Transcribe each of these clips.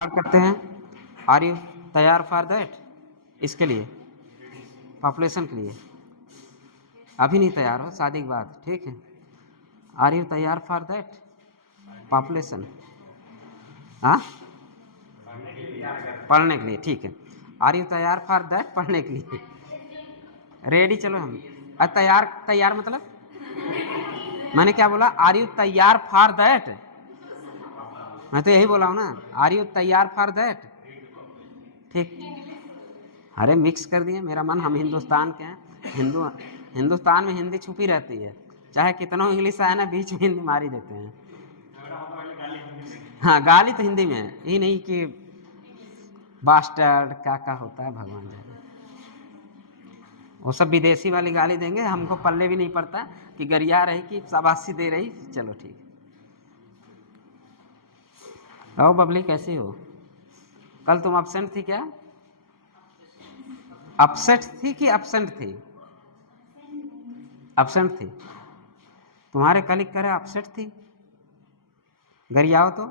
करते हैं। Are you तैयार फॉर दैट? इसके लिए पॉपुलेशन के लिए अभी नहीं तैयार हो, शादी के बाद, ठीक है। आर यू तैयार फॉर दैट पॉपुलेशन? हाँ, पढ़ने के लिए, ठीक है। आर यू तैयार फॉर दैट पढ़ने के लिए? रेडी, चलो हम तैयार। तैयार मतलब मैंने क्या बोला? आर यू तैयार फॉर दैट? मैं तो यही बोला हूँ ना, आर यू तैयार फॉर दैट, ठीक। अरे मिक्स कर दिए, मेरा मन, हम हिंदुस्तान के हैं, हिंदुस्तान में हिंदी छुपी रहती है, चाहे कितना इंग्लिश आए ना, बीच में हिंदी मार ही देते हैं। हाँ, गाली तो हिंदी में है, ये नहीं कि बास्टर्ड क्या क्या होता है, भगवान जाने। वो सब विदेशी वाली गाली देंगे, हमको पल्ले भी नहीं पड़ता कि गरिया रही कि शाबाशी दे रही। चलो ठीक। आओ बबली, कैसी हो? कल तुम अपसेंट थी क्या? अपसेट थी कि अपसेंट थी? अपसेंट थी। तुम्हारे कलिक करे अपसेट थी। गरियाओ तो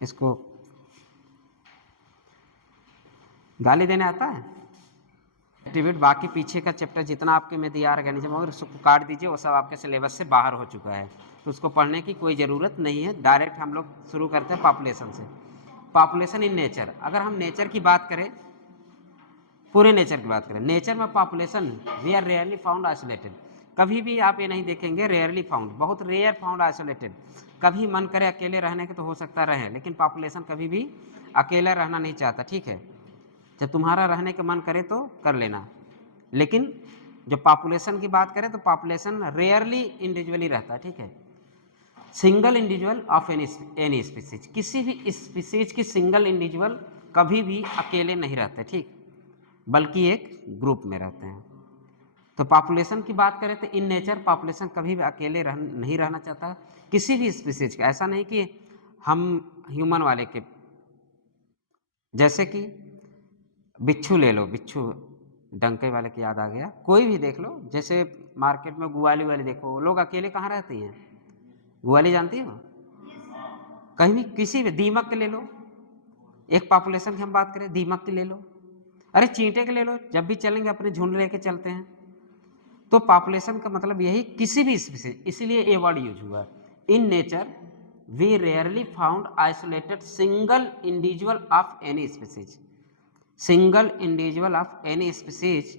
इसको गाली देने आता है। एक्टिविट बाकी पीछे का चैप्टर जितना आपके में दिया ऑर्गेनिज्म और उसको काट दीजिए, वो सब आपके सिलेबस से बाहर हो चुका है, तो उसको पढ़ने की कोई ज़रूरत नहीं है। डायरेक्ट हम लोग शुरू करते हैं पॉपुलेशन से। पॉपुलेशन इन नेचर, अगर हम नेचर की बात करें, पूरे नेचर की बात करें, नेचर में population we are rarely found isolated. कभी भी आप ये नहीं देखेंगे रेयरली फाउंड, बहुत रेयर फाउंड आइसोलेटेड। कभी मन करे अकेले रहने के तो हो सकता रहे, लेकिन पॉपुलेशन कभी भी अकेला रहना नहीं चाहता, ठीक है। जब तुम्हारा रहने का मन करे तो कर लेना, लेकिन जब पॉपुलेशन की बात करें तो पॉपुलेशन रेयरली इंडिविजुअली रहता है, ठीक है। Single individual of any species, किसी भी स्पीसीज की सिंगल इंडिविजुअल कभी भी अकेले नहीं रहते, ठीक, बल्कि एक ग्रुप में रहते हैं। तो पॉपुलेशन की बात करें तो इन नेचर पॉपुलेशन कभी भी अकेले नहीं रहना चाहता किसी भी स्पीसीज का। ऐसा नहीं कि हम ह्यूमन वाले के, जैसे कि बिच्छू ले लो, बिच्छू डंके वाले की याद आ गया, कोई भी देख लो, जैसे मार्केट में गुआली वाली देखो, लोग अकेले कहाँ रहती हैं? गुआली जानती हो? कहीं भी, किसी भी, दीमक के ले लो, एक पॉपुलेशन की हम बात करें, दीमक की ले लो, अरे चींटे के ले लो, जब भी चलेंगे अपने झुंड लेके चलते हैं। तो पॉपुलेशन का मतलब यही, किसी भी स्पीसीज, इसीलिए ये वर्ड यूज हुआ। In nature we rarely found isolated single individual of any species. Single individual of any species,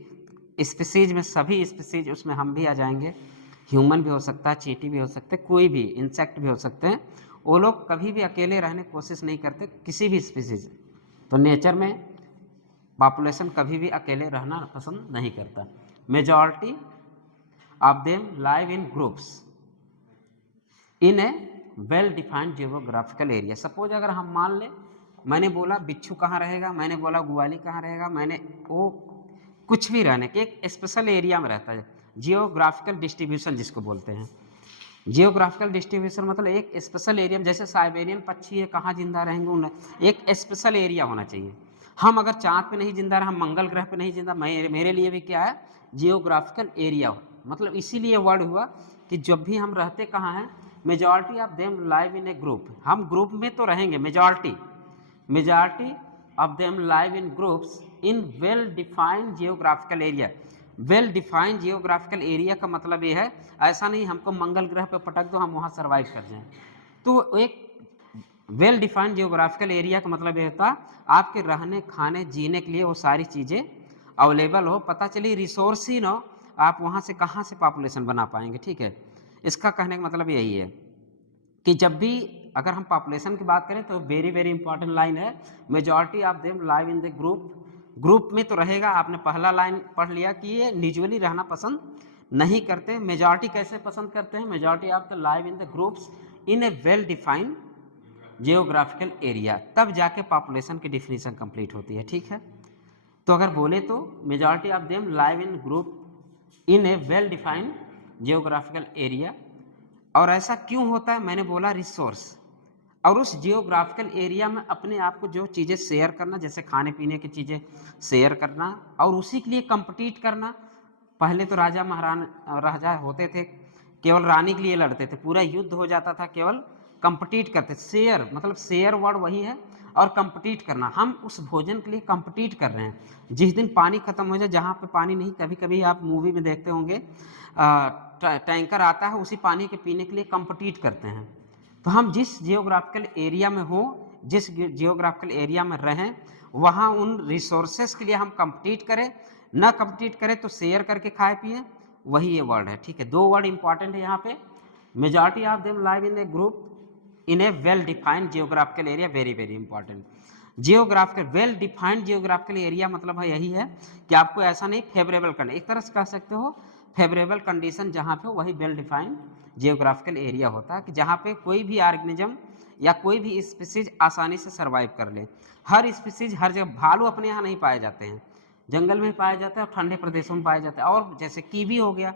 species में सभी स्पीसीज, उसमें हम भी आ जाएंगे, ह्यूमन भी हो सकता है, चींटी भी हो सकते हैं, कोई भी इंसेक्ट भी हो सकते हैं। वो लोग कभी भी अकेले रहने की कोशिश नहीं करते, किसी भी स्पीसीज। तो नेचर में पॉपुलेशन कभी भी अकेले रहना पसंद नहीं करता। Majority of them live in groups in A well defined geographical area. Suppose अगर हम मान लें, मैंने बोला बिच्छू कहाँ रहेगा, मैंने बोला गुआली कहाँ रहेगा, मैंने वो कुछ भी रहने के एक स्पेशल एरिया में रहता है। जियोग्राफिकल डिस्ट्रीब्यूशन जिसको बोलते हैं, जियोग्राफिकल डिस्ट्रीब्यूशन मतलब एक स्पेशल एरिया में, जैसे साइबेरियन पक्षी है, कहाँ जिंदा रहेंगे उन्हें एक स्पेशल एरिया होना चाहिए। हम अगर चाँद पे नहीं जिंदा रहे, हम मंगल ग्रह पे नहीं जिंदा, मेरे लिए भी क्या है, जियोग्राफिकल एरिया। मतलब इसीलिए वर्ड हुआ कि जब भी हम रहते कहाँ हैं, majority of them live in A group, हम ग्रुप में तो रहेंगे, majority of them live in groups in well defined geographical area. Well defined geographical area का मतलब ये है, ऐसा नहीं हमको मंगल ग्रह पे पटक दो हम वहाँ सर्वाइव कर जाएं। तो एक वेल डिफाइंड जियोग्राफिकल एरिया का मतलब ये होता आपके रहने खाने जीने के लिए वो सारी चीज़ें अवेलेबल हो, पता चली रिसोर्स ही ना हो, आप वहाँ से कहाँ से पॉपुलेशन बना पाएंगे, ठीक है। इसका कहने का मतलब यही है कि जब भी अगर हम पॉपुलेशन की बात करें तो वेरी वेरी इंपॉर्टेंट लाइन है, majority of them live in the group. Group में तो रहेगा, आपने पहला लाइन पढ़ लिया कि ये इंडिविजुअली रहना पसंद नहीं करते। मेजॉरिटी कैसे पसंद करते हैं? Majority of the live in the groups in A well defined geographical area, तब जाके पॉपुलेशन की डिफिनीशन कंप्लीट होती है, ठीक है। तो अगर बोले तो majority of them live in group in A well defined geographical area. और ऐसा क्यों होता है? मैंने बोला रिसोर्स, और उस जियोग्राफिकल एरिया में अपने आप को जो चीज़ें शेयर करना, जैसे खाने पीने की चीज़ें शेयर करना, और उसी के लिए कंपटीट करना। पहले तो राजा महाराजा होते थे, केवल रानी के लिए लड़ते थे, पूरा युद्ध हो जाता था केवल कंपटीट करते, शेयर मतलब शेयर वर्ड वही है, और कंपटीट करना, हम उस भोजन के लिए कंपटीट कर रहे हैं। जिस दिन पानी खत्म हो जाए, जहाँ पे पानी नहीं, कभी कभी आप मूवी में देखते होंगे टैंकर आता है, उसी पानी के पीने के लिए कंपटीट करते हैं। तो हम जिस जियोग्राफिकल एरिया में हो, जिस जियोग्राफिकल एरिया में रहें, वहाँ उन रिसोर्सेस के लिए हम कंपटीट करें, ना कंपटीट करें तो शेयर करके खाए पिए, वही ये वर्ड है, ठीक है। दो वर्ड इंपॉर्टेंट है यहाँ पे, majority of them live in A group in A well defined geographical area, very very important. Geographical, well defined geographical area मतलब है यही है कि आपको ऐसा नहीं फेवरेबल करना, एक तरह से कह सकते हो फेवरेबल कंडीशन जहाँ पे, वही वेल डिफाइंड जियोग्राफिकल एरिया होता है, कि जहाँ पे कोई भी ऑर्गेनिज्म या कोई भी स्पीसीज आसानी से सर्वाइव कर ले। हर स्पीसीज हर जगह, भालू अपने यहाँ नहीं पाए जाते हैं, जंगल में पाए जाते हैं और ठंडे प्रदेशों में पाए जाते हैं। और जैसे कीवी हो गया,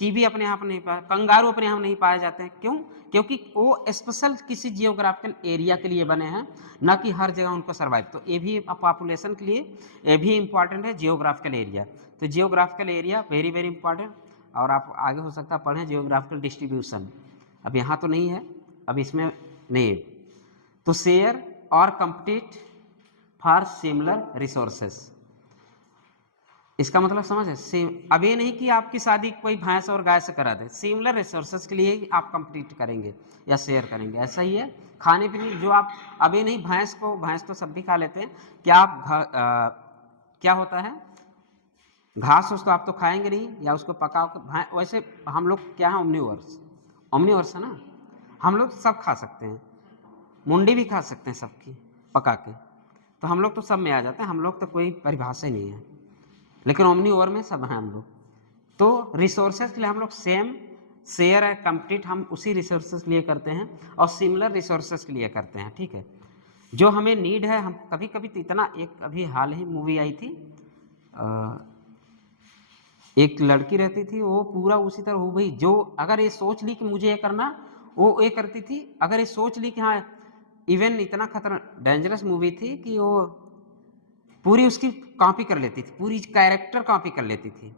कीवी अपने यहाँ पर नहीं पाए, कंगारू अपने यहाँ नहीं पाए जाते हैं, क्यों? क्योंकि वो स्पेशल किसी जियोग्राफिकल एरिया के लिए बने हैं, ना कि हर जगह उनको सर्वाइव। तो ये भी पॉपुलेशन के लिए ये भी इंपॉर्टेंट है, जियोग्राफिकल एरिया। तो geographical area very very important. और आप आगे हो सकता है पढ़ें जियोग्राफिकल डिस्ट्रीब्यूशन, अब यहाँ तो नहीं है, अब इसमें नहीं है। तो शेयर और कंपीट फॉर सिमिलर रिसोर्सेस, इसका मतलब समझ है। सेम, अब ये नहीं कि आपकी शादी कोई भैंस और गाय से करा दे, सिमिलर रिसोर्सेस के लिए आप कंपीट करेंगे या शेयर करेंगे, ऐसा ही है। खाने पीने जो आप, अब ये नहीं भैंस को, भैंस तो सब भी खा लेते हैं, क्या आप क्या होता है, घास उस तो आप तो खाएंगे नहीं, या उसको पकाओ के, वैसे हम लोग क्या है, ओमनीवर्स, ओमनीवर्स है ना, हम लोग सब खा सकते हैं, मुंडी भी खा सकते हैं सबकी पका के, तो हम लोग तो सब में आ जाते हैं, हम लोग तो कोई परिभाषा ही नहीं है, लेकिन ओमनीओवर में सब हैं हम लोग। तो रिसोर्सेज के लिए हम लोग सेम, शेयर है, कंप्लीट, हम उसी रिसोर्सेज के लिए करते हैं, और सिमिलर रिसोर्सेज के लिए करते हैं, ठीक है। जो हमें नीड है, हम कभी कभी तो इतना, एक अभी हाल ही मूवी आई थी, एक लड़की रहती थी, वो पूरा उसी तरह हो गई, जो अगर ये सोच ली कि मुझे ये करना, वो ये करती थी। अगर ये सोच ली कि हाँ, इवन इतना खतरा डेंजरस मूवी थी कि वो पूरी उसकी कॉपी कर लेती थी, पूरी कैरेक्टर कॉपी कर लेती थी,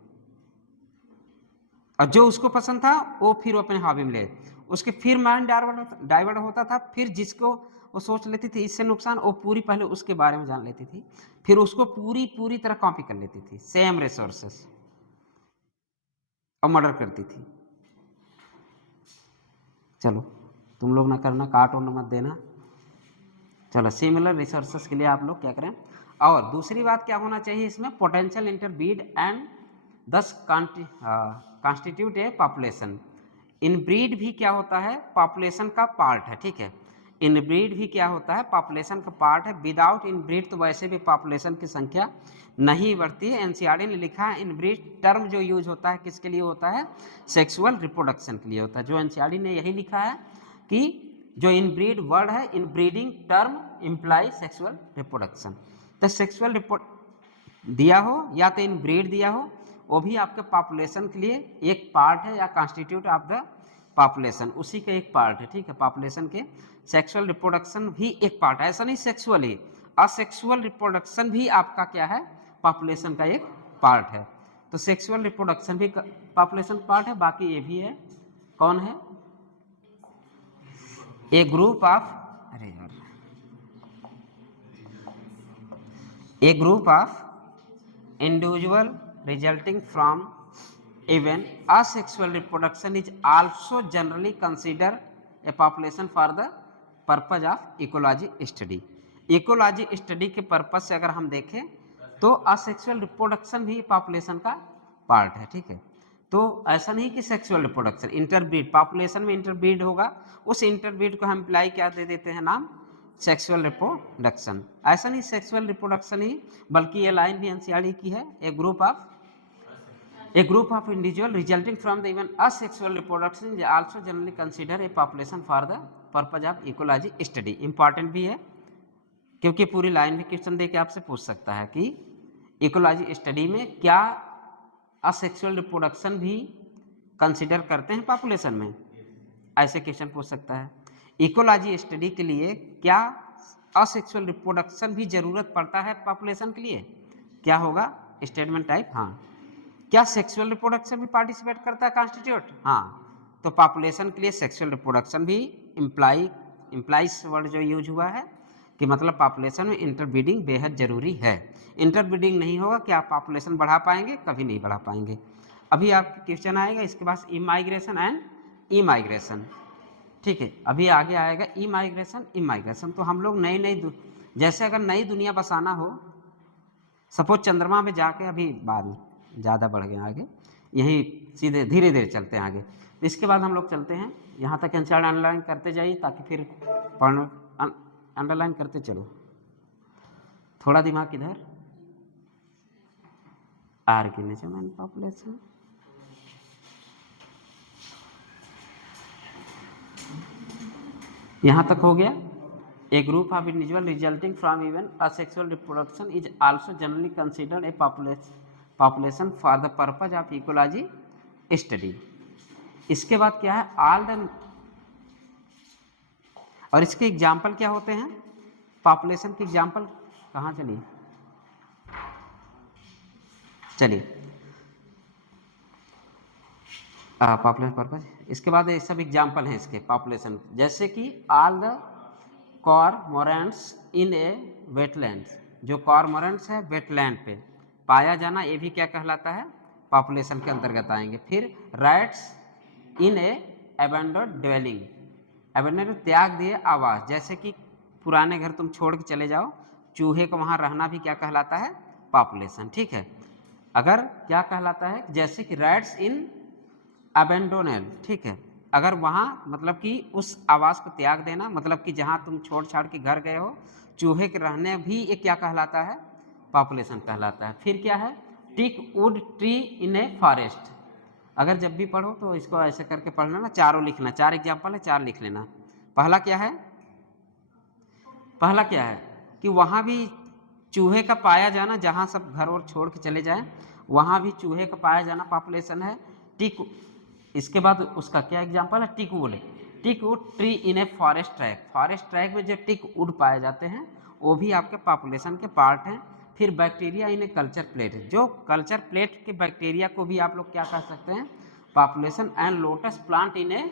और जो उसको पसंद था वो फिर वो अपने हॉबी में ले, उसके फिर माइंड डाइवर्ट होता था, फिर जिसको वो सोच लेती थी इससे नुकसान, वो पूरी पहले उसके बारे में जान लेती थी, फिर उसको पूरी तरह कॉपी कर लेती थी, सेम रिसोर्सेस, और मर्डर करती थी। चलो तुम लोग ना करना, काटो न मत देना। चलो सिमिलर रिसोर्सेस के लिए आप लोग क्या करें। और दूसरी बात क्या होना चाहिए इसमें, पोटेंशियल इंटरब्रीड एंड दस कॉन्स्टिट्यूट ए पॉपुलेशन। इनब्रीड भी क्या होता है, पॉपुलेशन का पार्ट है, ठीक है। इनब्रीड भी क्या होता है, पॉपुलेशन का पार्ट है। विदाउट इनब्रीड तो वैसे भी पॉपुलेशन की संख्या नहीं बढ़ती है। एनसीईआरटी ने लिखा है इनब्रीड टर्म जो यूज होता है किसके लिए होता है, सेक्सुअल रिप्रोडक्शन के लिए होता है। जो एनसीईआरटी ने यही लिखा है कि जो इनब्रीड वर्ड है, inbreeding term imply sexual reproduction. तो सेक्सुअल रिपोर्ट दिया हो या तो इनब्रीड दिया हो, वो भी आपके पॉपुलेशन के लिए एक पार्ट है, या कॉन्स्टिट्यूट ऑफ द पॉपुलेशन, उसी का एक पार्ट है, ठीक है। पॉपुलेशन के सेक्सुअल रिप्रोडक्शन भी एक पार्ट है, ऐसा नहीं सेक्सुअल ही, असेक्सुअल रिप्रोडक्शन भी आपका क्या है, पॉपुलेशन का एक पार्ट है। तो सेक्सुअल रिप्रोडक्शन भी पॉपुलेशन पार्ट है। बाकी ये भी है, कौन है, ए ग्रुप ऑफ, अरे यार, a group of individual resulting from even asexual reproduction is also generally considered a population for the purpose of ecology study। Ecology study के पर्पज से अगर हम देखें तो असेक्सुअल रिप्रोडक्शन भी पॉपुलेशन का पार्ट है, ठीक है। तो ऐसा नहीं कि सेक्सुअल रिप्रोडक्शन, इंटरब्रीड, पॉपुलेशन में इंटरब्रीड होगा, उस इंटरब्रीड को हम इम्प्लाई क्या दे देते हैं, नाम सेक्सुअल रिप्रोडक्शन। ऐसा नहीं सेक्सुअल रिप्रोडक्शन ही, बल्कि ये लाइन भी एनसीईआरटी की है, a group of individual resulting from the even asexual reproduction is also generally consider a population for the purpose of ecology study. Important भी है क्योंकि पूरी लाइन भी क्वेश्चन दे के आपसे पूछ सकता है कि इकोलॉजी स्टडी में क्या असेक्सुअल रिप्रोडक्शन भी कंसीडर करते हैं पॉपुलेशन में, ऐसे क्वेश्चन पूछ सकता है। इकोलॉजी स्टडी के लिए क्या असेक्सुअल रिप्रोडक्शन भी जरूरत पड़ता है पॉपुलेशन के लिए, क्या होगा स्टेटमेंट टाइप, हाँ। क्या सेक्सुअल रिप्रोडक्शन भी पार्टिसिपेट करता है कॉन्स्टिट्यूट, हाँ। तो पॉपुलेशन के लिए सेक्सुअल रिप्रोडक्शन भी इम्प्लाइज वर्ड जो यूज हुआ है कि मतलब पॉपुलेशन में इंटरब्रीडिंग बेहद ज़रूरी है। इंटरब्रीडिंग नहीं होगा कि आप पॉपुलेशन बढ़ा पाएंगे, कभी नहीं बढ़ा पाएंगे। अभी आपके क्वेश्चन आएगा इसके बाद इमाइग्रेशन एंड इमाइग्रेशन, ठीक है। अभी आगे आएगा इमाइग्रेशन इमाइग्रेशन। तो हम लोग नई जैसे अगर नई दुनिया बसाना हो, सपोज चंद्रमा में जाके, अभी बाद में ज़्यादा बढ़ गए आगे, यही सीधे धीरे धीरे चलते हैं आगे। तो इसके बाद हम लोग चलते हैं, यहाँ तक आंसर अंडरलाइन करते जाइए ताकि फिर पढ़ना, अंडरलाइन करते चलो। थोड़ा दिमाग इधर, ऑर्गेनिज्म एंड पॉपुलेशन, यहाँ तक हो गया। A group of individual resulting from even asexual reproduction is also generally considered a population for the purpose of ecology study. इसके बाद क्या है, ऑल द, और इसके एग्जाम्पल क्या होते हैं, पॉपुलेशन के एग्जाम्पल कहाँ, चलिए पॉपुलेशन पर्पज। इसके बाद ये सब एग्जाम्पल हैं इसके पॉपुलेशन, जैसे कि all the cormorants in a wetlands, जो कॉरमोरेंट्स है वेटलैंड पे पाया जाना, ये भी क्या कहलाता है, पॉपुलेशन के अंतर्गत आएंगे। फिर रैट्स इन ए अबैंडन्ड ड्वेलिंग, अबैंडन्ड त्याग दिए आवास, जैसे कि पुराने घर तुम छोड़ के चले जाओ, चूहे को वहाँ रहना भी क्या कहलाता है, पॉपुलेशन, ठीक है। अगर क्या कहलाता है, जैसे कि रैट्स इन अबैंडोनेड, ठीक है, अगर वहाँ मतलब कि उस आवास को त्याग देना, मतलब कि जहाँ तुम छोड़ छाड़ के घर गए हो, चूहे के रहने भी ये क्या कहलाता है, पॉपुलेशन कहलाता है। फिर क्या है, teak wood tree in a forest, अगर जब भी पढ़ो तो इसको ऐसे करके पढ़ना ना, चारों लिखना, 4 एग्जाम्पल है, 4 लिख लेना। पहला क्या है, कि वहाँ भी चूहे का पाया जाना, जहाँ सब घर और छोड़ के चले जाएं वहाँ भी चूहे का पाया जाना पॉपुलेशन है। टिक, इसके बाद उसका क्या एग्जाम्पल है, teak wood tree in a forest track, forest track में जो टिक वुड पाए जाते हैं वो भी आपके पॉपुलेशन के पार्ट हैं। फिर bacteria in a culture plate, जो कल्चर प्लेट के बैक्टीरिया को भी आप लोग क्या कह सकते हैं, population. And lotus plant in a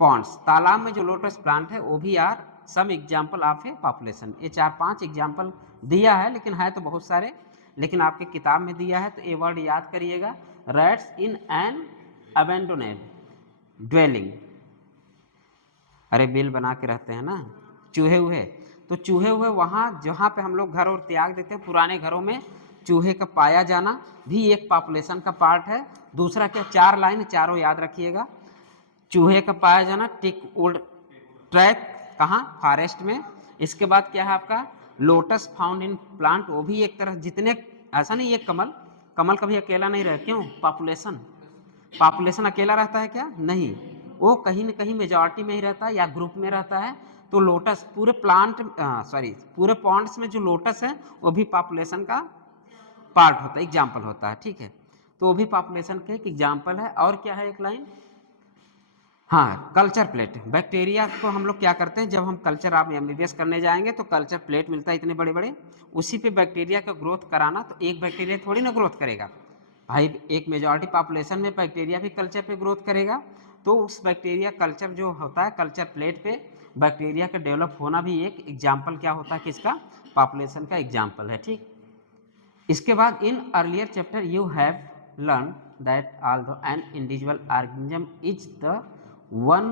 ponds, तालाब में जो लोटस प्लांट है वो भी are some example of a population. ये 4-5 एग्जाम्पल दिया है, लेकिन है तो बहुत सारे, लेकिन आपके किताब में दिया है तो ये वर्ड याद करिएगा, रैट्स इन एन अबैंडोनेड ड्वेलिंग, अरे बिल बना के रहते हैं ना चूहे हुए, तो चूहे हुए वहाँ जहाँ पे हम लोग घर और त्याग देते हैं, पुराने घरों में चूहे का पाया जाना भी एक पॉपुलेशन का पार्ट है। दूसरा क्या, 4 लाइन, चारों याद रखिएगा, चूहे का पाया जाना, टिक वुड ट्रैक कहाँ, फॉरेस्ट में। इसके बाद क्या है आपका, लोटस फाउंड इन प्लांट, वो भी एक तरह, जितने, ऐसा नहीं ये कमल कभी अकेला नहीं रहे, क्यों, पॉपुलेशन अकेला रहता है क्या, नहीं, वो कहीं न कहीं मेजॉरिटी में ही रहता है या ग्रुप में रहता है। तो लोटस पूरे पूरे पॉन्ड्स में जो लोटस है वो भी पॉपुलेशन का पार्ट होता है, एग्जाम्पल होता है, ठीक है। तो वो भी पॉपुलेशन के एक एग्जाम्पल है। और क्या है एक लाइन, हाँ, कल्चर प्लेट, बैक्टीरिया को हम लोग क्या करते हैं, जब हम कल्चर आप MBBS करने जाएंगे तो कल्चर प्लेट मिलता है इतने बड़े बड़े, उसी पे बैक्टीरिया का ग्रोथ कराना। तो एक बैक्टीरिया थोड़ी ना ग्रोथ करेगा भाई, एक मेजॉरिटी पॉपुलेशन में बैक्टीरिया भी कल्चर पे ग्रोथ करेगा। तो उस बैक्टीरिया कल्चर जो होता है, कल्चर प्लेट पे बैक्टीरिया का डेवलप होना भी एक एग्जाम्पल क्या होता है, किसका, पॉपुलेशन का एग्जाम्पल है, ठीक। इसके बाद in earlier chapter you have learn that although N individual organism is the one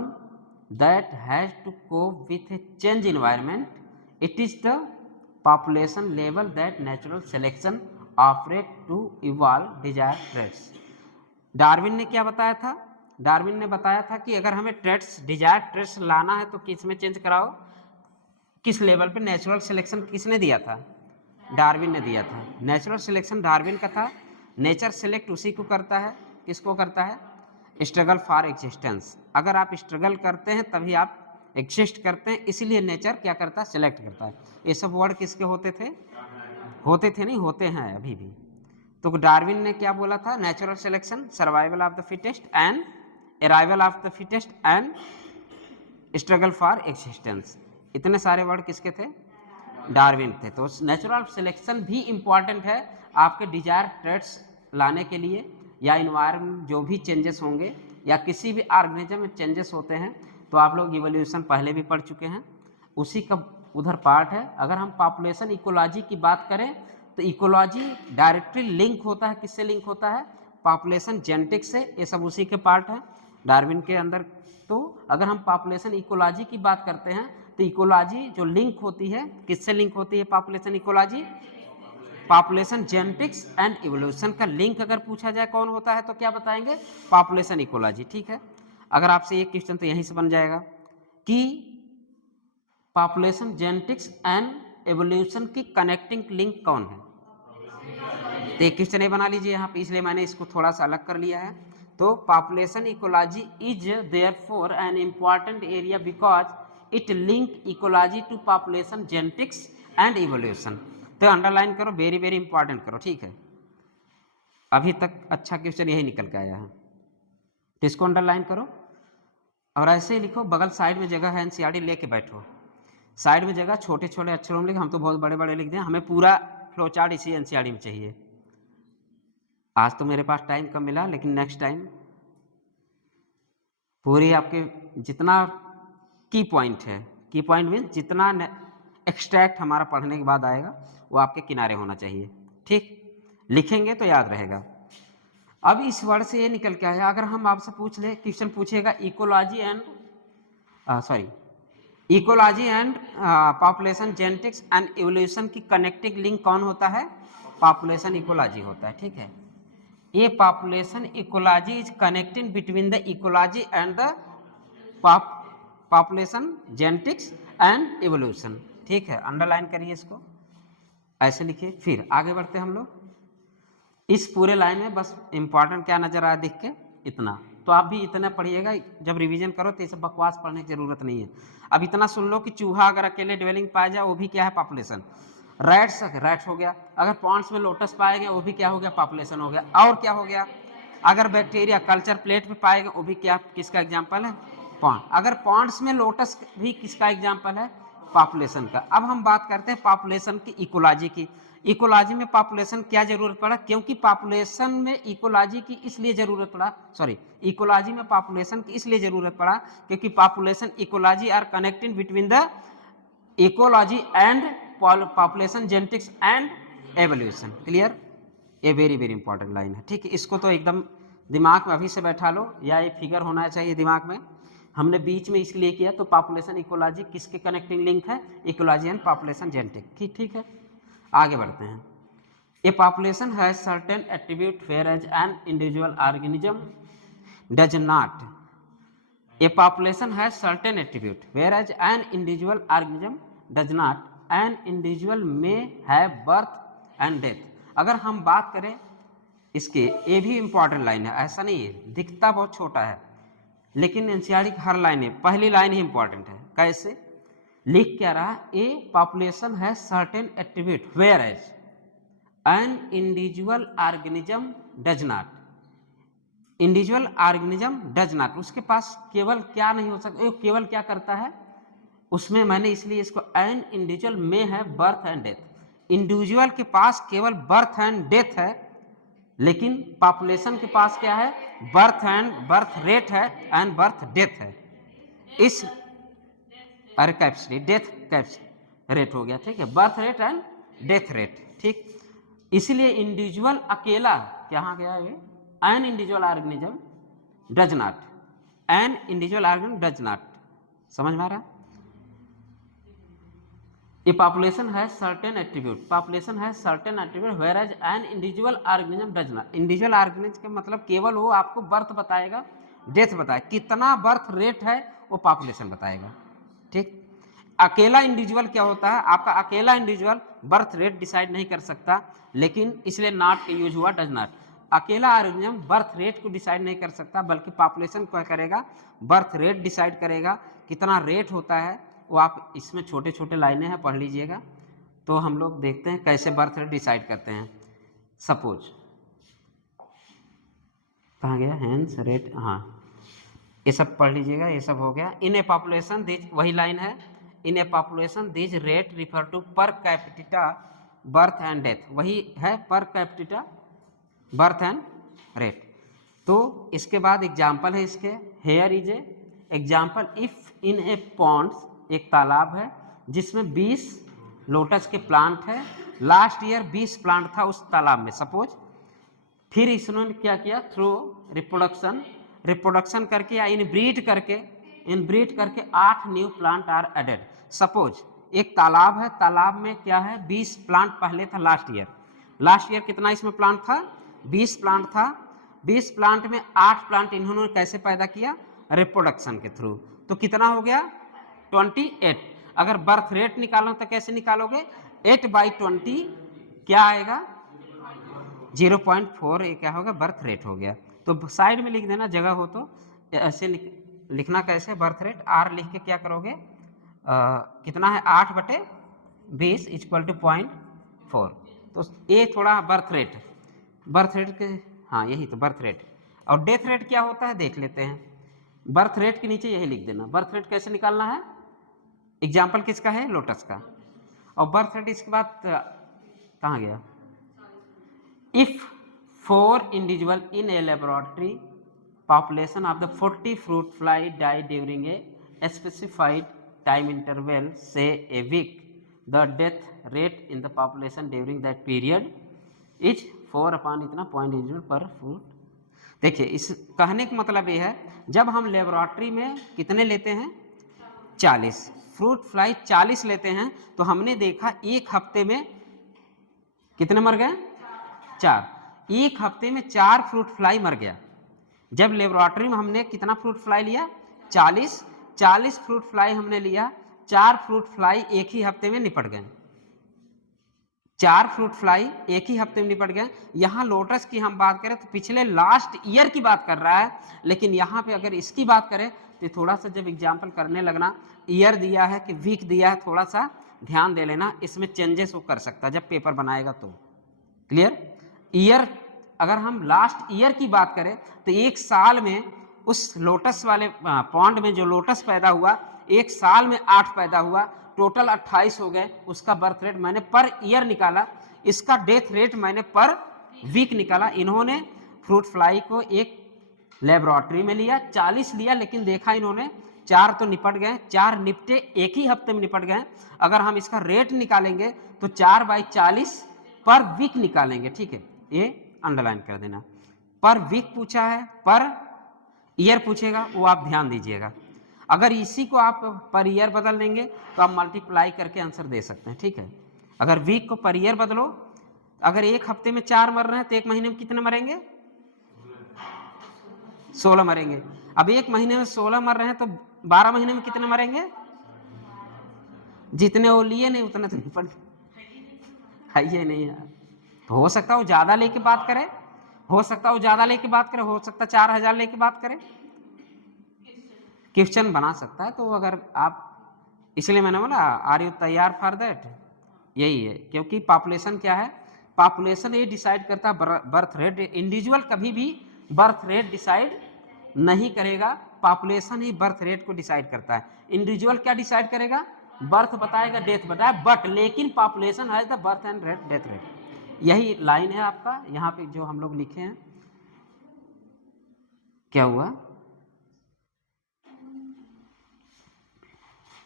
that has to cope with a change environment, it is the population level that natural selection operate to evolve desired traits। Darwin ने क्या बताया था, Darwin ने बताया था कि अगर हमें ट्रेट्स, डिजायर्ड ट्रेट्स लाना है तो किस में चेंज कराओ, किस लेवल पे, नेचुरल सिलेक्शन किसने दिया था, डार्विन ने दिया था। नेचुरल सिलेक्शन डार्विन का था, नेचर सिलेक्ट उसी को करता है, किसको करता है, स्ट्रगल फॉर एग्जिस्टेंस। अगर आप स्ट्रगल करते हैं तभी आप एग्जिस्ट करते हैं, इसीलिए नेचर क्या करता है, सिलेक्ट करता है। ये सब वर्ड किसके होते थे, नहीं, होते हैं अभी भी। तो डार्विन ने क्या बोला था, natural selection, survival of the fittest and arrival of the fittest and struggle for existence, इतने सारे वर्ड किसके थे, डार्विन थे। तो नेचुरल सिलेक्शन भी इम्पॉर्टेंट है आपके डिजायर ट्रेट्स लाने के लिए, या इन्वायरमेंट जो भी चेंजेस होंगे या किसी भी ऑर्गेनिज्म में चेंजेस होते हैं तो आप लोग इवोल्यूशन पहले भी पढ़ चुके हैं, उसी का उधर पार्ट है। अगर हम पॉपुलेशन इकोलॉजी की बात करें तो इकोलॉजी डायरेक्टली लिंक होता है, किससे लिंक होता है? पॉपुलेशन जेनेटिक्स से, ये सब उसी के पार्ट है डार्विन के अंदर। तो अगर हम पॉपुलेशन इकोलॉजी की बात करते हैं तो इकोलॉजी जो लिंक होती है, किससे लिंक होती है population ecology? Population genetics and evolution का लिंक अगर पूछा जाए कौन होता है तो क्या बताएंगे? Population ecology. ठीक है, अगर आपसे एक क्वेश्चन तो यहीं से बन जाएगा कि पॉपुलेशन जेनेटिक्स एंड एवोल्यूशन की कनेक्टिंग लिंक कौन है? तो एक क्वेश्चन ये बना लीजिए यहाँ पे, इसलिए मैंने इसको थोड़ा सा अलग कर लिया है। तो population ecology is therefore an important area because it link ecology to population genetics and evolution. तो अंडरलाइन करो, वेरी वेरी इंपॉर्टेंट करो। ठीक है, अभी तक अच्छा क्वेश्चन यही निकल के आया है, तो इसको अंडरलाइन करो और ऐसे ही लिखो। बगल साइड में जगह है, एनसीईआरटी लेके बैठो, साइड में जगह छोटे छोटे अक्षरों में लिख, हम तो बहुत बड़े बड़े लिख दें, हमें पूरा फ्लो चार्ट इसी एनसीईआरटी में चाहिए। आज तो मेरे पास टाइम कम मिला, लेकिन नेक्स्ट टाइम पूरी आपके जितना की पॉइंट है, की पॉइंट मीन्स जितना एक्सट्रैक्ट हमारा पढ़ने के बाद आएगा वो आपके किनारे होना चाहिए। ठीक, लिखेंगे तो याद रहेगा। अब इस वर्ड से ये निकल के आया, अगर हम आपसे पूछ ले, क्वेश्चन पूछेगा ecology and ecology and population genetics and evolution की कनेक्टिंग लिंक कौन होता है? पॉपुलेशन इकोलॉजी होता है। ठीक है, ये population ecology is connecting between the ecology and the population genetics and evolution. ठीक है, अंडरलाइन करिए इसको, ऐसे लिखिए। फिर आगे बढ़ते हम लोग। इस पूरे लाइन में बस इंपॉर्टेंट क्या नजर आया दिख के? इतना। तो आप भी इतना पढ़िएगा, जब रिवीजन करो तो ये सब बकवास पढ़ने की जरूरत नहीं है। अब इतना सुन लो कि चूहा अगर अकेले ड्वेलिंग पाया जाए वो भी क्या है? पॉपुलेशन। रैट्स हो गया, अगर पॉन्ड्स में लोटस पाए गए वो भी क्या हो गया? पॉपुलेशन हो गया। और क्या हो गया? अगर बैक्टीरिया कल्चर प्लेट में पाए गए वो भी क्या, किसका एग्जाम्पल है? पॉन्ड। अगर पॉन्ड्स में लोटस भी किसका एग्जाम्पल है? पॉपुलेशन का। अब हम बात करते हैं पॉपुलेशन की इकोलॉजी की। इकोलॉजी में पॉपुलेशन क्या जरूरत पड़ा? क्योंकि पॉपुलेशन में इकोलॉजी की इसलिए जरूरत पड़ा, इकोलॉजी में पॉपुलेशन की इसलिए जरूरत पड़ा क्योंकि population ecology are connecting between the ecology and population genetics and evolution. Clear? ये वेरी वेरी इंपॉर्टेंट लाइन है। ठीक है, इसको तो एकदम दिमाग में अभी से बैठा लो, या ये फिगर होना चाहिए दिमाग में। हमने बीच में इसलिए किया, तो पॉपुलेशन इकोलॉजी किसके कनेक्टिंग लिंक है? Ecology and population genetic. ठीक है, आगे बढ़ते हैं। A population has certain attribute whereas an individual organism does not. A population has certain attribute whereas an individual organism does not. An individual may have birth and death. अगर हम बात करें इसके, ये भी important line है, ऐसा नहीं है, दिखता बहुत छोटा है लेकिन एनसीईआरटी की हर लाइन है, पहली लाइन ही इंपॉर्टेंट है। कैसे लिख क्या रहा? A population has certain attribute whereas an individual organism does not. Individual organism does not, उसके पास केवल क्या नहीं हो सकता, केवल क्या करता है उसमें, मैंने इसलिए इसको एन इंडिविजुअल में है बर्थ एंड डेथ। इंडिविजुअल के पास केवल बर्थ एंड डेथ है, लेकिन पॉपुलेशन के पास क्या है? बर्थ रेट है एंड बर्थ डेथ है। इस अरे कैपेसिटी, डेथ कैपेसिटी रेट हो गया। ठीक है, birth rate and death rate. ठीक, इसलिए इंडिविजुअल अकेला कहाँ गया ये? N individual organism does not, an individual organism does not. समझ में आ रहा है? A population has certain attribute. Population has certain attribute whereas an individual organism does not. Individual organism का मतलब केवल वो आपको बर्थ बताएगा, डेथ बताएगा, कितना बर्थ रेट है वो पॉपुलेशन बताएगा। ठीक, अकेला इंडिविजुअल क्या होता है? आपका अकेला इंडिविजुअल बर्थ रेट डिसाइड नहीं कर सकता, लेकिन इसलिए नॉट यूज हुआ डज नॉट। अकेला ऑर्गेनिज्म बर्थ रेट को डिसाइड नहीं कर सकता, बल्कि पॉपुलेशन क्या करेगा? बर्थ रेट डिसाइड करेगा, कितना रेट होता है वो आप इसमें छोटे छोटे लाइनें हैं, पढ़ लीजिएगा। तो हम लोग देखते हैं कैसे बर्थ रेट डिसाइड करते हैं। सपोज कहाँ गया? हैंस रेट, हाँ ये सब पढ़ लीजिएगा, ये सब हो गया। इन ए पॉपुलेशन दिस, वही लाइन है, in a population this rate refer to per capita birth and death, वही है पर कैपिटा बर्थ एंड रेट। तो इसके बाद एग्जाम्पल है इसके, here is a example, if in A pond, एक तालाब है जिसमें 20 लोटस के प्लांट है, लास्ट ईयर 20 प्लांट था उस तालाब में सपोज। फिर इसने क्या किया, थ्रू रिप्रोडक्शन करके या इनब्रीड करके 8 new plant are added. Suppose एक तालाब है, तालाब में क्या है 20 प्लांट पहले था लास्ट ईयर कितना इसमें प्लांट था, 20 प्लांट था। 20 प्लांट में 8 प्लांट इन्होंने कैसे पैदा किया, रिप्रोडक्शन के थ्रू, तो कितना हो गया 28। अगर बर्थ रेट निकालो तो कैसे निकालोगे, 8/20 क्या आएगा 0.4, ये क्या होगा बर्थ रेट हो गया। तो साइड में लिख देना जगह हो तो, ऐसे लिखना कैसे, बर्थ रेट आर लिख के क्या करोगे, कितना है 8/20 = 0.4। तो ये थोड़ा बर्थ रेट के, हाँ यही तो बर्थ रेट। और डेथ रेट क्या होता है देख लेते हैं। बर्थ रेट के नीचे यही लिख देना, बर्थ रेट कैसे निकालना है, एग्जाम्पल किसका है, लोटस का। और बर्थ रेट इसके बाद कहाँ गया, if 4 individual in a laboratory population of the 40 fruit fly die during a specified time interval, say a week, the death rate in the population during that period is 4 upon इतना point individual पर fruit. देखिए इस कहने का मतलब ये है, जब हम लेबोरेटरी में कितने लेते हैं 40 फ्रूट फ्लाई 40 लेते हैं, तो हमने देखा एक हफ्ते में कितने मर गए, 4। एक हफ्ते में 4 फ्रूट फ्लाई मर गया। जब लेबोरेटरी में हमने कितना फ्रूट फ्लाई लिया 40 फ्रूट फ्लाई हमने लिया, 4 फ्रूट फ्लाई एक ही हफ्ते में निपट गए, 4 फ्रूट फ्लाई एक ही हफ्ते में निपट गए। यहाँ लोटस की हम बात करें तो पिछले लास्ट ईयर की बात कर रहा है, लेकिन यहाँ पे अगर इसकी बात करें तो थोड़ा सा जब एग्जाम्पल करने लगना, ईयर दिया है कि वीक दिया है, थोड़ा सा ध्यान दे लेना, इसमें चेंजेस वो कर सकता है जब पेपर बनाएगा तो। क्लियर, ईयर अगर हम लास्ट ईयर की बात करें तो एक साल में उस लोटस वाले पॉन्ड में जो लोटस पैदा हुआ, एक साल में 8 पैदा हुआ, टोटल 28 हो गए। उसका बर्थ रेट मैंने पर ईयर निकाला, इसका डेथ रेट मैंने पर वीक निकाला। इन्होंने फ्रूट फ्लाई को एक लेबोरेटरी में लिया, 40 लिया, लेकिन देखा इन्होंने 4 तो निपट गए, 4 निपटे एक ही हफ्ते में निपट गए। अगर हम इसका रेट निकालेंगे तो 4/40 पर वीक निकालेंगे। ठीक है, ये अंडरलाइन कर देना। पर वीक पूछा है, पर ईयर पूछेगा वो आप ध्यान दीजिएगा। अगर इसी को आप पर ईयर बदल देंगे तो आप मल्टीप्लाई करके आंसर दे सकते हैं। ठीक है, अगर वीक को पर ईयर बदलो, अगर एक हफ्ते में 4 मर रहे हैं तो एक महीने में कितने मरेंगे, 16 मरेंगे। अब एक महीने में 16 मर रहे हैं तो 12 महीने में कितने मरेंगे, जितने वो लिए नहीं उतने तो निपट है ये नहीं यार। तो हो सकता है वो ज्यादा लेके बात करे, हो सकता है वो ज्यादा लेके बात करे, हो सकता है 4000 लेके बात करे, क्वेश्चन बना सकता है। तो अगर आप, इसलिए मैंने बोला आर यू तैयार फॉर दैट, यही है। क्योंकि पॉपुलेशन क्या है, पॉपुलेशन ये डिसाइड करता है बर्थ रेट। इंडिविजुअल कभी भी बर्थ रेट डिसाइड नहीं करेगा, पॉपुलेशन ही बर्थ रेट को डिसाइड करता है। इंडिविजुअल क्या डिसाइड करेगा, बर्थ बताएगा, डेथ बताएगा, बट लेकिन population has the birth and rate death rate. यही लाइन है आपका यहाँ पे जो हम लोग लिखे हैं। क्या हुआ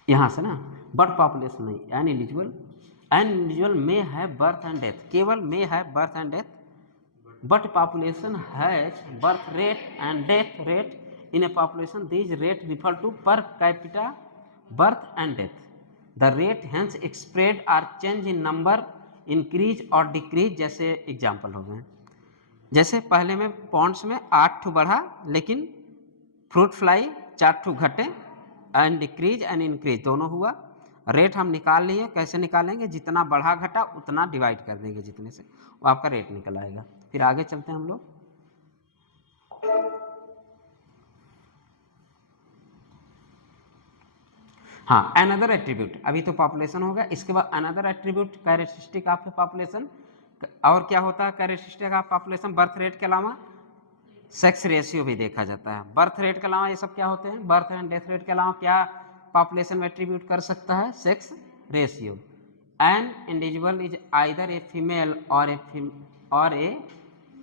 यहाँ से ना, बट पॉपुलेशन नहीं, an individual may have birth and death, केवल may have birth and death, but population has birth rate and death rate. In a population these rate refer to per capita birth and death. The rate hence spread or change in number increase or decrease। जैसे example हो गए, जैसे पहले में Pond's में 8 ठू बढ़ा, लेकिन फ्रूट फ्लाई 4 ठू घटे, एंड डिक्रीज एंड इंक्रीज दोनों हुआ। रेट हम निकाल लिए, कैसे निकालेंगे, जितना बढ़ा घटा उतना डिवाइड कर देंगे जितने से, वो आपका रेट निकल आएगा। फिर आगे चलते हैं हम लोग। हाँ, अनदर एट्रीब्यूट, अभी तो पॉपुलेशन होगा, इसके बाद another attribute characteristic of population. और क्या होता है characteristic of population, birth rate के अलावा सेक्स रेशियो भी देखा जाता है। बर्थ रेट के अलावा ये सब क्या होते हैं, बर्थ एंड डेथ रेट के अलावा क्या पॉपुलेशन में एट्रीब्यूट कर सकता है, sex ratio. An individual is either a female or a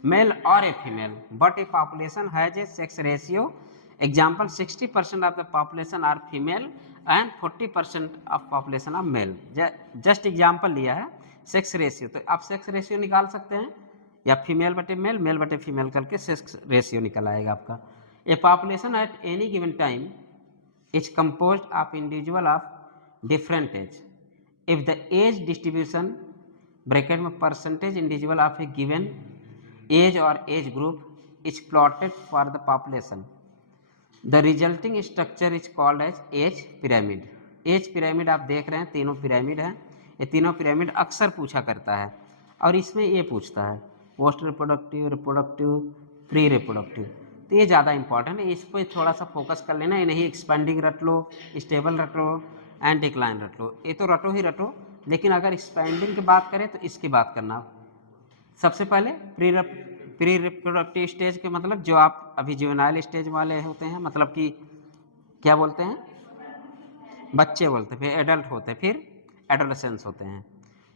male or a female, but a population has a sex ratio example 60% of the population are female and 40% of population are male. Just example लिया है sex ratio, तो आप sex ratio निकाल सकते हैं या female बटे mail, mail बटे फीमेल करके सेक्स रेशियो निकल आएगा आपका। ए population at any given time is composed of individual of different age if the age distribution bracket में percentage individual of a given age और age group is plotted for the population, the resulting structure is called age age pyramid. Age pyramid आप देख रहे हैं, तीनों pyramid हैं, ये तीनों पिरामिड अक्सर पूछा करता है और इसमें ये पूछता है post reproductive, reproductive, pre reproductive, तो ये ज़्यादा इंपॉर्टेंट है, इस पर थोड़ा सा फोकस कर लेना। ये नहीं एक्सपेंडिंग रट लो, स्टेबल रट लो एंड डिक्लाइन रट लो, ये तो रटो ही रटो, लेकिन अगर एक्सपेंडिंग की बात करें तो इसकी बात करना। सबसे पहले प्री रिप्रोडक्टिव स्टेज के मतलब जो आप अभी जुवेनाइल स्टेज वाले होते हैं, मतलब कि क्या बोलते हैं, बच्चे बोलते हैं, फिर एडल्ट होते हैं, फिर एडोलेसेंस होते हैं,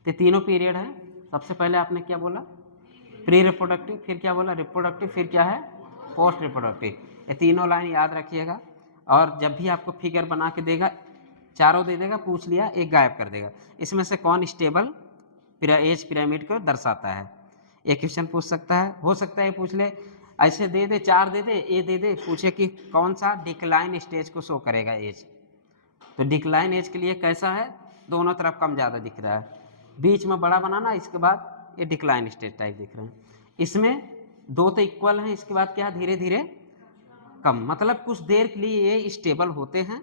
तो तीनों पीरियड है। सबसे पहले आपने क्या बोला, प्री रिप्रोडक्टिव, फिर क्या बोला रिप्रोडक्टिव, फिर क्या है पोस्ट रिप्रोडक्टिव। ये तीनों लाइन याद रखिएगा, और जब भी आपको फिगर बना के देगा, चारों दे देगा, पूछ लिया एक गायब कर देगा, इसमें से कौन स्टेबल एज पिरामिड को दर्शाता है, ये क्वेश्चन पूछ सकता है। हो सकता है ये पूछ ले, ऐसे दे दे, चार दे दे, ये दे दे, पूछे कि कौन सा डिक्लाइन स्टेज को शो करेगा एज, तो डिक्लाइन एज के लिए कैसा है, दोनों तरफ कम ज़्यादा दिख रहा है, बीच में बड़ा बनाना, इसके बाद ये डिक्लाइन स्टेज टाइप दिख रहे हैं। इसमें दो तो इक्वल हैं, इसके बाद क्या धीरे धीरे कम, मतलब कुछ देर के लिए ये स्टेबल होते हैं,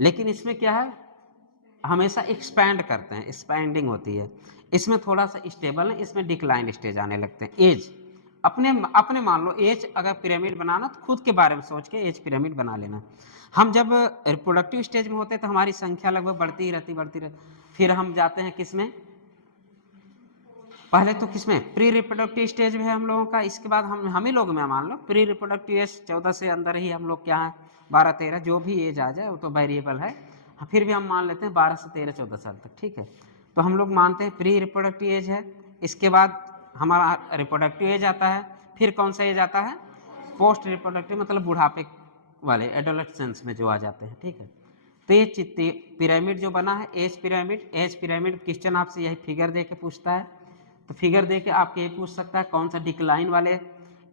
लेकिन इसमें क्या है हमेशा एक्सपैंड करते हैं, एक्सपैंडिंग होती है। इसमें थोड़ा सा स्टेबल है, इसमें डिक्लाइन स्टेज आने लगते हैं। एज अपने मान लो, एज अगर पिरामिड बनाना तो खुद के बारे में सोच के एज पिरामिड बना लेना। हम जब रिप्रोडक्टिव स्टेज में होते हैं तो हमारी संख्या लगभग बढ़ती ही रहती, फिर हम जाते हैं किसमें, पहले तो किसमें प्री रिप्रोडक्टिव स्टेज में है हम लोगों का, इसके बाद हम ही लोग में मान लो प्री रिप्रोडक्टिव एज 14 से अंदर ही हम लोग क्या है 12-13, जो भी एज आ जाए वो तो वेरिएबल है, फिर भी हम मान लेते हैं 12 से 13-14 साल तक, ठीक है। तो हम लोग मानते हैं प्री रिप्रोडक्टिव एज है, इसके बाद हमारा रिप्रोडक्टिव एज आता है, फिर कौन सा एज आता है पोस्ट रिप्रोडक्टिव, मतलब बुढ़ापे वाले एडोलेसेंस में जो आ जाते हैं, ठीक है। तो ये पिरामिड जो बना है एज पिरामिड क्वेश्चन आपसे यही फिगर दे के पूछता है, तो फिगर दे के आपके ये पूछ सकता है कौन सा डिक्लाइन वाले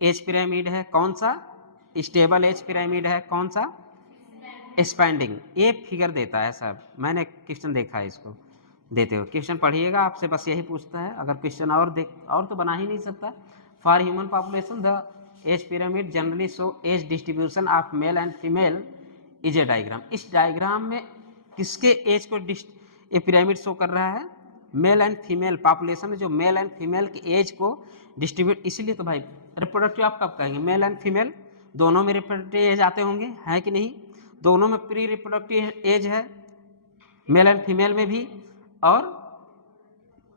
एज पिरामिड है, कौन सा स्टेबल एज पिरामिड है, कौन सा एक्सपैंडिंग, ये फिगर देता है सर, मैंने क्वेश्चन देखा है इसको देते हुए, क्वेश्चन पढ़िएगा, आपसे बस यही पूछता है, अगर क्वेश्चन और तो बना ही नहीं सकता। For human population the age pyramid generally show age distribution of male and female is a diagram. इस डायग्राम में किसके एज को ये पिरामिड शो कर रहा है, मेल एंड फीमेल पॉपुलेशन में जो मेल एंड फीमेल की एज को डिस्ट्रीब्यूट, इसीलिए तो भाई रिप्रोडक्टिव आप कब कहेंगे, मेल एंड फीमेल दोनों में रिप्रोडक्टिव एज आते होंगे, है कि नहीं, दोनों में प्री रिप्रोडक्टिव एज है मेल एंड फीमेल में भी, और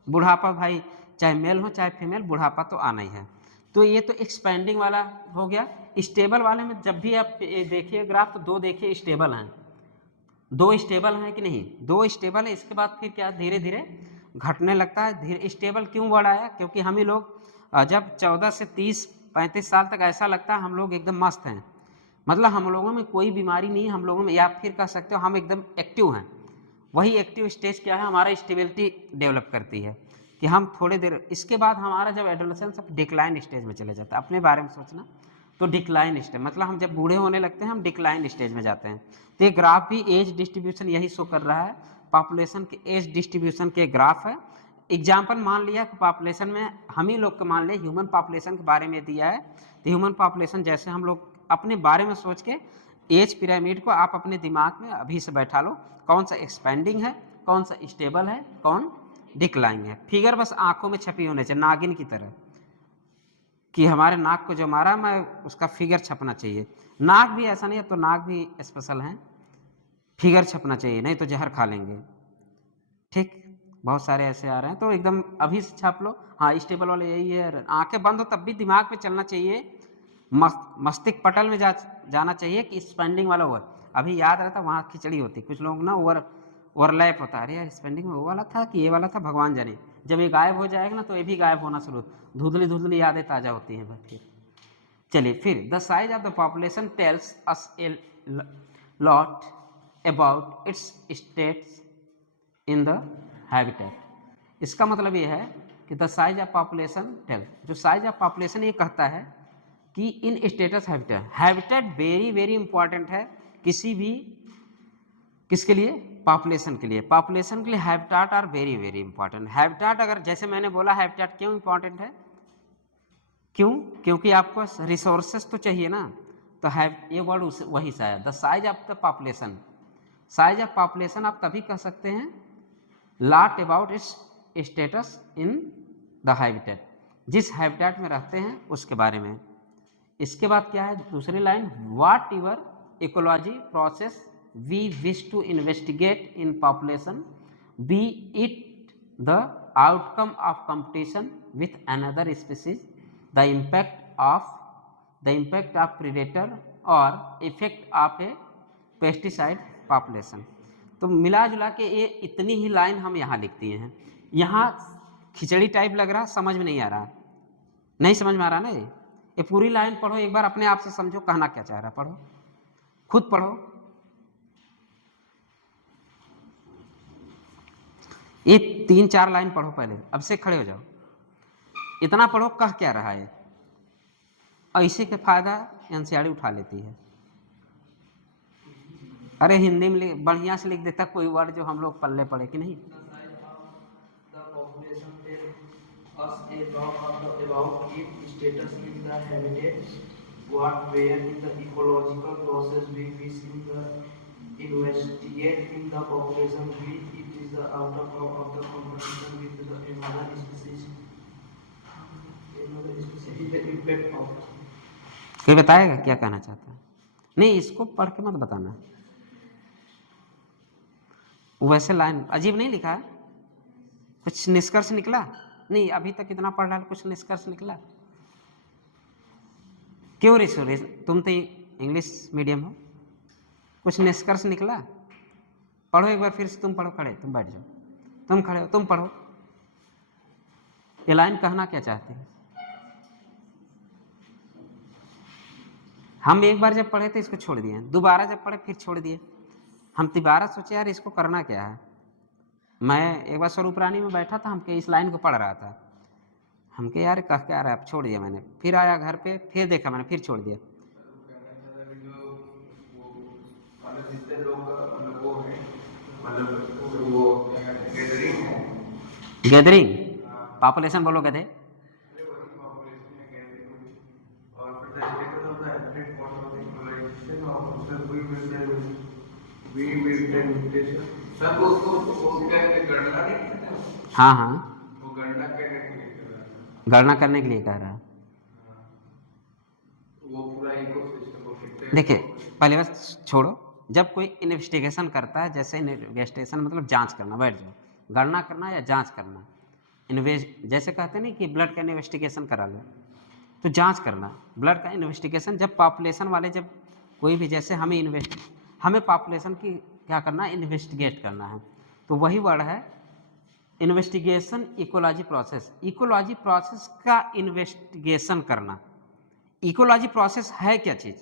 बुढ़ापा भाई चाहे मेल हो चाहे फीमेल, बुढ़ापा तो आना ही है। तो ये तो एक्सपेंडिंग वाला हो गया। स्टेबल वाले में जब भी आप देखिए ग्राफ तो दो देखिए स्टेबल हैं, दो स्टेबल हैं कि नहीं, दो स्टेबल है, इसके बाद फिर क्या धीरे धीरे घटने लगता है। धीरे स्टेबल क्यों बढ़ा है, क्योंकि हम ही लोग जब 14 से 30-35 साल तक ऐसा लगता है हम लोग एकदम मस्त हैं, मतलब हम लोगों में कोई बीमारी नहीं है हम लोगों में, या फिर कह सकते हो हम एकदम एक्टिव हैं। वही एक्टिव स्टेज क्या है, हमारा स्टेबिलिटी डेवलप करती है कि हम थोड़ी देर, इसके बाद हमारा जब एडोलेसेंस डिक्लाइन स्टेज में चले जाता है, अपने बारे में सोचना, तो डिक्लाइन स्टेज मतलब हम जब बूढ़े होने लगते हैं हम डिक्लाइन स्टेज में जाते हैं। तो ये ग्राफ भी एज डिस्ट्रीब्यूशन यही शो कर रहा है, पॉपुलेशन के एज डिस्ट्रीब्यूशन के ग्राफ है। एग्जाम्पल मान लिया कि पॉपुलेशन में हम ही लोग को मान लिया, ह्यूमन पॉपुलेशन के बारे में दिया है, तो ह्यूमन पॉपुलेशन जैसे हम लोग अपने बारे में सोच के एज पिरामिड को आप अपने दिमाग में अभी से बैठा लो, कौन सा एक्सपेंडिंग है, कौन सा स्टेबल है, कौन डिक्लाइन है। फिगर बस आंखों में छपी होने चाहिए नागिन की तरह, कि हमारे नाक को जो मारा मैं उसका फिगर छपना चाहिए। नाक भी ऐसा नहीं है तो नाक भी स्पेशल है, फिगर छपना चाहिए, नहीं तो जहर खा लेंगे, ठीक। बहुत सारे ऐसे आ रहे हैं तो एकदम अभी से छाप लो। हाँ स्टेबल वाले यही है, आंखें बंद हो तब भी दिमाग में चलना चाहिए, मस्तिष्क पटल में जाना चाहिए कि स्पेंडिंग वाला हुआ। अभी याद रहता वहाँ खिचड़ी होती, कुछ लोग ना ओवरलैप होता है, अरे यार स्पेंडिंग में वो वाला था कि ये वाला था, भगवान जाने। जब ये गायब हो जाएगा ना तो ये भी गायब होना शुरू, धुंधली धुंधली यादें ताज़ा होती हैं फिर। चलिए फिर the size of the population tells us a lot about its status in the habitat. इसका मतलब ये है कि the size of population tell, जो साइज ऑफ पॉपुलेशन ये कहता है कि in status habitat, habitat very very important है किसी भी, किसके लिए, पॉपुलेशन के लिए। पॉपुलेशन के लिए habitat are very very important. Habitat अगर जैसे मैंने बोला हैबिटेट क्यों इंपॉर्टेंट है, क्यों, क्योंकि आपको रिसोर्सेस तो चाहिए ना, तो है ये वर्ड वही सा है, the size of the population. Size of population आप तभी कह सकते हैं lot about it's status in the habitat, जिस हैबिटेट में रहते हैं उसके बारे में। इसके बाद क्या है दूसरी line, whatever ecology process we wish to investigate in population be it the outcome of competition with another species, the impact of predator और effect of a pesticide population. तो मिला जुला के ये इतनी ही लाइन हम यहाँ लिख दिए हैं। यहाँ खिचड़ी टाइप लग रहा, समझ में नहीं आ रहा, नहीं समझ में आ रहा ना, ये पूरी लाइन पढ़ो एक बार, अपने आप से समझो कहना क्या चाह रहा, पढ़ो, खुद पढ़ो। ये 3-4 लाइन पढ़ो पहले, अब से खड़े हो जाओ, इतना पढ़ो कह क्या रहा है। ऐसे के फायदा एनसीईआरटी उठा लेती है। अरे हिंदी में बढ़िया से लिख देता कोई वर्ड जो हम लोग पल्ले पड़े कि नहीं। कोई बताएगा क्या कहना चाहता है? नहीं, इसको पढ़ के मत बताना, वैसे लाइन अजीब नहीं लिखा है, कुछ निष्कर्ष निकला नहीं, अभी तक इतना पढ़ रहा है, कुछ निष्कर्ष निकला? क्यों रे सुरेश, तुम तो इंग्लिश मीडियम हो, कुछ निष्कर्ष निकला? पढ़ो एक बार फिर से, तुम पढ़ो, खड़े तुम बैठ जाओ, तुम खड़े हो, तुम पढ़ो, ये लाइन कहना क्या चाहते हैं? हम एक बार जब पढ़े थे इसको छोड़ दिए, दोबारा जब पढ़े फिर छोड़ दिए। हम दोबारा सोचे यार इसको करना क्या है। मैं एक बार स्वरूप रानी में बैठा था, हमके इस लाइन को पढ़ रहा था, हमके यार कह क्या रहा है, अब छोड़ दिया मैंने। फिर आया घर पे, फिर देखा मैंने, फिर छोड़ दिया। गैदरिंग पॉपुलेशन बोलो गधे। हाँ हाँ, वो गणना करने के लिए कह रहा है। वो पूरा इकोसिस्टम। देखिए पहले बस छोड़ो, जब कोई इन्वेस्टिगेशन करता है, जैसे इन्वेस्टिगेशन मतलब जांच करना, बैठ जाओ, गणना करना या जांच करना, जैसे कहते नहीं कि ब्लड का इन्वेस्टिगेशन करा लो, तो जांच करना, ब्लड का इन्वेस्टिगेशन। जब पॉपुलेशन वाले, जब कोई भी, जैसे हमें पॉपुलेशन की क्या करना है, इन्वेस्टिगेट करना है, तो वही वर्ड है investigation ecology process. Ecology process का इन्वेस्टिगेशन करना। इकोलॉजी प्रोसेस है क्या चीज़?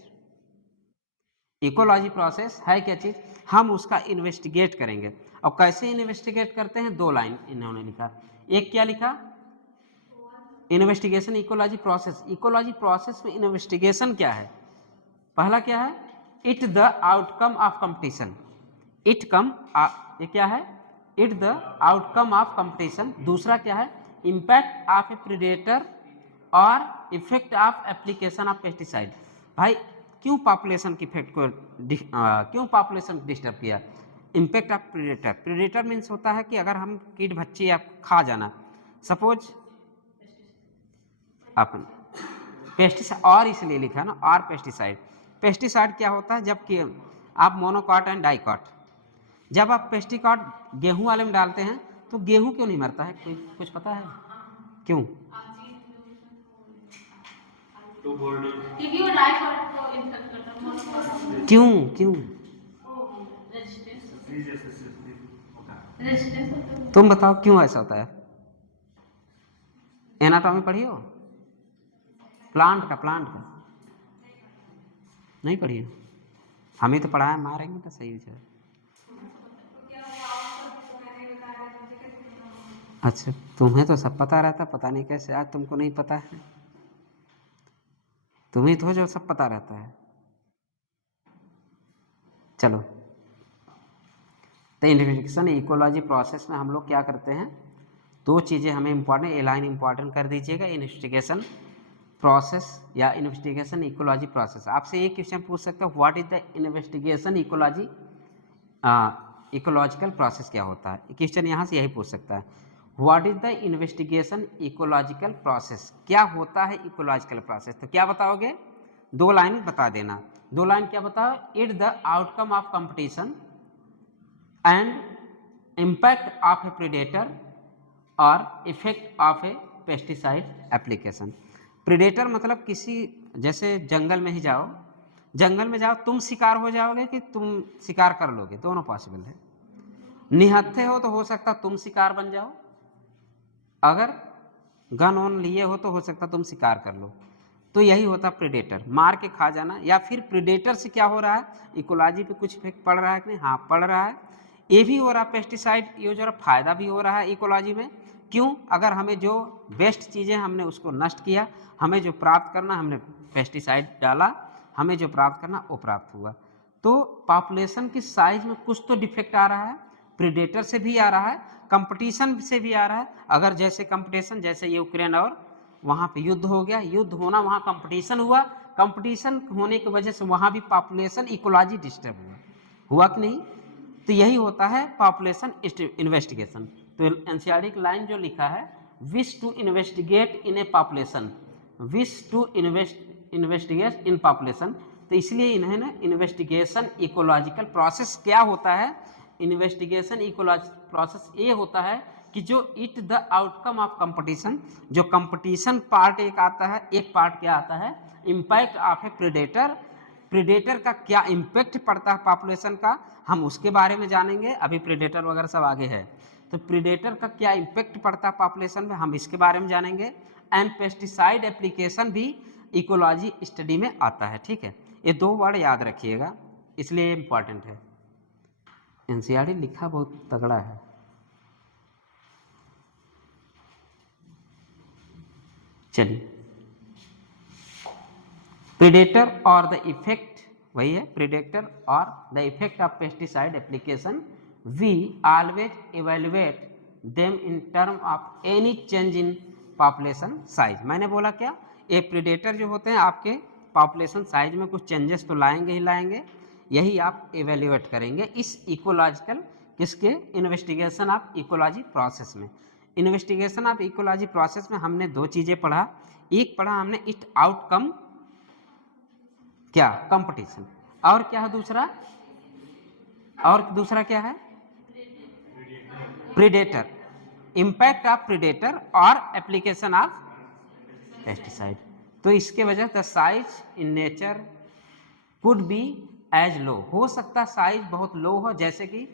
इकोलॉजी प्रोसेस है क्या चीज़? हम उसका इन्वेस्टिगेट करेंगे। और कैसे इन्वेस्टिगेट करते हैं? 2 लाइन इन्होंने लिखा। एक क्या लिखा? Investigation ecology process. Ecology process में इन्वेस्टिगेशन क्या है? पहला क्या है? It the outcome of competition. ये क्या है? It the outcome of competition. दूसरा क्या है? इम्पैक्ट ऑफ ए प्रेडेटर और effect of application of pesticide. भाई क्यों पॉपुलेशन की इफेक्ट को क्यों पॉपुलेशन डिस्टर्ब किया? Impact of predator. Predator means होता है कि अगर हम कीट बच्चे या खा जाना, सपोज अपन पेस्टिसाइड, और इसलिए लिखा है ना, और पेस्टिसाइड। पेस्टिसाइड क्या होता है? जबकि आप मोनोकॉट एंड डाइकॉट, जब आप पेस्टिकॉट गेहूं वाले में डालते हैं तो गेहूं क्यों नहीं मरता है? कोई कुछ पता है क्यों? क्यों क्यों? तुम बताओ क्यों ऐसा होता है? एनाटॉमी पढ़ी हो? प्लांट का नहीं पढ़ी है, हम ही तो पढ़ाए, मारेंगे तो सही है। अच्छा, तुम्हें तो सब पता रहता, पता नहीं कैसे आज तुमको नहीं पता है। तुम्हें तो जो सब पता रहता है। चलो, तो इन्वेस्टिगेशन इकोलॉजी प्रोसेस में हम लोग क्या करते हैं, दो चीज़ें हमें इंपॉर्टेंट, ए लाइन इंपॉर्टेंट कर दीजिएगा। इन्वेस्टिगेशन प्रोसेस या इन्वेस्टिगेशन इकोलॉजी प्रोसेस। आपसे एक क्वेश्चन पूछ सकते हो, what is the investigation ecology, ecological process क्या होता है। क्वेश्चन यहाँ से यही पूछ सकता है, what is the investigation ecological process, क्या होता है इकोलॉजिकल प्रोसेस। तो क्या बताओगे, दो लाइन बता देना। दो लाइन क्या बताओ, it the outcome of competition and impact of a predator और effect of a pesticide application. Predator मतलब किसी, जैसे जंगल में ही जाओ, जंगल में जाओ, तुम शिकार हो जाओगे कि तुम शिकार कर लोगे, दोनों पॉसिबल है। निहत्थे हो तो हो सकता तुम शिकार बन जाओ, अगर गन ऑन लिए हो तो हो सकता तुम शिकार कर लो। तो यही होता प्रीडेटर, मार के खा जाना। या फिर प्रीडेटर से क्या हो रहा है, इकोलॉजी पे कुछ इफेक्ट पड़ रहा है कि नहीं, हाँ पड़ रहा है। ये भी हो रहा है, पेस्टिसाइड यूज हो रहा, फायदा भी हो रहा है इकोलॉजी में। क्यों, अगर हमें जो बेस्ट चीज़ें हमने उसको नष्ट किया, हमें जो प्राप्त करना हमने पेस्टिसाइड डाला, हमें जो प्राप्त करना वो प्राप्त हुआ। तो पॉपुलेशन की साइज में कुछ तो डिफेक्ट आ रहा है, प्रीडेटर से भी आ रहा है, कंपटीशन से भी आ रहा है। अगर जैसे कंपटीशन, जैसे यूक्रेन और वहाँ पे युद्ध हो गया, युद्ध होना, वहाँ कंपटीशन हुआ, कंपटीशन होने की वजह से वहाँ भी पॉपुलेशन इकोलॉजी डिस्टर्ब हुआ कि नहीं। तो यही होता है पॉपुलेशन इन्वेस्टिगेशन। तो एनसीईआरटी की लाइन जो लिखा है, wish to investigate in a population, wish to investigate in population. तो इसलिए इन्हें ना इन्वेस्टिगेशन इकोलॉजिकल प्रोसेस क्या होता है, इन्वेस्टिगेशन इकोलॉजी प्रोसेस ये होता है कि जो it the outcome of competition, जो कंपटीशन पार्ट एक आता है, एक पार्ट क्या आता है, impact of a predator, predator का क्या इम्पैक्ट पड़ता है पॉपुलेशन का, हम उसके बारे में जानेंगे। अभी प्रीडेटर वगैरह सब आगे है, तो प्रीडेटर का क्या इम्पैक्ट पड़ता है पॉपुलेशन में, हम इसके बारे में जानेंगे। एंड पेस्टिसाइड एप्लीकेशन भी इकोलॉजी स्टडी में आता है, ठीक है। ये दो वर्ड याद रखिएगा, इसलिए इम्पॉर्टेंट है। एनसीईआरटी लिखा बहुत तगड़ा है। चलिए, प्रीडेटर और द इफेक्ट, वही है प्रीडेटर और the effect of pesticide application, we always evaluate them in term of any change in population size. मैंने बोला क्या, ये प्रीडेटर जो होते हैं आपके पॉपुलेशन साइज में कुछ चेंजेस तो लाएंगे ही लाएंगे, यही आप इवेल्युएट करेंगे इस इकोलॉजिकल, किसके, इन्वेस्टिगेशन ऑफ इकोलॉजी प्रोसेस में। इन्वेस्टिगेशन ऑफ इकोलॉजी प्रोसेस में हमने दो चीज़ें पढ़ा, एक पढ़ा हमने इट आउटकम, क्या, कंपटीशन, और क्या है दूसरा, और दूसरा क्या है, प्रीडेटर, इम्पैक्ट ऑफ प्रीडेटर और एप्लीकेशन ऑफ पेस्टिसाइड। तो इसके वजह the size in nature could be as low, हो सकता साइज बहुत लो हो, जैसे कि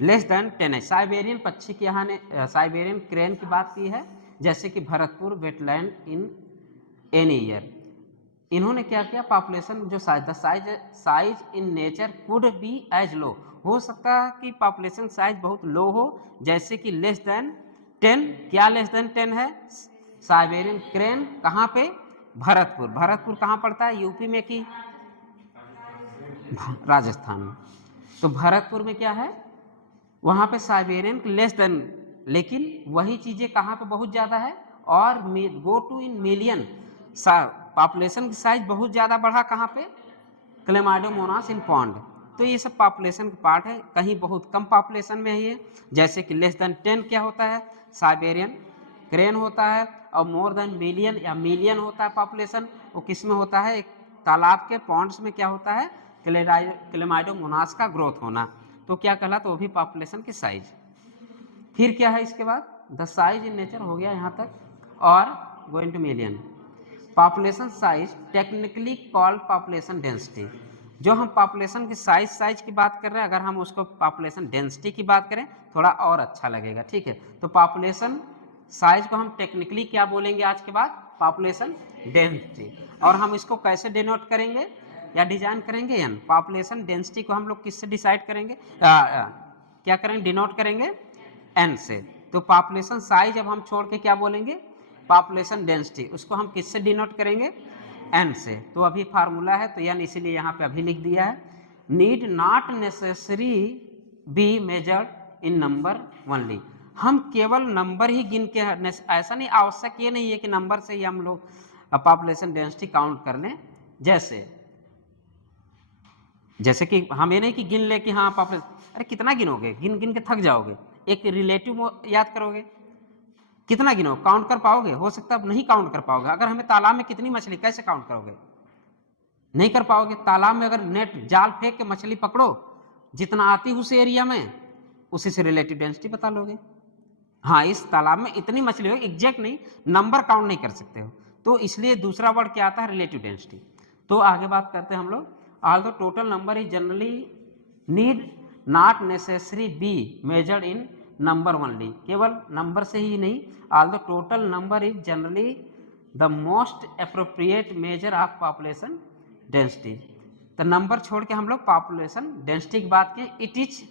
लेस देन 10 है। साइबेरियन पक्षी के यहाँ ने साइबेरियन क्रेन की बात की है, जैसे कि Bharatpur wetland in any year. इन्होंने क्या किया, पॉपुलेशन जो size in nature could be as low, हो सकता है कि पॉपुलेशन साइज बहुत लो हो, जैसे कि लेस देन 10। क्या लेस देन 10 है, साइबेरियन क्रेन, कहाँ पे, भरतपुर। भरतपुर कहाँ पड़ता है, यूपी में कि राजस्थान में। तो भरतपुर में क्या है, वहाँ पे साइबेरियन लेस देन, लेकिन वही चीज़ें कहाँ पे बहुत ज़्यादा है, और go to in million, population की साइज बहुत ज़्यादा बढ़ा कहाँ पे, क्लेमाइडोमोनास इन पॉन्ड। तो ये सब पॉपुलेशन का पार्ट है, कहीं बहुत कम पॉपुलेशन में है, जैसे कि लेस देन 10 क्या होता है, साइबेरियन क्रेन होता है, और मोर देन मिलियन या मिलियन होता है पॉपुलेशन, वो किस में होता है, एक तालाब के पॉन्ड्स में क्या होता है, क्लेमाइडोमोनास का ग्रोथ होना। तो क्या कहला, तो वो भी पॉपुलेशन की साइज। फिर क्या है इसके बाद, द साइज इन नेचर हो गया यहाँ तक, और going two million. Population size technically called population density. जो हम पॉपुलेशन की साइज की बात कर रहे हैं, अगर हम उसको पॉपुलेशन डेंसिटी की बात करें थोड़ा और अच्छा लगेगा, ठीक है। तो पॉपुलेशन साइज को हम टेक्निकली क्या बोलेंगे आज के बाद, पॉपुलेशन डेंसिटी। और हम इसको कैसे डिनोट करेंगे, या डिजाइन करेंगे n। पॉपुलेशन डेंसिटी को हम लोग किससे डिसाइड करेंगे, क्या करेंगे, डिनोट करेंगे n से। तो पॉपुलेशन साइज अब हम छोड़ के क्या बोलेंगे, पॉपुलेशन डेंसिटी, उसको हम किससे डिनोट करेंगे, n से। तो अभी फार्मूला है तो n इसीलिए यहाँ पे अभी लिख दिया है। Need not necessary be measured in number only, हम केवल नंबर ही गिन के, ऐसा नहीं, आवश्यक ये नहीं है कि नंबर से ही हम लोग पॉपुलेशन डेंसिटी काउंट कर लें। जैसे कि हम ये नहीं कि गिन ले कि हाँ पॉपुलेशन, अरे कितना गिनोगे, गिन गिन के थक जाओगे। एक रिलेटिव याद करोगे, कितना गिनो, काउंट कर पाओगे, हो सकता है नहीं काउंट कर पाओगे। अगर हमें तालाब में कितनी मछली, कैसे काउंट करोगे, नहीं कर पाओगे। तालाब में अगर नेट जाल फेंक के मछली पकड़ो, जितना आती उस एरिया में, उसी से रिलेटिव डेंसिटी बता लोगे। हाँ, इस तालाब में इतनी मछली हो, एग्जैक्ट नहीं, नंबर काउंट नहीं कर सकते हो। तो इसलिए दूसरा वर्ड क्या आता है, रिलेटिव डेंसिटी। तो आगे बात करते हैं हम लोग, although total number is generally need not necessary be measured in number only, केवल नंबर से ही नहीं, although total number is generally the most appropriate measure of population density. तो नंबर छोड़ के हम लोग पॉपुलेशन डेंसिटी की बात की। It is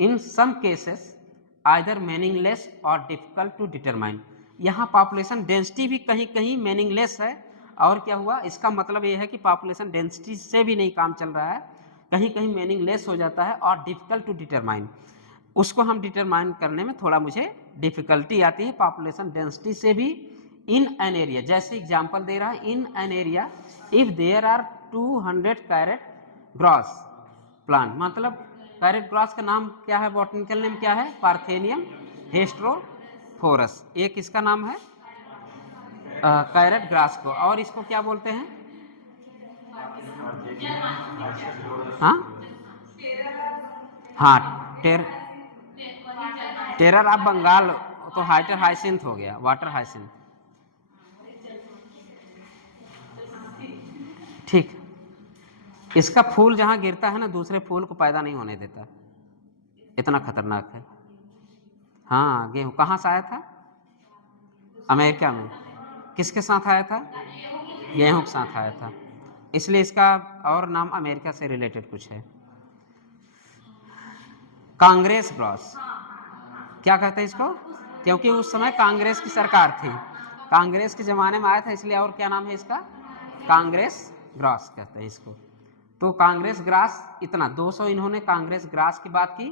in some cases either meaningless or difficult to determine, यहाँ पॉपुलेशन डेंसिटी भी कहीं कहीं मीनिंगलेस है। और क्या हुआ, इसका मतलब ये है कि पॉपुलेशन डेंसिटी से भी नहीं काम चल रहा है, कहीं कहीं मीनिंगलेस हो जाता है। और डिफिकल्ट टू डिटरमाइन, उसको हम डिटरमाइन करने में थोड़ा मुझे डिफिकल्टी आती है। पॉपुलेशन डेंसिटी से भी इन एन एरिया, जैसे एग्जांपल दे रहा है, in an area if there are 200 carrot grass plant, मतलब कैरेट ग्रॉस का नाम क्या है, बॉटनिकल नेम क्या है, पार्थेनियम हेस्ट्रोफोरस, ये किसका नाम है, कैरेट ग्रास को। और इसको क्या बोलते हैं, हाँ हाँ, टेरर ऑफ बंगाल, तो हाइटर हाइसिंथ हो गया, वाटर हाइसिंथ, ठीक। इसका फूल जहाँ गिरता है ना, दूसरे फूल को पैदा नहीं होने देता, इतना खतरनाक है। हाँ, गेहूँ कहाँ से आया था, अमेरिका में, किसके साथ आया था, गेहूँ के साथ आया था, इसलिए इसका और नाम अमेरिका से रिलेटेड कुछ है। कांग्रेस ग्रॉस, क्या कहते हैं इसको, क्योंकि उस समय कांग्रेस की सरकार थी, कांग्रेस के ज़माने में आया था, इसलिए। और क्या नाम है इसका, कांग्रेस ग्रास कहते हैं इसको। तो कांग्रेस ग्रास इतना 200 इन्होंने कांग्रेस ग्रास की बात की।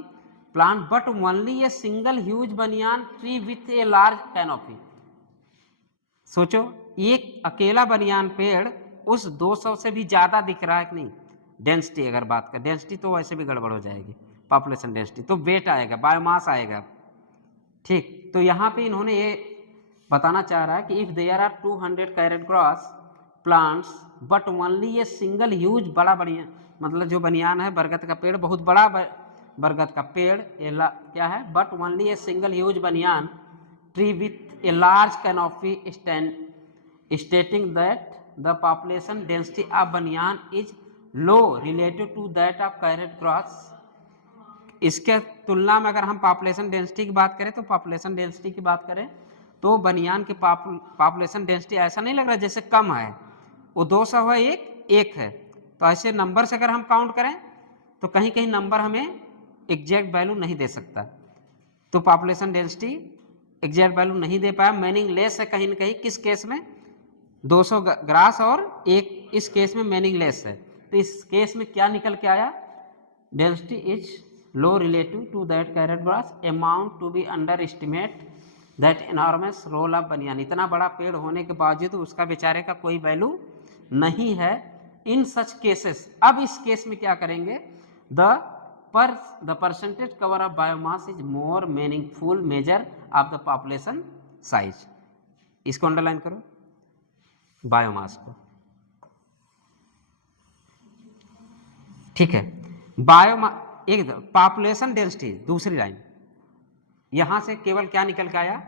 Plant but only a single huge banyan tree with a large canopy, सोचो एक अकेला बनियान पेड़ उस 200 से भी ज़्यादा दिख रहा है कि नहीं। डेंसिटी अगर बात कर, डेंसिटी तो वैसे भी गड़बड़ हो जाएगी, पॉपुलेशन डेंसिटी तो वेट आएगा, बायोमास आएगा, ठीक। तो यहाँ पे इन्होंने ये बताना चाह रहा है कि if there are 200 carrot grass plants but only a single huge, बड़ा बनियान, मतलब जो बनियान है बरगद का पेड़, बहुत बड़ा बरगद का पेड़, क्या है, but only a single huge banyan tree with a large canopy stating that the population density of banyan is low relative to that of carrot grass. इसके तुलना में अगर हम पॉपुलेशन डेंसिटी की बात करें, तो पॉपुलेशन डेंसिटी की बात करें तो बनियान की पॉपुलेशन डेंसिटी ऐसा नहीं लग रहा जैसे कम है, वो 200 है, एक है। तो ऐसे नंबर से अगर हम काउंट करें तो कहीं कहीं नंबर हमें एग्जैक्ट वैल्यू नहीं दे सकता, तो पॉपुलेशन डेंसिटी एग्जैक्ट वैल्यू नहीं दे पाया, मीनिंगलेस है कहीं ना कहीं। किस केस में, 200 ग्रास और एक, इस केस में मीनिंगलेस है। तो इस केस में क्या निकल के आया, density is low relative to that carrot grass amount to be underestimate that enormous role of banyan, इतना बड़ा पेड़ होने के बावजूद उसका बेचारे का कोई वैल्यू नहीं है इन सच केसेस। अब इस केस में क्या करेंगे, the percentage cover of biomass is more meaningful measure of the population size, इसको अंडरलाइन करो, बायोमास को, ठीक है। बायोमास, एक पॉपुलेशन डेंसिटी, दूसरी लाइन, यहां से केवल क्या निकल के आया,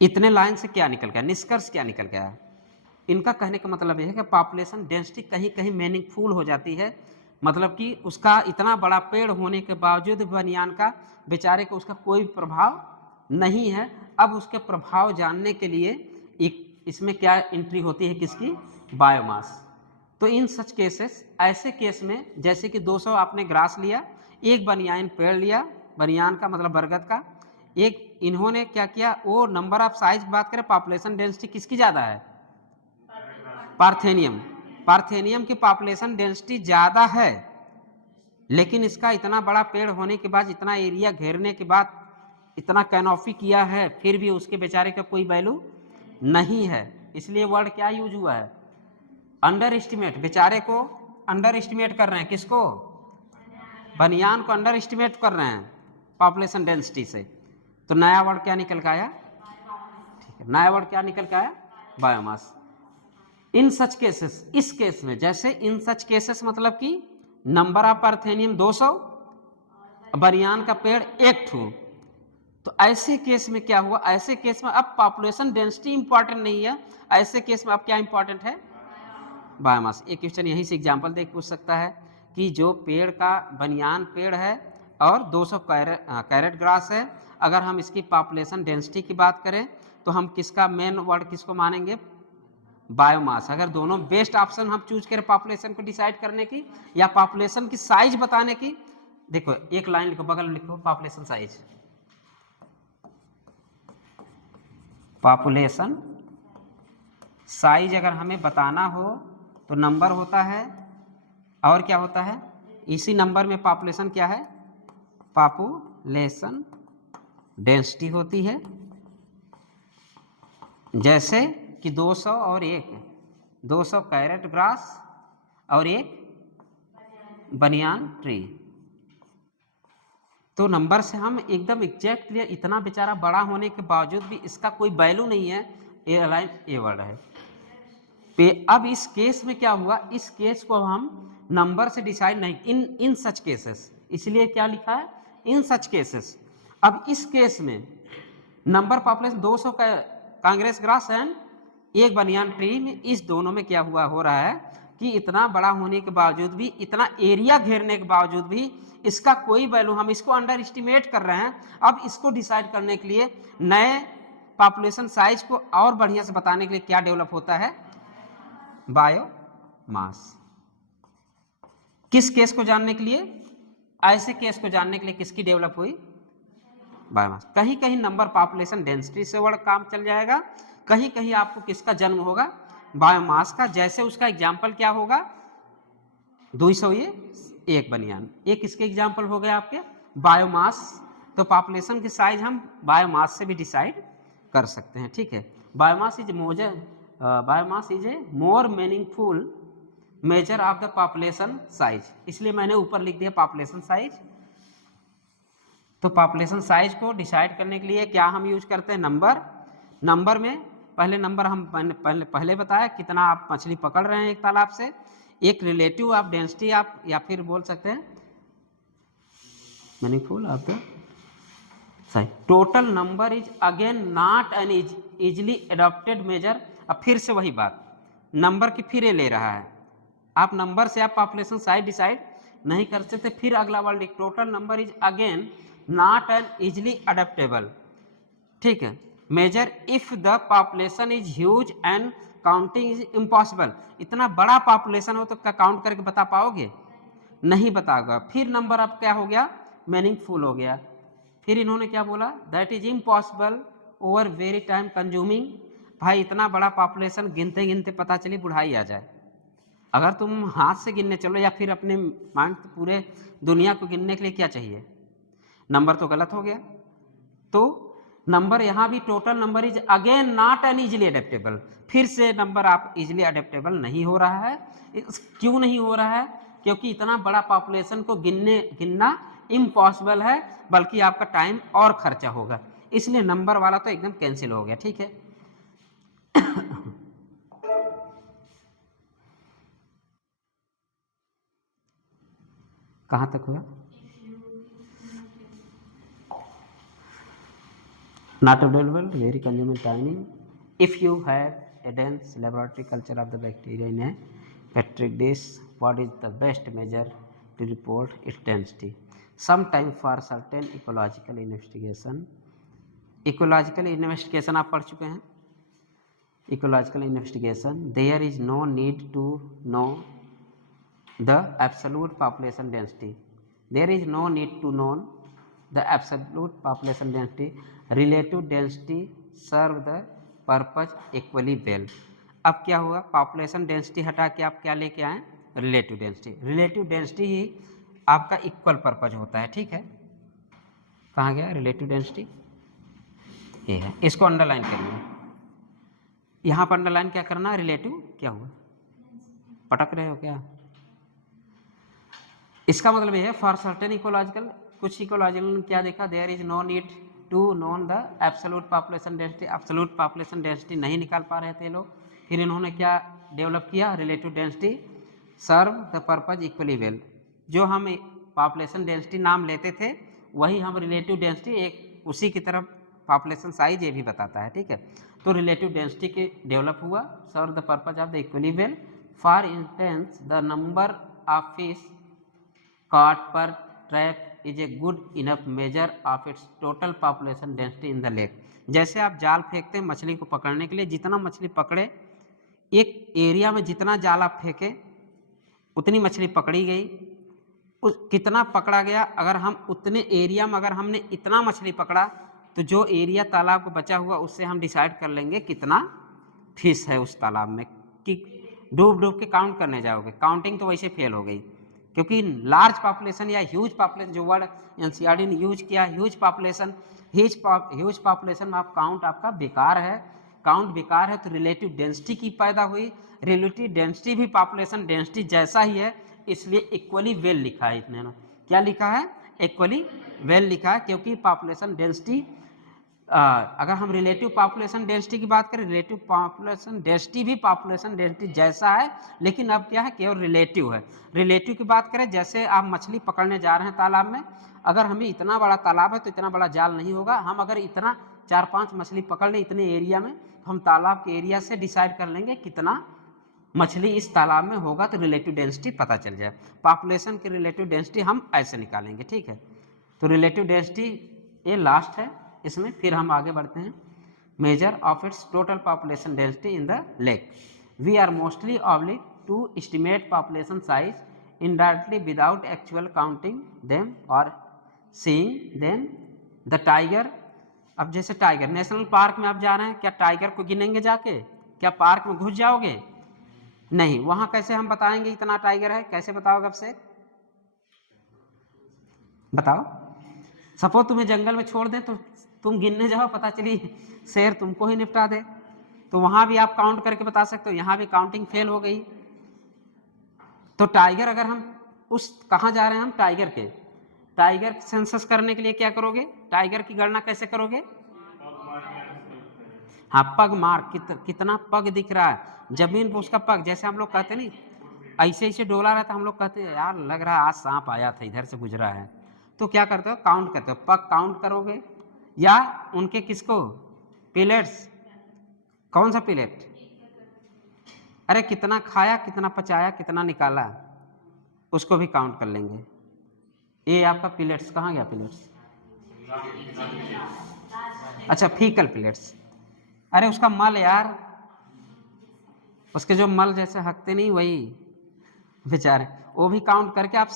इतने लाइन से क्या निकल गया, निष्कर्ष क्या निकल गया। इनका कहने का मतलब यह है कि पॉपुलेशन डेंसिटी कहीं कहीं मीनिंगफुल हो जाती है, मतलब कि उसका इतना बड़ा पेड़ होने के बावजूद बनियान का बेचारे को उसका कोई प्रभाव नहीं है। अब उसके प्रभाव जानने के लिए इसमें क्या एंट्री होती है किसकी, बायोमास। तो इन सच केसेस, ऐसे केस में जैसे कि 200 आपने ग्रास लिया, एक बनियान पेड़ लिया, बनियान का मतलब बरगद का, एक इन्होंने क्या किया, वो नंबर ऑफ साइज बात करें, पॉपुलेशन डेंसिटी किसकी ज़्यादा है, पार्थेनियम। पार्थेनियम की पॉपुलेशन डेंसिटी ज़्यादा है, लेकिन इसका इतना बड़ा पेड़ होने के बाद, इतना एरिया घेरने के बाद, इतना कैनोपी किया है, फिर भी उसके बेचारे का कोई वैल्यू नहीं है। इसलिए वर्ड क्या यूज हुआ है, अंडर एस्टिमेट। बेचारे को अंडर एस्टिमेट कर रहे हैं, किसको, बनियान को अंडर एस्टिमेट कर रहे हैं पॉपुलेशन डेंसिटी से। तो नया वर्ड क्या निकल के आया, ठीक है, नया वर्ड क्या निकल के आया, बायोमास। इन सच केसेस, इस केस में जैसे इन सच केसेस मतलब कि नंबर ऑफ पार्थेनियम 200, बनियान का पेड़ 1 ठो। तो ऐसे केस में क्या हुआ, ऐसे केस में अब पॉपुलेशन डेंसिटी इंपॉर्टेंट नहीं है, ऐसे केस में अब क्या इंपॉर्टेंट है, बायोमास। एक क्वेश्चन यहीं से एग्जांपल देख पूछ सकता है कि जो पेड़ का बनियान पेड़ है और 200 कैरेट ग्रास है, अगर हम इसकी पॉपुलेशन डेंसिटी की बात करें तो हम किसका मेन वर्ड किसको मानेंगे, बायोमास। अगर दोनों बेस्ट ऑप्शन हम चूज करें पॉपुलेशन को डिसाइड करने की या पॉपुलेशन की साइज बताने की, देखो एक लाइन लिखो, बगल में लिखो पॉपुलेशन साइज, पॉपुलेशन साइज अगर हमें बताना हो तो नंबर होता है, और क्या होता है, इसी नंबर में पॉपुलेशन क्या है, पॉपुलेशन डेंसिटी होती है। जैसे कि 200 और 1, 200 कैरेट ग्रास और 1 बनियान ट्री। तो नंबर से हम एकदम एग्जैक्ट लिया, इतना बेचारा बड़ा होने के बावजूद भी इसका कोई वैल्यू नहीं है, ए लाइन ए वर्ड है। अब इस केस में क्या हुआ, इस केस को हम नंबर से डिसाइड नहीं, इन सच केसेस, इसलिए क्या लिखा है, इन सच केसेस। अब इस केस में नंबर पॉपुलेशन 200 का Congress grass and 1 banyan tree में, इस दोनों में क्या हुआ, हो रहा है कि इतना बड़ा होने के बावजूद भी, इतना एरिया घेरने के बावजूद भी इसका कोई वैल्यू, हम इसको अंडर एस्टिमेट कर रहे हैं। अब इसको डिसाइड करने के लिए नए पॉपुलेशन साइज को और बढ़िया से बताने के लिए क्या डेवलप होता है, बायोमास। किस केस को जानने के लिए, ऐसे केस को जानने के लिए किसकी डेवलप हुई, बायोमास। कहीं कहीं नंबर पॉपुलेशन डेंसिटी से वर्ड काम चल जाएगा, कहीं कहीं आपको किसका जन्म होगा, बायोमास का। जैसे उसका एग्जाम्पल क्या होगा, 200 ये 1 बनियान, ये किसके एग्जाम्पल हो गए आपके, बायोमास। तो पॉपुलेशन की साइज हम बायोमास से भी डिसाइड कर सकते हैं, ठीक है। Biomass is a more meaningful measure of the population size, इसलिए मैंने ऊपर लिख दिया पॉपुलेशन साइज। तो पॉपुलेशन साइज को डिसाइड करने के लिए क्या हम यूज करते हैं, नंबर। नंबर में पहले नंबर हम पहले बताया कितना आप मछली पकड़ रहे हैं एक तालाब से, एक रिलेटिव ऑफ डेंसिटी आप, या फिर बोल सकते हैं meaningful of the size. Total number is again not an easily adopted measure. अब फिर से वही बात, नंबर की फिर ये ले रहा है, आप नंबर से आप पॉपुलेशन साइज डिसाइड नहीं कर सकते। फिर अगला word, total number is again not an easily adaptable, ठीक है, measure if the population is huge and counting is impossible. इतना बड़ा पॉपुलेशन हो तो क्या काउंट करके बता पाओगे, नहीं बताओगे। फिर नंबर अब क्या हो गया, मीनिंगफुल हो गया। फिर इन्होंने क्या बोला, that is impossible over very time consuming. भाई इतना बड़ा पॉपुलेशन गिनते गिनते पता चली बुढ़ाई आ जाए। अगर तुम हाथ से गिनने चलो या फिर अपने माइंड पूरे दुनिया को गिनने के लिए क्या चाहिए, नंबर तो गलत हो गया। तो नंबर यहाँ भी total number is again not N easily adaptable, फिर से नंबर आप इजिली अडेप्टेबल नहीं हो रहा है। क्यों नहीं हो रहा है, क्योंकि इतना बड़ा पॉपुलेशन को गिनना इम्पॉसिबल है, बल्कि आपका टाइम और खर्चा होगा, इसलिए नंबर वाला तो एकदम कैंसिल हो गया, ठीक है। कहाँ तक हुआ, not available, very convenient timing. If you have a dense laboratory culture of the bacteria in a petri dish, what is the best measure to report its density? Sometime for certain ecological investigation आप पढ़ चुके हैं, ecological investigation, there is no need to know the absolute population density. There is no need to know the absolute population density. Relative density serve the purpose equally well. अब क्या हुआ, population density हटा के आप क्या लेके आए, relative density. Relative density ही आपका इक्वल पर्पज होता है. ठीक है, कहाँ गया रिलेटिव डेंसिटी, ये है, इसको अंडरलाइन करिए. यहाँ पर अंडरलाइन क्या करना, रिलेटिव क्या हुआ, पटक रहे हो क्या? इसका मतलब ये है फॉर सर्टेन इकोलॉजिकल, कुछ इकोलॉजिकल ने क्या देखा, there is no need to known the absolute population density. Absolute population density नहीं निकाल पा रहे थे लोग, फिर इन्होंने क्या डेवलप किया, relative density serve the purpose equally well. जो हम पॉपुलेशन डेंसिटी नाम लेते थे वही हम रिलेटिव डेंसिटी एक उसी की तरफ पॉपुलेशन साइज ये भी बताता है. ठीक है, तो रिलेटिव डेंसिटी के डेवलप हुआ, serve the purpose of the equally well. For instance the number of fish caught per trap is a good enough measure of its total population density in the lake. जैसे आप जाल फेंकते हैं मछली को पकड़ने के लिए, जितना मछली पकड़े, एक एरिया में जितना जाल आप फेंके उतनी मछली पकड़ी गई, कितना पकड़ा गया, अगर हम उतने एरिया में अगर हमने इतना मछली पकड़ा तो जो एरिया तालाब को बचा हुआ उससे हम डिसाइड कर लेंगे कितना फिश है उस तालाब में. कि डूब डूब के काउंट करने जाओगे, काउंटिंग तो वैसे फेल हो गई, क्योंकि लार्ज पॉपुलेशन या ह्यूज पॉपुलेशन, जो वर्ड एनसीईआरटी ने यूज किया ह्यूज पॉपुलेशन, ह्यूज पॉपुलेशन में आप काउंट आपका बेकार है. काउंट बेकार है तो रिलेटिव डेंसिटी की पैदा हुई. रिलेटिव डेंसिटी भी पॉपुलेशन डेंसिटी जैसा ही है, इसलिए इक्वली वेल लिखा है. इतने ना क्या लिखा है, इक्वली वेल लिखा है, क्योंकि पॉपुलेशन डेंसिटी, अगर हम रिलेटिव पॉपुलेशन डेंसिटी की बात करें, रिलेटिव पॉपुलेशन डेंसिटी भी पॉपुलेशन डेंसिटी जैसा है, लेकिन अब क्या है, केवल रिलेटिव है. रिलेटिव की बात करें, जैसे आप मछली पकड़ने जा रहे हैं तालाब में, अगर हमें इतना बड़ा तालाब है तो इतना बड़ा जाल नहीं होगा. हम अगर इतना 4-5 मछली पकड़ लें इतने एरिया में, तो हम तालाब के एरिया से डिसाइड कर लेंगे कितना मछली इस तालाब में होगा, तो रिलेटिव डेंसिटी पता चल जाए. पॉपुलेशन की रिलेटिव डेंसिटी हम ऐसे निकालेंगे. ठीक है, तो रिलेटिव डेंसिटी ये लास्ट है इसमें. फिर हम आगे बढ़ते हैं. Measure of its total population density in the lake. We are mostly oblique to estimate population size indirectly without actual counting them or seeing them. The tiger, अब जैसे टाइगर नेशनल पार्क में आप जा रहे हैं, क्या टाइगर को गिनेंगे जाके, क्या पार्क में घुस जाओगे, नहीं. वहाँ कैसे हम बताएंगे इतना टाइगर है, कैसे बताओगे अब से, बताओ. सपोज तुम्हें जंगल में छोड़ दें तो तुम गिनने जाओ, पता चली शेर तुमको ही निपटा दे, तो वहां भी आप काउंट करके बता सकते हो. यहाँ भी काउंटिंग फेल हो गई. तो टाइगर, अगर हम उस कहाँ जा रहे हैं, हम टाइगर के, टाइगर सेंसस करने के लिए क्या करोगे, टाइगर की गणना कैसे करोगे, हाँ पग मार, कितना पग दिख रहा है जमीन पर उसका पग. जैसे हम लोग कहते नहीं, ऐसे ऐसे डोला रहा था, हम लोग कहते हैं यार लग रहा है आज सांप आया था इधर से गुजरा है, तो क्या करते हो, काउंट करते हो, पग काउंट करोगे. या उनके किसको, पिलेट्स, कौन सा पिलेट, अरे कितना खाया, कितना पचाया, कितना निकाला, उसको भी काउंट कर लेंगे. ये आपका पिलेट्स कहाँ गया, पिलेट्स, अच्छा फीकल पिलेट्स, अरे उसका मल यार, उसके जो मल जैसे हकते नहीं वही बेचारे, वो भी काउंट करके आप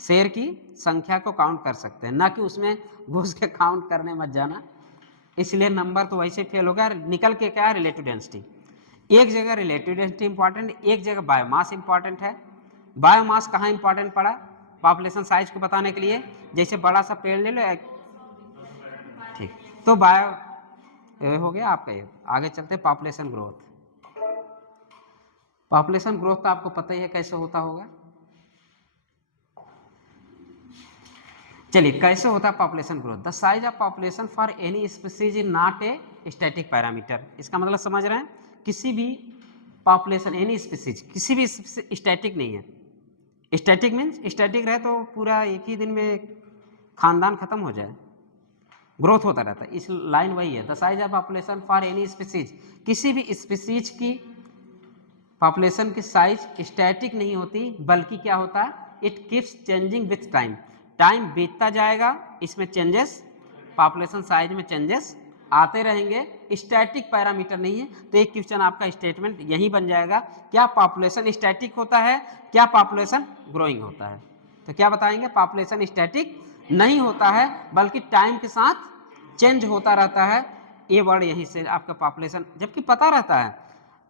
शेर की संख्या को काउंट कर सकते हैं, ना कि उसमें घुस के काउंट करने मत जाना. इसलिए नंबर तो वैसे फेल होगा. निकल के क्या, रिलेटिव डेंसिटी. एक जगह रिलेटिव डेंसिटी इंपॉर्टेंट, एक जगह बायोमास इंपॉर्टेंट है. बायोमास कहाँ इंपॉर्टेंट पड़ा, पॉपुलेशन साइज को बताने के लिए. जैसे बड़ा सा पेड़ ले लो, ठीक, तो बायो हो गया आपका. ये आगे चलते पॉपुलेशन ग्रोथ. पॉपुलेशन ग्रोथ तो आपको पता ही है कैसे होता होगा. चलिए कैसे होता है population growth. The size of population for any species is not a static parameter. इसका मतलब समझ रहे हैं, किसी भी पॉपुलेशन, एनी स्पीसीज, किसी भी स्टैटिक नहीं है. स्टैटिक मीन्स स्टैटिक रहे तो पूरा एक ही दिन में खानदान खत्म हो जाए, ग्रोथ होता रहता है. इस लाइन वही है, the size of population for any species. किसी भी स्पीसीज की पॉपुलेशन की साइज स्टैटिक नहीं होती, बल्कि क्या होता है, it keeps changing with time. Time बीतता जाएगा, इसमें चेंजेस, पॉपुलेशन साइज में चेंजेस आते रहेंगे, स्टैटिक पैरामीटर नहीं है। तो एक क्वेश्चन आपका स्टेटमेंट यही बन जाएगा, क्या पॉपुलेशन स्टैटिक होता है, क्या पॉपुलेशन ग्रोइंग होता है। तो क्या बताएंगे, पॉपुलेशन स्टैटिक नहीं होता है बल्कि टाइम के साथ चेंज होता रहता है। ये वर्ड यहीं से आपका पॉपुलेशन, जबकि पता रहता है।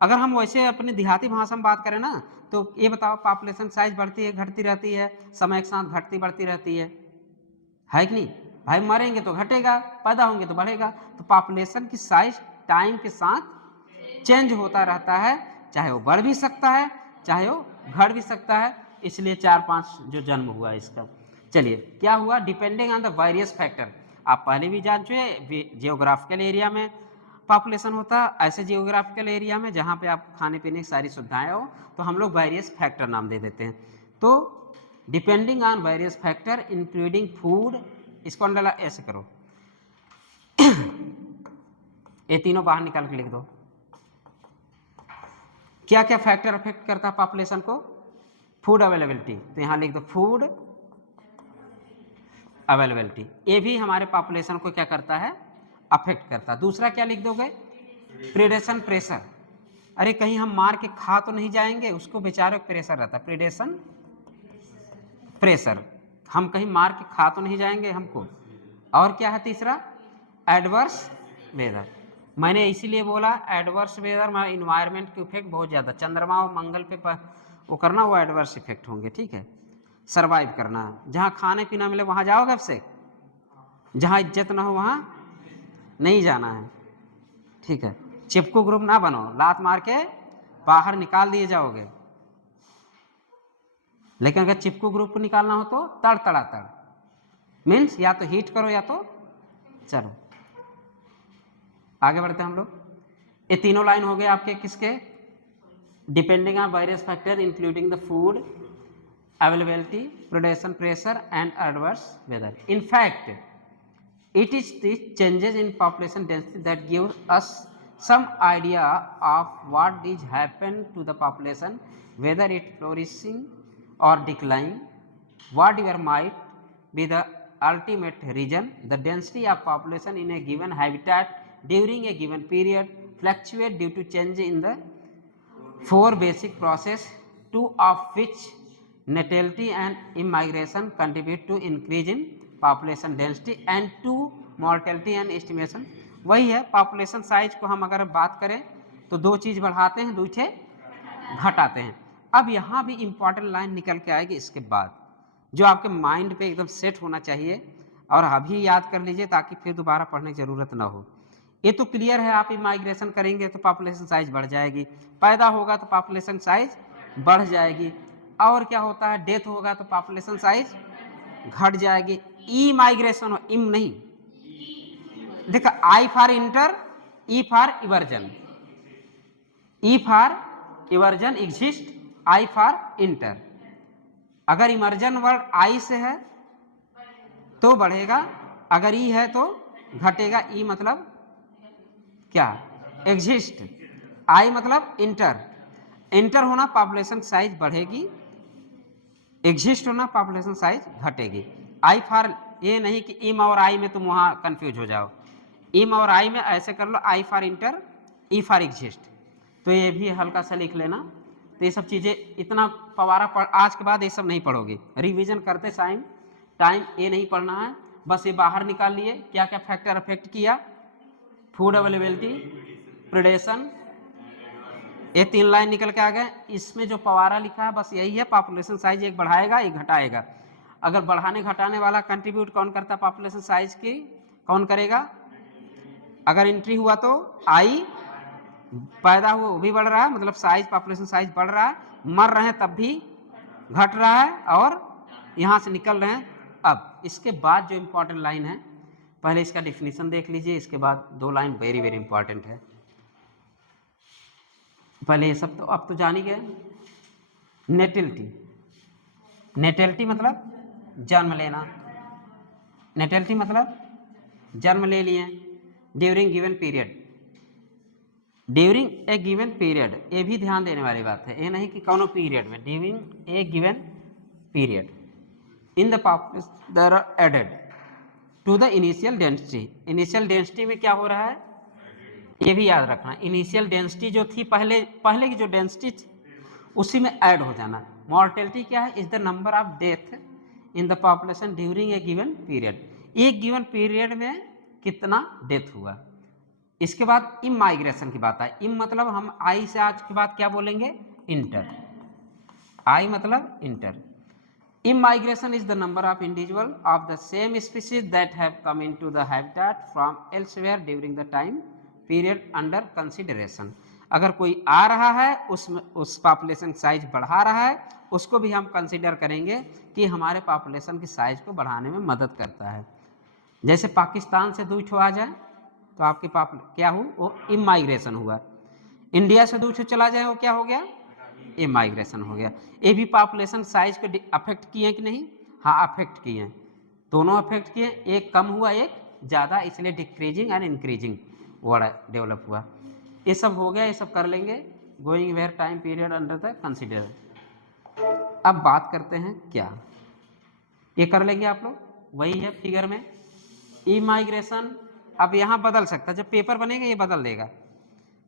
अगर हम वैसे अपनी देहाती भाषा में बात करें ना, तो ये बताओ पॉपुलेशन साइज बढ़ती है घटती रहती है, समय के साथ घटती बढ़ती रहती है कि नहीं भाई। मरेंगे तो घटेगा, पैदा होंगे तो बढ़ेगा। तो पॉपुलेशन की साइज टाइम के साथ चेंज होता रहता है, चाहे वो बढ़ भी सकता है चाहे वो घट भी सकता है। इसलिए 4-5 जो जन्म हुआ इसका। चलिए क्या हुआ, depending on the various factor. आप पहले भी जान चुके, जियोग्राफिकल एरिया में पॉपुलेशन होता है, ऐसे जियोग्राफिकल एरिया में जहाँ पे आप खाने पीने की सारी सुविधाएं हो, तो हम लोग वेरियस फैक्टर नाम दे देते हैं। तो depending on various factor including food, इसको अंडरलाइन ऐसे करो, ये तीनों बाहर निकाल के लिख दो। क्या क्या फैक्टर अफेक्ट करता है पॉपुलेशन को, फूड अवेलेबिलिटी, तो यहां लिख दो फूड अवेलेबिलिटी। ये भी हमारे पॉपुलेशन को क्या करता है, अफेक्ट करता है। दूसरा क्या लिख दोगे, प्रीडेशन प्रेशर। अरे कहीं हम मार के खा तो नहीं जाएंगे, उसको बेचारे प्रेशर रहता है, प्रीडेशन प्रेशर, हम कहीं मार के खा तो नहीं जाएंगे हमको। और क्या है तीसरा, एडवर्स वेदर। मैंने इसीलिए बोला एडवर्स वेदर में इन्वायरमेंट के इफेक्ट बहुत ज़्यादा, चंद्रमा और मंगल पे वो करना, वो एडवर्स इफेक्ट होंगे, ठीक है। सर्वाइव करना, जहाँ खाने पीना मिले वहाँ जाओगे आपसे, जहाँ इज्जत ना हो वहाँ नहीं जाना है, ठीक है। चिपकू ग्रुप ना बनो, लात मार के बाहर निकाल दिए जाओगे। लेकिन अगर चिपकू ग्रुप को निकालना हो तो तड़ तड़ा तड़, मीन्स या तो हीट करो या तो चलो। आगे बढ़ते हैं हम लोग। ये तीनों लाइन हो गए आपके किसके, depending on various factor including the food availability, predation pressure and adverse weather. In fact it is the changes in population density that give us some idea of what is happen to the population, whether it flourishing or declining. Whatever might be the ultimate reason, the density of population in a given habitat during a given period fluctuate due to change in the 4 basic process, 2 of which natality and immigration contribute to increase in population density and 2 mortality and estimation. वही है, population size को हम अगर बात करें तो 2 चीज़ बढ़ाते हैं, 2 घटाते हैं। अब यहाँ भी इंपॉर्टेंट लाइन निकल के आएगी इसके बाद, जो आपके माइंड पे एकदम सेट होना चाहिए और अभी याद कर लीजिए ताकि फिर दोबारा पढ़ने की ज़रूरत ना हो। ये तो क्लियर है, आप इमाइग्रेशन करेंगे तो पॉपुलेशन साइज बढ़ जाएगी, पैदा होगा तो पॉपुलेशन साइज बढ़ जाएगी, और क्या होता है, डेथ होगा तो पॉपुलेशन साइज घट जाएगी। ई माइग्रेशन हो, इम नहीं, देखा, I for enter, E for eversion, E for eversion exist, I for enter. अगर इमर्जन वर्ड आई से है तो बढ़ेगा, अगर ई है तो घटेगा। ई मतलब क्या, एग्जिस्ट, आई मतलब इंटर, इंटर होना पॉपुलेशन साइज बढ़ेगी, एग्जिस्ट होना पॉपुलेशन साइज घटेगी। आई फॉर, ये नहीं कि इम और आई में तुम वहाँ कंफ्यूज हो जाओ, इम और आई में ऐसे कर लो, I for enter, E for exist. तो ये भी हल्का सा लिख लेना। तो ये सब चीज़ें इतना पवारा पढ़, आज के बाद ये सब नहीं पढ़ोगे, रिवीजन करते टाइम ये नहीं पढ़ना है, बस ये बाहर निकाल लिए क्या क्या फैक्टर अफेक्ट किया, फूड अवेलेबिलिटी, प्रेडेशन, ये 3 लाइन निकल के आ गए। इसमें जो पवारा लिखा है बस यही है, पॉपुलेशन साइज एक बढ़ाएगा एक घटाएगा। अगर बढ़ाने घटाने वाला कंट्रीब्यूट कौन करता है पॉपुलेशन साइज की, कौन करेगा, अगर एंट्री हुआ तो आई, पैदा हुआ वो भी बढ़ रहा है, मतलब साइज, पॉपुलेशन साइज बढ़ रहा है, मर रहे हैं तब भी घट रहा है, और यहाँ से निकल रहे हैं। अब इसके बाद जो इम्पोर्टेंट लाइन है, पहले इसका डिफिनीशन देख लीजिए, इसके बाद 2 लाइन वेरी वेरी इंपॉर्टेंट है। पहले ये सब तो अब तो जान ही गए। नेटिलिटी, नेटिलिटी मतलब जन्म लेना, नेटिलिटी मतलब जन्म ले लिए during given period, during a given period, ये भी ध्यान देने वाली बात है, ये नहीं कि कौन पीरियड में, during a given period in the population there are added to the initial density. Initial density में क्या हो रहा है, ये भी याद रखना, इनिशियल डेंसिटी जो थी पहले की जो डेंसिटी थी उसी में ऐड हो जाना। मॉर्टेलिटी क्या है, is the number of death in the population during a given period. एक गिवन पीरियड में कितना डेथ हुआ। इसके बाद इम माइग्रेशन की बात है। इम मतलब हम आई से आज के बाद क्या बोलेंगे, इंटर। आई मतलब inter. Immigration is the number of individuals of the same species that have come into the habitat from elsewhere during the time period under consideration। अगर कोई आ रहा है उस पॉपुलेशन साइज बढ़ा रहा है, उसको भी हम कंसिडर करेंगे कि हमारे पॉपुलेशन की साइज को बढ़ाने में मदद करता है। जैसे पाकिस्तान से 2 आ जाए तो आपकी क्या हुआ, वो इमाइग्रेशन हुआ। इंडिया से 2 चला जाए वो क्या हो गया, ये माइग्रेशन हो गया। ये भी पॉपुलेशन साइज को अफेक्ट किए कि नहीं, हाँ अफेक्ट किए, दोनों अफेक्ट किए। एक कम हुआ एक ज़्यादा, इसलिए decreasing and increasing word develop हुआ। ये सब हो गया, ये सब कर लेंगे। Going where time period under the consider. अब बात करते हैं क्या, ये कर लेंगे आप लोग, वही है फिगर में। ई माइग्रेशन अब यहाँ बदल सकता है, जब पेपर बनेगा ये बदल देगा,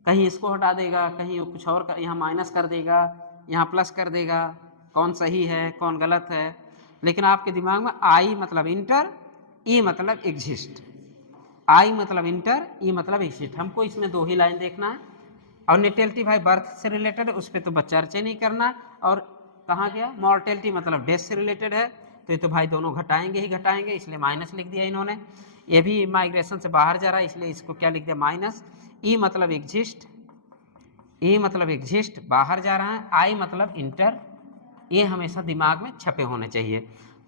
कहीं इसको हटा देगा, कहीं कुछ और यहाँ माइनस कर देगा, यहाँ प्लस कर देगा, कौन सही है कौन गलत है। लेकिन आपके दिमाग में आई मतलब इंटर, ई मतलब एग्जिस्ट। आई मतलब इंटर, ई मतलब एग्जिस्ट। हमको इसमें 2 ही लाइन देखना है। और नेटेलिटी भाई बर्थ से रिलेटेड है, उस पर तो चर्चा नहीं करना। और कहाँ गया, मॉर्टेलिटी मतलब डेथ से रिलेटेड है, तो ये तो भाई दोनों घटाएंगे ही घटाएंगे, इसलिए माइनस लिख दिया इन्होंने। ये भी माइग्रेशन से बाहर जा रहा है, इसलिए इसको क्या लिख दिया, माइनस। ई मतलब एग्जिस्ट, ई मतलब एग्जिस्ट बाहर जा रहा है, आई मतलब इंटर। ये हमेशा दिमाग में छपे होने चाहिए।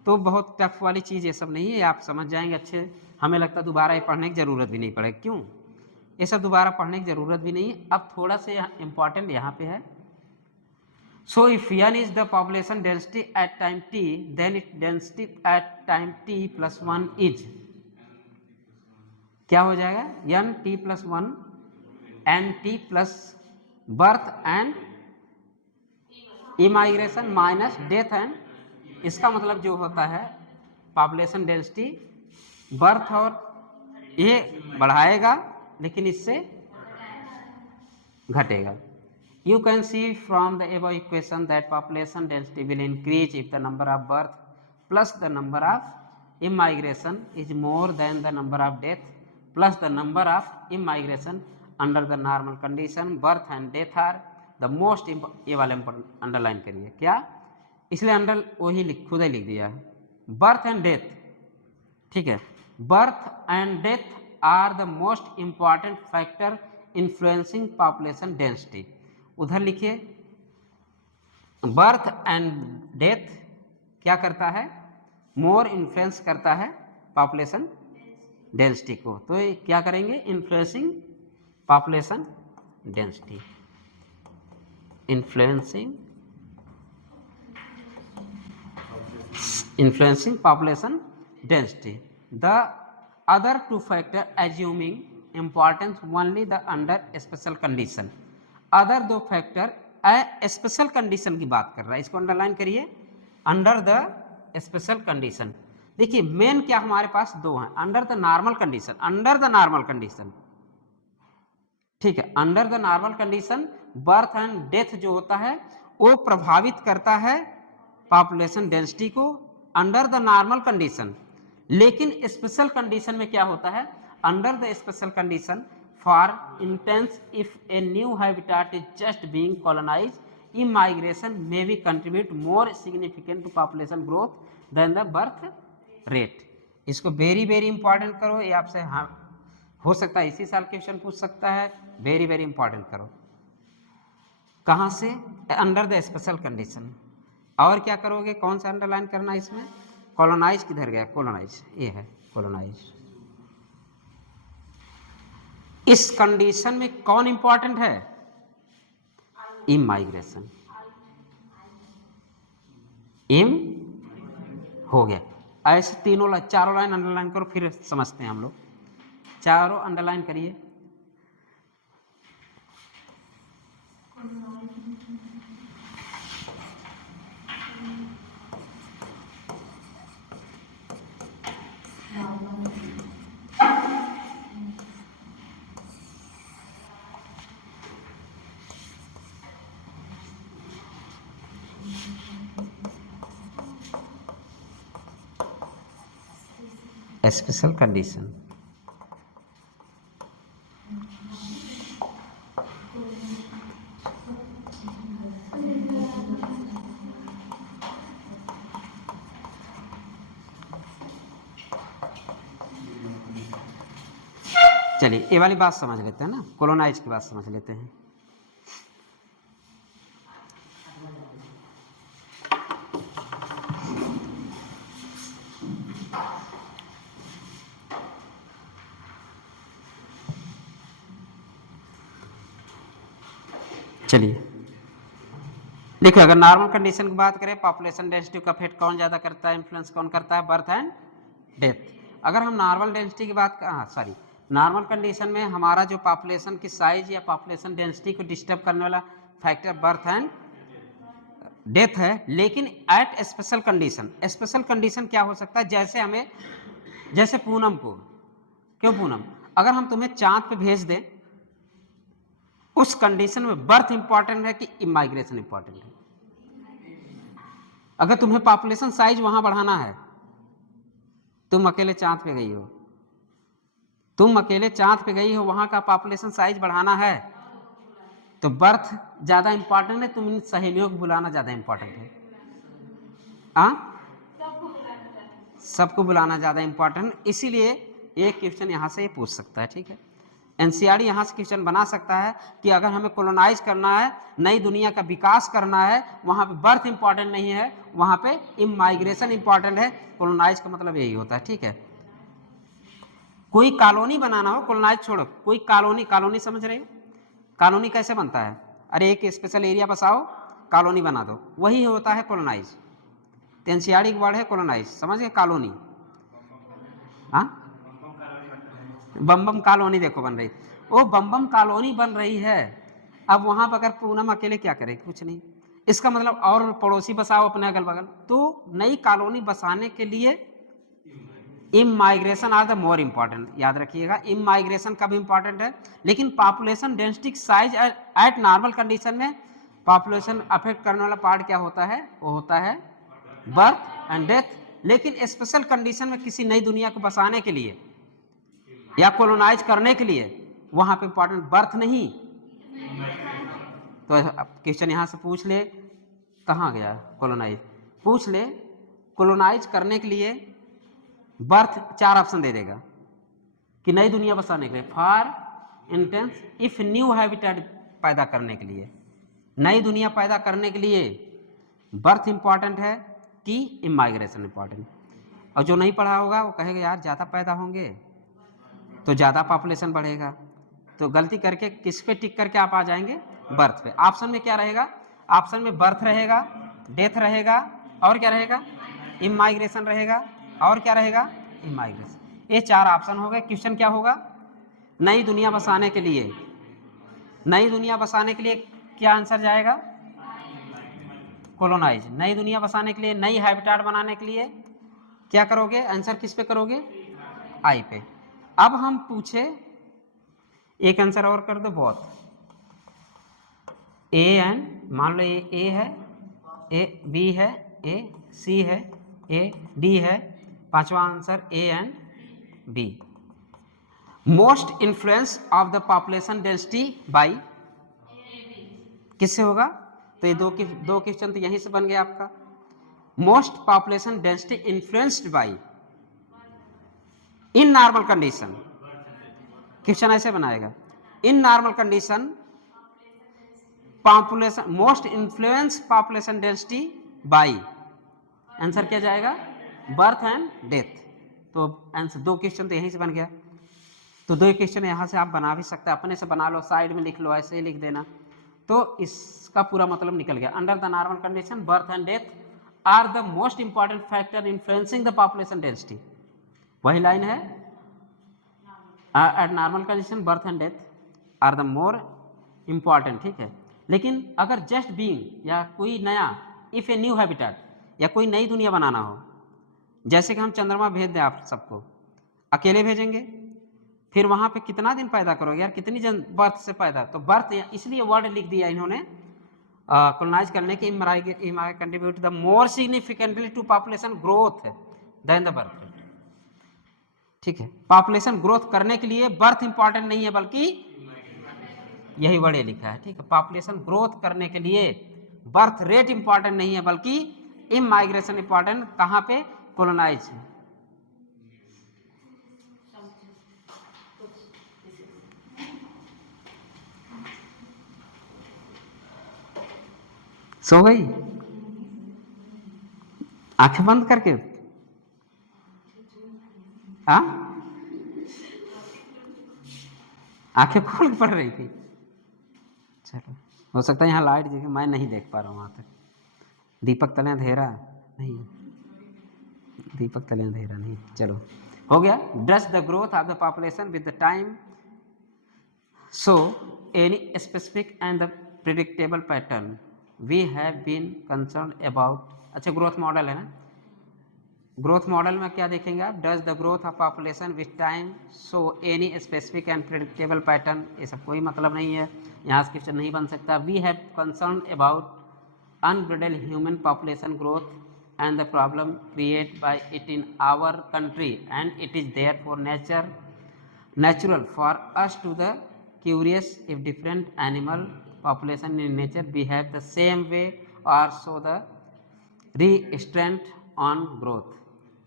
तो बहुत टफ वाली चीज़ ये सब नहीं है, आप समझ जाएंगे अच्छे। हमें लगता है दोबारा ये पढ़ने की ज़रूरत भी नहीं पड़ेगी, क्यों, ये सब दोबारा पढ़ने की ज़रूरत भी नहीं है। अब थोड़ा से इम्पॉर्टेंट यहाँ पे है। So if n is the population density at time t, then it density at time t + 1 is, क्या हो जाएगा, n t + 1 n t plus birth and immigration minus death and. इसका मतलब जो होता है पॉपुलेशन डेंसिटी बर्थ और ये बढ़ाएगा, लेकिन इससे घटेगा। You can see from the above equation that population density will increase if the number of birth plus the number of immigration is more than the number of death plus the number of immigration under the normal condition। birth and death are the most ये वाले underline करिए क्या, इसलिए under वही खुद ही लिख दिया है, बर्थ एंड डेथ। ठीक है, birth and death are the most important factor influencing population density. उधर लिखिए, बर्थ एंड डेथ क्या करता है, मोर इन्फ्लुएंस करता है पॉपुलेशन डेंसिटी को। तो ये क्या करेंगे, influencing population density, influencing population density. The other 2 factor assuming importance only the under special condition. Other 2 factor special condition की बात कर रहा है, इसको अंडरलाइन करिए, अंडर द स्पेशल कंडीशन। देखिए मेन क्या हमारे पास 2 हैं, under the normal condition, under the normal condition. ठीक है, under the normal condition birth and death जो होता है वो प्रभावित करता है पॉपुलेशन डेंसिटी को अंडर द नॉर्मल कंडीशन। लेकिन स्पेशल कंडीशन में क्या होता है, under the special condition for instance if a new habitat is just being colonized, immigration may be contribute more significant to population growth than the birth rate। इसको very very important करो, ये आपसे हाँ हो सकता है इसी साल क्वेश्चन पूछ सकता है, वेरी वेरी इंपॉर्टेंट करो। कहाँ से, अंडर द स्पेशल कंडीशन। और क्या करोगे, कौन सा अंडरलाइन करना इसमें, कॉलोनाइज किधर गया, कॉलोनाइज ये है कॉलोनाइज। इस कंडीशन में कौन इंपॉर्टेंट है, इमाइग्रेशन। इम हो गया, ऐसे तीनों चारों लाइन अंडरलाइन करो, फिर समझते हैं हम लोग। चारों अंडरलाइन करिए। Special condition. चलिए ये वाली बात समझ लेते हैं ना, कॉलोनाइज की बात समझ लेते हैं। चलिए देखो, अगर नॉर्मल कंडीशन की बात करें, पॉपुलेशन डेंसिटी का इफेक्ट कौन ज़्यादा करता है, इन्फ्लुएंस कौन करता है, बर्थ एंड डेथ। अगर हम नॉर्मल डेंसिटी की बात नॉर्मल कंडीशन में हमारा जो पॉपुलेशन की साइज या पॉपुलेशन डेंसिटी को डिस्टर्ब करने वाला फैक्टर बर्थ एंड डेथ है। लेकिन एट स्पेशल कंडीशन क्या हो सकता है, जैसे पूनम को, क्यों पूनम, अगर हम तुम्हें चांद पे भेज दें, उस कंडीशन में बर्थ इंपॉर्टेंट है कि इमाइग्रेशन इंपॉर्टेंट है। अगर तुम्हें पॉपुलेशन साइज वहां बढ़ाना है, तुम अकेले चांद पे गई हो, वहां का पॉपुलेशन साइज बढ़ाना है, तो बर्थ ज्यादा इंपॉर्टेंट है, तुम इन सहेलियों को बुलाना ज्यादा इंपॉर्टेंट है। सबको बुलाना ज्यादा इंपॉर्टेंट, इसीलिए एक क्वेश्चन यहां से पूछ सकता है। ठीक है, एनसीईआरटी यहाँ से क्वेश्चन बना सकता है कि अगर हमें कॉलोनाइज करना है, नई दुनिया का विकास करना है, वहाँ पे बर्थ इंपॉर्टेंट नहीं है, वहाँ पे इमाइग्रेशन इंपॉर्टेंट है। कॉलोनाइज का मतलब यही होता है। ठीक है, कोई कॉलोनी बनाना हो, कॉलोनाइज छोड़ो, कोई कॉलोनी समझ रहे हो, कॉलोनी कैसे बनता है, अरे एक स्पेशल एरिया बसाओ, कॉलोनी बना दो, वही होता है कॉलोनाइज। एनसीईआरटी का वर्ड है कॉलोनाइज, समझ गए, कॉलोनी। हाँ, बम कॉलोनी देखो बन रही, वो बम कॉलोनी बन रही है। अब वहां पर अगर पूनम अकेले क्या करे, कुछ नहीं, इसका मतलब और पड़ोसी बसाओ अपने अगल बगल। तो नई कॉलोनी बसाने के लिए immigration are the more important, याद रखिएगा, इमाइग्रेशन कब इंपॉर्टेंट है। लेकिन population density size at normal condition में पॉपुलेशन अफेक्ट करने वाला पार्ट क्या होता है, वो होता है बर्थ एंड डेथ। लेकिन स्पेशल कंडीशन में किसी नई दुनिया को बसाने के लिए या कॉलोनाइज करने के लिए वहां पे इंपॉर्टेंट बर्थ नहीं। तो क्वेश्चन यहां से पूछ ले, कहां गया कॉलोनाइज, पूछ ले कॉलोनाइज करने के लिए बर्थ 4 ऑप्शन दे देगा कि नई दुनिया बसाने के लिए, for instance if new habitat पैदा करने के लिए, नई दुनिया पैदा करने के लिए बर्थ इंपॉर्टेंट है कि इमाइग्रेशन इंपॉर्टेंट। और जो नहीं पढ़ा होगा वो कहेगा यार ज़्यादा पैदा होंगे तो ज़्यादा पॉपुलेशन बढ़ेगा, तो गलती करके किस पे टिक करके आप आ जाएंगे, बर्थ पे। ऑप्शन में क्या रहेगा, ऑप्शन में बर्थ रहेगा, डेथ रहेगा, और क्या रहेगा, इमाइग्रेशन रहेगा, और क्या रहेगा, इमाइग्रेशन। ये 4 ऑप्शन हो गए। क्वेश्चन क्या होगा, नई दुनिया बसाने के लिए, क्या आंसर जाएगा, कॉलोनाइज। नई दुनिया बसाने के लिए, नई हैबिटेट बनाने के लिए क्या करोगे, आंसर किस पे करोगे, आई पे। अब हम पूछे, एक आंसर और कर दो, बहुत ए एंड, मान लो ये ए है, ए बी है, ए सी है, ए डी है, 5वां answer A and B. Most influence of the population density by, किससे होगा, तो ये दो क्वेश्चन तो यहीं से बन गया आपका। Most population density influenced by in normal condition, question ऐसे बनाएगा, in normal condition population, most influence population density by, answer क्या जाएगा, बर्थ एंड डेथ। तो आंसर 2 क्वेश्चन तो यहीं से बन गया। तो 2 क्वेश्चन यहाँ से आप बना भी सकते हैं, अपने से बना लो, साइड में लिख लो, ऐसे ही लिख देना, तो इसका पूरा मतलब निकल गया। Under the normal condition birth and death are the most important factor influencing the population density, वही लाइन है, at normal condition birth and death are the more important. ठीक है, लेकिन अगर जस्ट बीइंग या कोई नया, इफ ए न्यू हैबिटेट, या कोई नई दुनिया बनाना हो, जैसे कि हम चंद्रमा भेज दें आप सबको, अकेले भेजेंगे, फिर वहां पे कितना दिन पैदा करोगे यार, कितनी जन बर्थ से पैदा, तो बर्थ इसलिए वर्ड लिख दिया इन्होंने कॉलोनाइज करने की, contribute the more significantly to population growth than the birth. ठीक है। पॉपुलेशन ग्रोथ करने के लिए बर्थ इंपॉर्टेंट नहीं है, बल्कि यही वर्ड लिखा है, ठीक है। पॉपुलेशन ग्रोथ करने के लिए बर्थ रेट इंपॉर्टेंट नहीं है, बल्कि इमाइग्रेशन इंपॉर्टेंट। कहाँ पे? कोलोनाइज। सो गई आंखें बंद करके? हाँ, आंखें खोल के पढ़ रही थी। चलो, हो सकता है यहाँ लाइट देखे, मैं नहीं देख पा रहा हूँ वहाँ तक। दीपक तले अंधेरा नहीं, दीपक तले अंधेरा नहीं। चलो, हो गया। Does the growth of the population with the time show any specific and the predictable pattern we have been concern about. अच्छा, ग्रोथ मॉडल है ना। ग्रोथ मॉडल में क्या देखेंगे आप? Does the growth of population with time show any specific and predictable pattern. ये सब कोई मतलब नहीं है, यहाँ से क्वेश्चन नहीं बन सकता। We have concern about unbridled human population growth and the problem create by it in our country and it is therefore natural for us to the curious if different animal population in nature behave the same way or show the restraint on growth.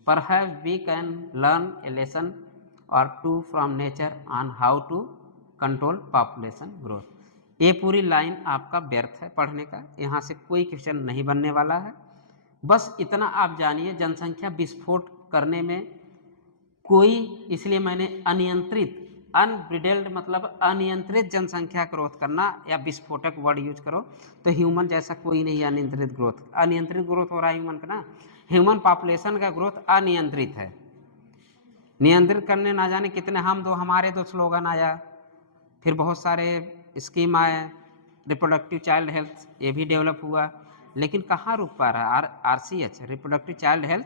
Perhaps we can learn a lesson or two from nature on how to control population growth. ये पूरी line आपका व्यर्थ है पढ़ने का, यहाँ से कोई क्वेश्चन नहीं बनने वाला है। बस इतना आप जानिए, जनसंख्या विस्फोट करने में कोई, इसलिए मैंने अनियंत्रित, अनब्रिडल्ड मतलब अनियंत्रित जनसंख्या ग्रोथ करना या विस्फोटक वर्ड यूज करो तो ह्यूमन जैसा कोई नहीं है अनियंत्रित ग्रोथ। अनियंत्रित ग्रोथ हो रहा है ह्यूमन का ना, ह्यूमन पॉपुलेशन का ग्रोथ अनियंत्रित है। नियंत्रित करने ना जाने कितने हमारे दो स्लोगन आया, फिर बहुत सारे स्कीम आए, रिप्रोडक्टिव चाइल्ड हेल्थ ये भी डेवलप हुआ, लेकिन कहाँ रुक पा रहा है? RCH रिप्रोडक्टिव चाइल्ड हेल्थ,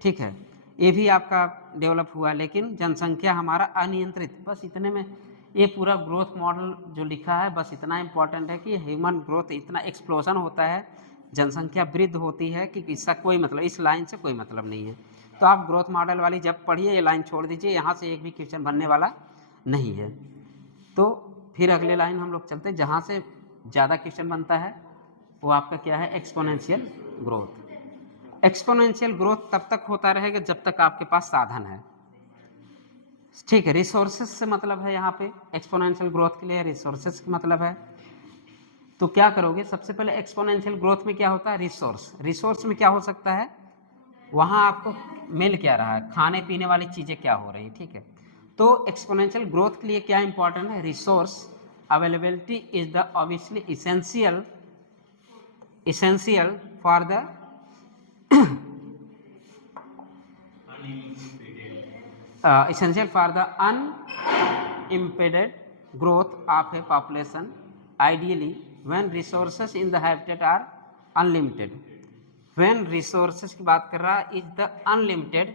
ठीक है, ये भी आपका डेवलप हुआ, लेकिन जनसंख्या हमारा अनियंत्रित। बस इतने में ये पूरा ग्रोथ मॉडल जो लिखा है, बस इतना इम्पोर्टेंट है कि ह्यूमन ग्रोथ इतना एक्सप्लोजन होता है, जनसंख्या वृद्ध होती है कि इसका कोई मतलब, इस लाइन से कोई मतलब नहीं है। तो आप ग्रोथ मॉडल वाली जब पढ़िए ये लाइन छोड़ दीजिए, यहाँ से एक भी क्वेश्चन बनने वाला नहीं है। तो फिर अगले लाइन हम लोग चलते हैं, जहाँ से ज़्यादा क्वेश्चन बनता है वो आपका क्या है? Exponential growth. एक्सपोनेंशियल ग्रोथ तब तक होता रहेगा जब तक आपके पास साधन है, ठीक है। रिसोर्सेस से मतलब है यहाँ पे, एक्सपोनेंशियल ग्रोथ के लिए रिसोर्सेस का मतलब है। तो क्या करोगे? सबसे पहले एक्सपोनेंशियल ग्रोथ में क्या होता है? रिसोर्स में क्या हो सकता है? वहाँ आपको मिल क्या रहा है, खाने पीने वाली चीज़ें क्या हो रही, ठीक है। तो एक्सपोनेंशियल ग्रोथ के लिए क्या इंपॉर्टेंट है? Resource availability is the obviously essential for the essential for the unimpeded growth of a population, ideally when resources in the habitat are unlimited. When resources की बात कर रहा है is the unlimited,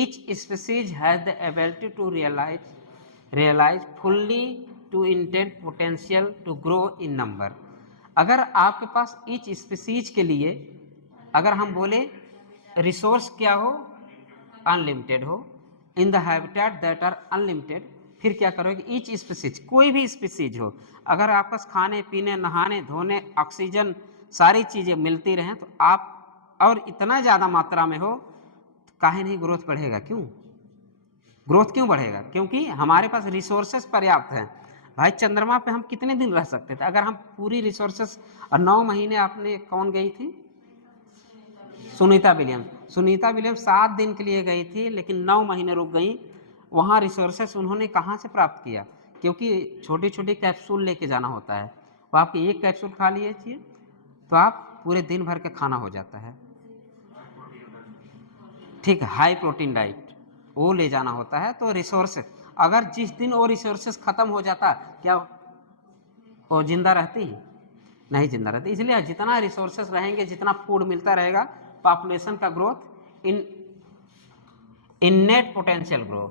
each species has the ability to realize fully to intended potential to grow in number. अगर आपके पास each species के लिए अगर हम बोले रिसोर्स क्या हो? अनलिमिटेड हो, in the habitat that are unlimited, फिर क्या करोगे? ईच स्पीसीज, कोई भी स्पीसीज हो, अगर आपके पास खाने पीने, नहाने धोने, ऑक्सीजन सारी चीज़ें मिलती रहें तो आप, और इतना ज़्यादा मात्रा में हो, तो काहे नहीं ग्रोथ बढ़ेगा? क्यों ग्रोथ क्यों बढ़ेगा? क्योंकि हमारे पास रिसोर्सेस पर्याप्त हैं। भाई चंद्रमा पे हम कितने दिन रह सकते थे अगर हम पूरी रिसोर्सेस, और 9 महीने आपने, कौन गई थी? सुनीता विलियम्स 7 दिन के लिए गई थी, लेकिन 9 महीने रुक गई। वहाँ रिसोर्सेस उन्होंने कहाँ से प्राप्त किया? क्योंकि छोटी छोटी कैप्सूल लेके जाना होता है, तो आपकी एक कैप्सूल खा लीजिए तो आप पूरे दिन भर का खाना हो जाता है, ठीक है। हाई प्रोटीन डाइट वो ले जाना होता है। तो रिसोर्सेस, अगर जिस दिन वो रिसोर्सेस खत्म हो जाता, क्या वो जिंदा रहती? नहीं जिंदा रहती। इसलिए जितना रिसोर्सेस रहेंगे, जितना फूड मिलता रहेगा, पॉपुलेशन का growth in net potential growth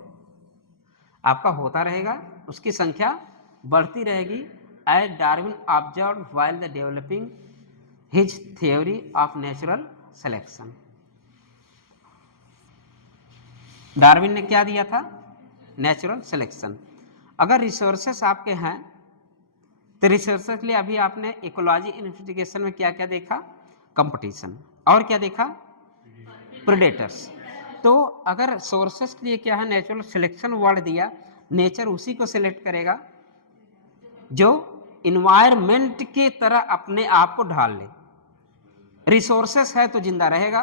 आपका होता रहेगा, उसकी संख्या बढ़ती रहेगी, as Darwin observe while the developing his theory of natural selection. Darwin ने क्या दिया था? Natural selection. अगर रिसोर्सेस आपके हैं तो रिसोर्सेस के लिए अभी आपने इकोलॉजी इन्वेस्टिगेशन में क्या क्या देखा? कंपटीशन। और क्या देखा? प्रेडेटर्स। तो अगर सोर्सेस के लिए क्या है? नेचुरल सिलेक्शन वर्ड दिया, नेचर उसी को सिलेक्ट करेगा जो इन्वायरमेंट की तरह अपने आप को ढाल ले। रिसोर्सेस है तो जिंदा रहेगा,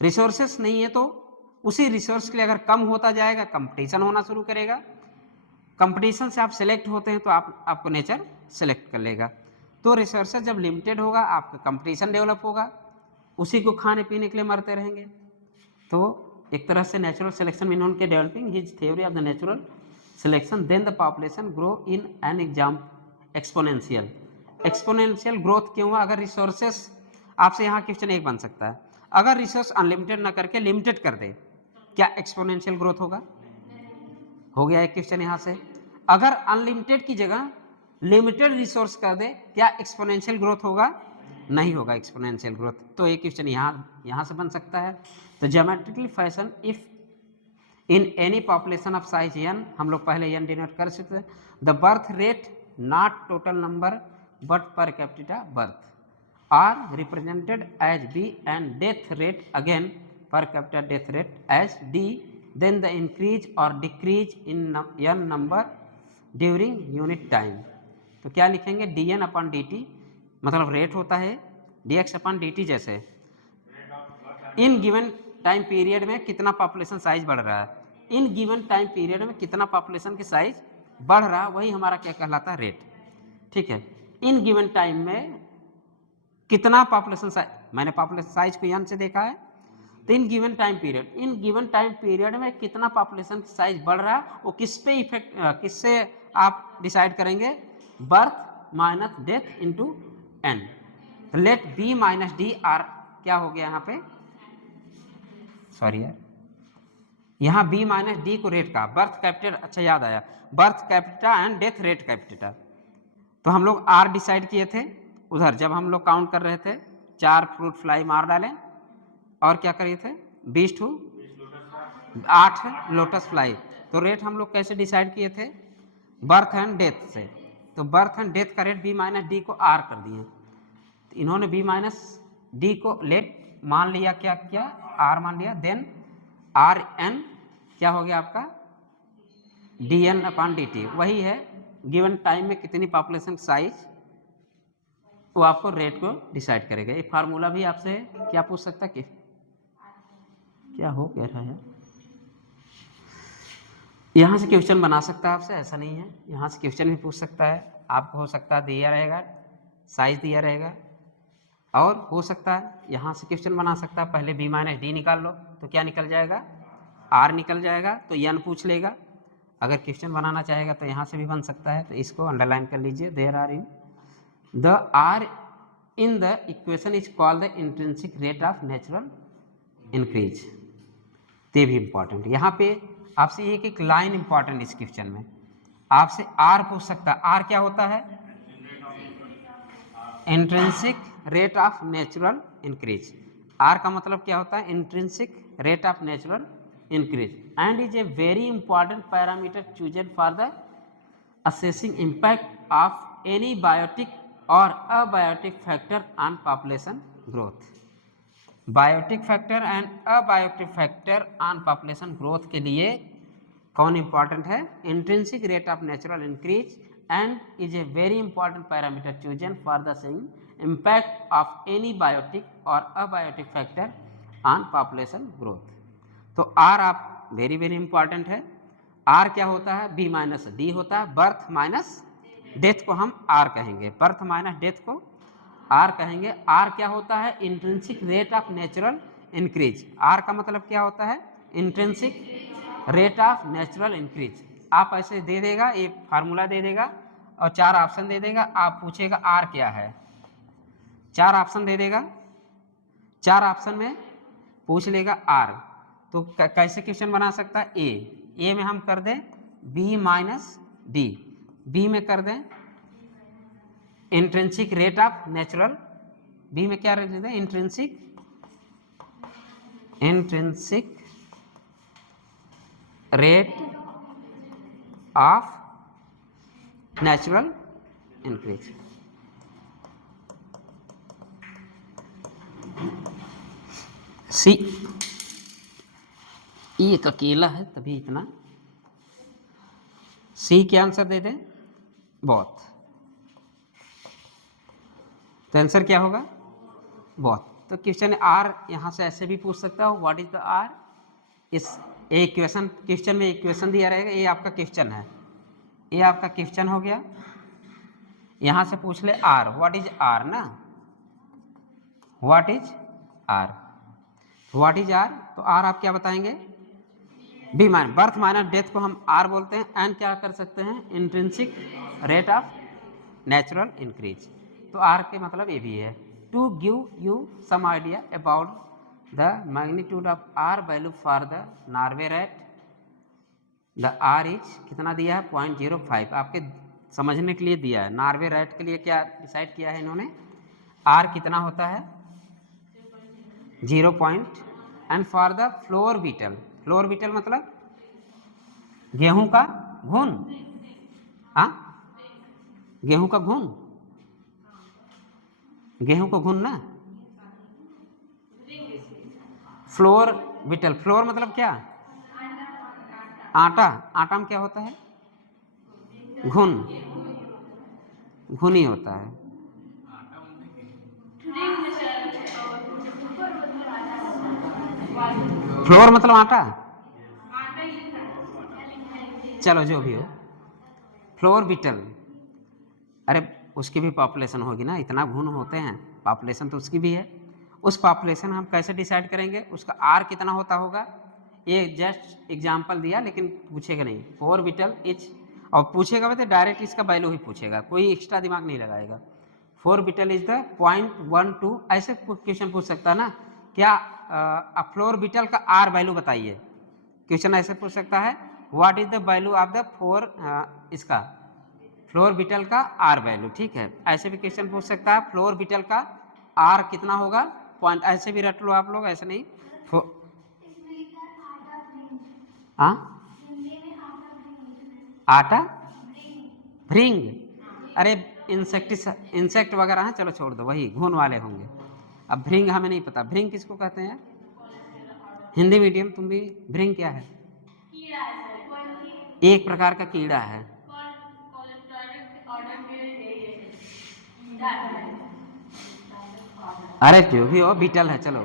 रिसोर्सेस नहीं है तो उसी रिसोर्स के लिए अगर कम होता जाएगा कंपटीशन होना शुरू करेगा। कंपटीशन से आप सिलेक्ट होते हैं तो आपको नेचर सिलेक्ट कर लेगा। तो रिसोर्सेज जब लिमिटेड होगा आपका कंपटीशन डेवलप होगा, उसी को खाने पीने के लिए मरते रहेंगे। तो एक तरह से नेचुरल सिलेक्शन मीन उनके developing his theory of the natural selection then the population grow in an exam exponential. Exponential growth क्यों हुआ? अगर रिसोर्सेस आपसे यहाँ क्वेश्चन एक बन सकता है, अगर रिसोर्स अनलिमिटेड ना करके लिमिटेड कर दे, क्या एक्सपोनेंशियल ग्रोथ होगा? हो गया एक क्वेश्चन यहाँ से। अगर अनलिमिटेड की जगह लिमिटेड रिसोर्स कर दे, क्या एक्सपोनेंशियल ग्रोथ होगा? नहीं होगा एक्सपोनेंशियल ग्रोथ। तो एक क्वेश्चन यहाँ से बन सकता है। तो geometrically fashion if in any population of size n, हम लोग पहले n डिनोट कर सकते हैं, the birth rate not total number but per capita birth are represented as b and death rate again per capita death rate as d, then the increase or decrease in n number during unit time। तो क्या लिखेंगे? dn upon dt, मतलब rate होता है dx upon dt। जैसे in given time period में कितना population size बढ़ रहा है, इन गिवन टाइम पीरियड में कितना पॉपुलेशन की साइज बढ़ रहा है, वही हमारा क्या कहलाता है? रेट। ठीक है, इन गिवन टाइम में कितना पॉपुलेशन साइज, मैंने पॉपुलेशन साइज को n से देखा है, तो in given time period, in given time period में कितना पॉपुलेशन साइज बढ़ रहा है, वो किस पे इफेक्ट, किससे आप डिसाइड करेंगे? Birth minus death into n। तो let b minus d r क्या हो गया यहाँ पे? सॉरी यार, यहाँ b माइनस डी को रेट का बर्थ कैपिटल, अच्छा याद आया, birth capita and death rate capita. तो हम लोग r डिसाइड किए थे उधर, जब हम लोग काउंट कर रहे थे 4 फ्रूट फ्लाई मार डालें, और क्या करिए थे? 8 लोटस फ्लाई। तो रेट हम लोग कैसे डिसाइड किए थे? बर्थ एंड डेथ से। तो बर्थ एंड डेथ का रेट b माइनस डी को r कर दिए। तो इन्होंने b माइनस डी को लेट मान लिया, क्या क्या? r मान लिया, देन आर एन क्या हो गया आपका? D n upon d t. वही है गिवन टाइम में कितनी पॉपुलेशन साइज, वो आपको रेट को डिसाइड करेगा। ये फार्मूला भी आपसे क्या पूछ सकता है कि क्या हो कह रहा है, यहाँ से क्वेश्चन बना सकता है आपसे, ऐसा नहीं है, यहाँ से क्वेश्चन भी पूछ सकता है आपको। हो सकता है दिया रहेगा, साइज दिया रहेगा, और हो सकता है यहाँ से क्वेश्चन बना सकता है, पहले b माइनस डी निकाल लो तो क्या निकल जाएगा? r निकल जाएगा, तो n पूछ लेगा। अगर क्वेश्चन बनाना चाहेगा तो यहाँ से भी बन सकता है, तो इसको अंडरलाइन कर लीजिए। There are in the r in the equation is called the intrinsic rate of natural increase. ते भी इंपॉर्टेंट, यहाँ पे आपसे एक लाइन इंपॉर्टेंट इस क्वेश्चन में आपसे r पूछ सकता है। r क्या होता है? Intrinsic rate of natural increase. r का मतलब क्या होता है? Intrinsic rate of natural increase and is a very important parameter chosen for the assessing impact of any biotic और abiotic factor on population growth. Biotic factor and abiotic factor on population growth के लिए कौन important है? Intrinsic rate of natural increase and is a very important parameter chosen for the saying impact of any biotic और abiotic factor on population growth. तो r आप very very important है। Are क्या होता है? बी माइनस डी होता है। Birth minus death को हम आर कहेंगे, बर्थ माइनस डेथ को आर कहेंगे। आर क्या होता है? Intrinsic rate of natural increase. R का मतलब क्या होता है? Intrinsic rate of natural increase. आप ऐसे दे देगा, ये फार्मूला दे देगा और 4 ऑप्शन दे देगा, आप पूछेगा आर क्या है, 4 ऑप्शन दे देगा, 4 ऑप्शन में पूछ लेगा आर। तो कैसे क्वेश्चन बना सकता है? ए में हम कर दें बी माइनस डी, बी में कर दें intrinsic rate of natural, B में क्या रख दें? Intrinsic rate of natural increase. C E एक अकेला है तभी इतना। सी क्या आंसर दे दें? बहुत। तो आंसर क्या होगा? बहुत। तो क्वेश्चन आर यहाँ से ऐसे भी पूछ सकता हो, व्हाट इज द आर। इस एक क्वेश्चन में एक क्वेश्चन दिया रहेगा, ये आपका क्वेश्चन है, ये आपका क्वेश्चन हो गया। यहाँ से पूछ ले आर, व्हाट इज आर ना, what is r, what is r. तो आर आप क्या बताएंगे? B minus birth minus death को हम आर बोलते हैं। एंड क्या कर सकते हैं? Intrinsic rate of natural increase. तो आर के मतलब ये भी है। To give you some idea about the magnitude of r value for the Norway rate, the r is कितना दिया है? 0.05। आपके समझने के लिए दिया है। नॉर्वे रेट के लिए क्या डिसाइड किया है इन्होंने? आर कितना होता है? 0 point. And for the flour beetle, flour beetle मतलब गेहूं का घुन। हाँ, गेहूं का घुन, गेहूं का घुन ना। फ्लोर बीटल, फ्लोर मतलब क्या? आटा। आटा में क्या होता है? घुन, घुन ही होता है। फ्लोर मतलब आटा। चलो जो भी हो, फ्लोर बीटल। अरे उसकी भी पॉपुलेशन होगी ना, इतना घुन होते हैं, पॉपुलेशन तो उसकी भी है। उस पॉपुलेशन हम कैसे डिसाइड करेंगे? उसका आर कितना होता होगा? ये जस्ट एग्जांपल दिया, लेकिन पूछेगा नहीं। फोर बीटल इच, और पूछेगा तो डायरेक्ट इसका वैल्यू ही पूछेगा, कोई एक्स्ट्रा दिमाग नहीं लगाएगा। Flour beetle is the 0.12। ऐसे क्वेश्चन पूछ सकता है ना, क्या फ्लोर बीटल का आर वैल्यू बताइए। क्वेश्चन ऐसे पूछ सकता है, what is the value of the flour, इसका फ्लोर बीटल का आर वैल्यू। ठीक है, ऐसे भी क्वेश्चन पूछ सकता है, फ्लोर बीटल का आर कितना होगा? पॉइंट। ऐसे भी रट लो आप लोग, ऐसे नहीं। हाँ, आटा भृंग। अरे इंसेक्ट वगैरह हैं, चलो छोड़ दो, वही घुन वाले होंगे। अब भृंग हमें नहीं पता, भृंग किसको कहते हैं? हिंदी मीडियम, तुम भी। भृंग क्या है? एक प्रकार का कीड़ा है। अरे जो भी हो, बीटल है, चलो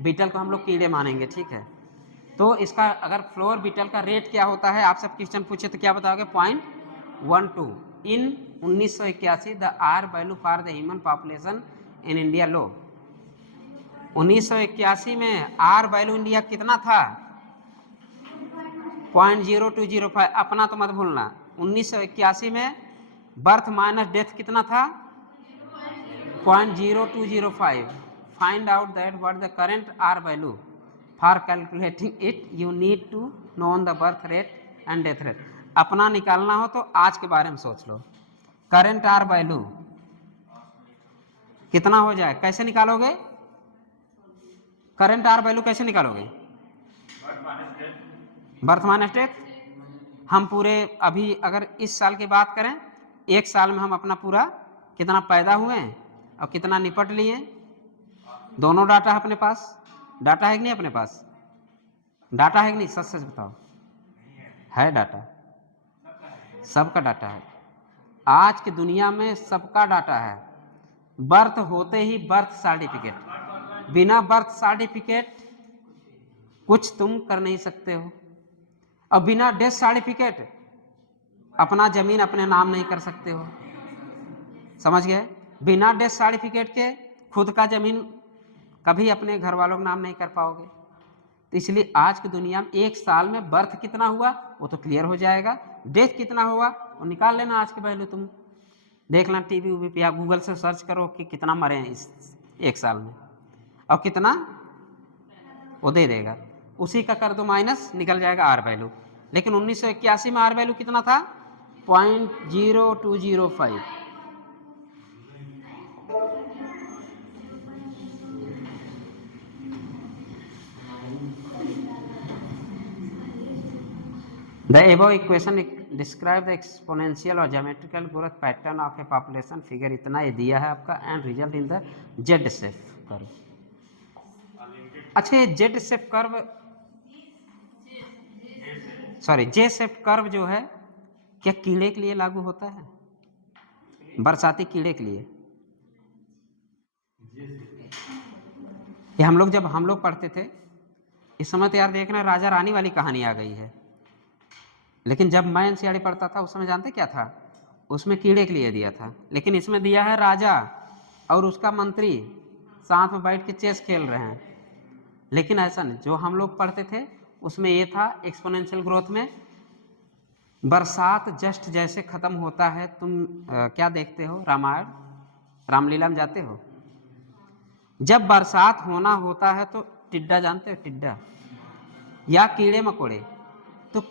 बीटल को हम लोग कीड़े मानेंगे, ठीक है। तो इसका अगर फ्लोर बीटल का रेट क्या होता है, आप सब क्वेश्चन पूछे तो क्या बताओगे? 0.12। In 1981 the R value for the human population in India लो। 1981 में आर वैल्यू इंडिया कितना था? 0.0205। अपना तो मत भूलना। 1981 में बर्थ माइनस डेथ कितना था? 0.0205। Find out that what the current r value for calculating it you need to know the birth rate and death rate. अपना निकालना हो तो आज के बारे में सोच लो। करेंट आर वैल्यू कितना हो जाए? कैसे निकालोगे करेंट आर वैल्यू? कैसे निकालोगे? Birth minus death. हम पूरे अभी अगर इस साल की बात करें, एक साल में हम अपना पूरा कितना पैदा हुए और कितना निपट लिए, दोनों डाटा है अपने पास। डाटा है कि नहीं अपने पास? डाटा है कि नहीं? सच सच बताओ, है डाटा? सबका डाटा है। आज की दुनिया में सबका डाटा है। बर्थ होते ही बर्थ सर्टिफिकेट, बिना बर्थ सर्टिफिकेट कुछ तुम कर नहीं सकते हो। और बिना डेथ सर्टिफिकेट अपना जमीन अपने नाम नहीं कर सकते हो। समझ गए? बिना डेथ सर्टिफिकेट के खुद का जमीन कभी अपने घर वालों के नाम नहीं कर पाओगे। तो इसलिए आज की दुनिया में एक साल में बर्थ कितना हुआ वो तो क्लियर हो जाएगा, डेथ कितना हुआ वो निकाल लेना। आज के पहले तुम देख लेना टीवी वी पे या गूगल से सर्च करो कि कितना मरे हैं इस एक साल में, और कितना वो दे देगा, उसी का कर दो माइनस, निकल जाएगा आर वैल्यू। लेकिन 1981 में आर वैल्यू कितना था? 0.0205। The above equation describe the exponential or geometrical growth pattern of a population. Figure इतना ये दिया है आपका and result in the Z shape curve. अच्छा, ये Z shape curve, sorry J shape curve जो है क्या कीड़े के लिए लागू होता है, बरसाती कीड़े के लिए? ये हम लोग पढ़ते थे इस समय तो यार देखना राजा रानी वाली कहानी आ गई है, लेकिन जब मैं एनसीईआरटी पढ़ता था उस समय जानते क्या था, उसमें कीड़े के लिए दिया था, लेकिन इसमें दिया है राजा और उसका मंत्री साथ में बैठ के चेस खेल रहे हैं। लेकिन ऐसा नहीं, जो हम लोग पढ़ते थे उसमें ये था एक्सपोनेंशियल ग्रोथ में बरसात जस्ट जैसे खत्म होता है, तुम क्या देखते हो, रामायण रामलीला में जाते हो, जब बरसात होना होता है तो टिड्डा जानते हो, टिड्डा या कीड़े मकोड़े, तो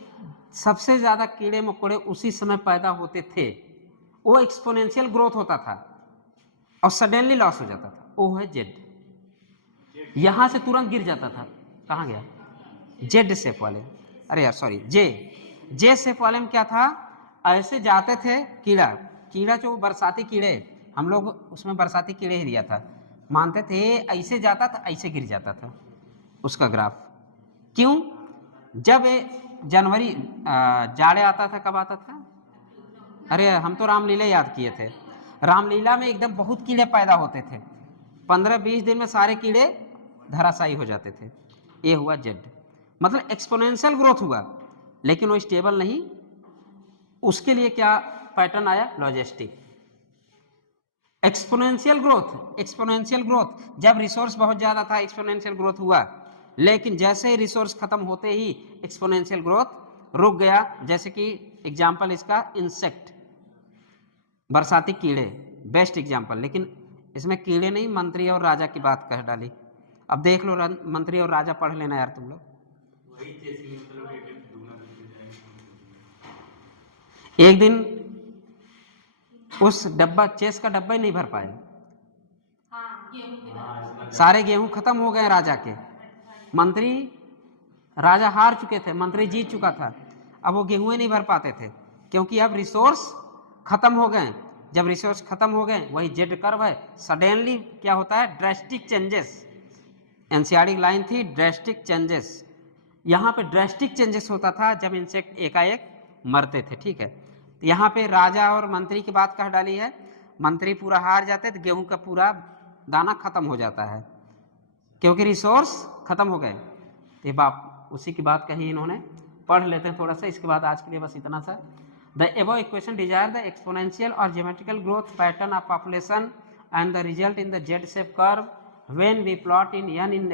सबसे ज़्यादा कीड़े मकोड़े उसी समय पैदा होते थे, वो एक्सपोनेंशियल ग्रोथ होता था और सडनली लॉस हो जाता था, वो है जेड, यहाँ से तुरंत गिर जाता था। कहाँ गया जेड शेप वाले, अरे यार सॉरी जे शेप वाले में क्या था, ऐसे जाते थे कीड़ा जो बरसाती कीड़े, हम लोग उसमें बरसाती कीड़े ही दिया था, मानते थे ऐसे जाता था ऐसे गिर जाता था उसका ग्राफ। क्यों? जब जनवरी जाड़े आता था, कब आता था, अरे हम तो रामलीला याद किए थे, रामलीला में एकदम बहुत कीड़े पैदा होते थे, 15-20 दिन में सारे कीड़े धराशायी हो जाते थे। ये हुआ जेड, मतलब एक्सपोनेंशियल ग्रोथ हुआ, लेकिन वो स्टेबल नहीं। उसके लिए क्या पैटर्न आया, लॉजिस्टिक एक्सपोनेंशियल ग्रोथ जब रिसोर्स बहुत ज़्यादा था एक्सपोनेंशियल ग्रोथ हुआ, लेकिन जैसे ही रिसोर्स खत्म होते ही एक्सपोनेंशियल ग्रोथ रुक गया। जैसे कि एग्जाम्पल इसका इंसेक्ट, बरसाती कीड़े बेस्ट एग्जाम्पल, लेकिन इसमें कीड़े नहीं, मंत्री और राजा की बात कह डाली। अब देख लो मंत्री और राजा पढ़ लेना यार तुम लोग। एक दिन उस डब्बा चेस का डब्बा ही नहीं भर पाए, सारे गेहूं खत्म हो गए राजा के, राजा हार चुके थे, मंत्री जीत चुका था, अब वो गेहूं नहीं भर पाते थे क्योंकि अब रिसोर्स खत्म हो गए। जब रिसोर्स खत्म हो गए, वही जेड कर्व है, सडनली क्या होता है, ड्रेस्टिक चेंजेस। एनसीईआरटी लाइन थी ड्रेस्टिक चेंजेस, यहाँ पे ड्रेस्टिक चेंजेस होता था जब इंसेक्ट एकाएक मरते थे। ठीक है, तो यहाँ पे राजा और मंत्री की बात कह डाली है, मंत्री पूरा हार जाते तो गेहूं का पूरा दाना खत्म हो जाता है क्योंकि रिसोर्स खत्म हो गए। ये बाप उसी की बात कही इन्होंने, पढ़ लेते हैं थोड़ा सा, इसके बाद आज के लिए बस इतना सा। The above equation desire the exponential और geometrical growth pattern of population and the result in the Z shape curve when we plot in n in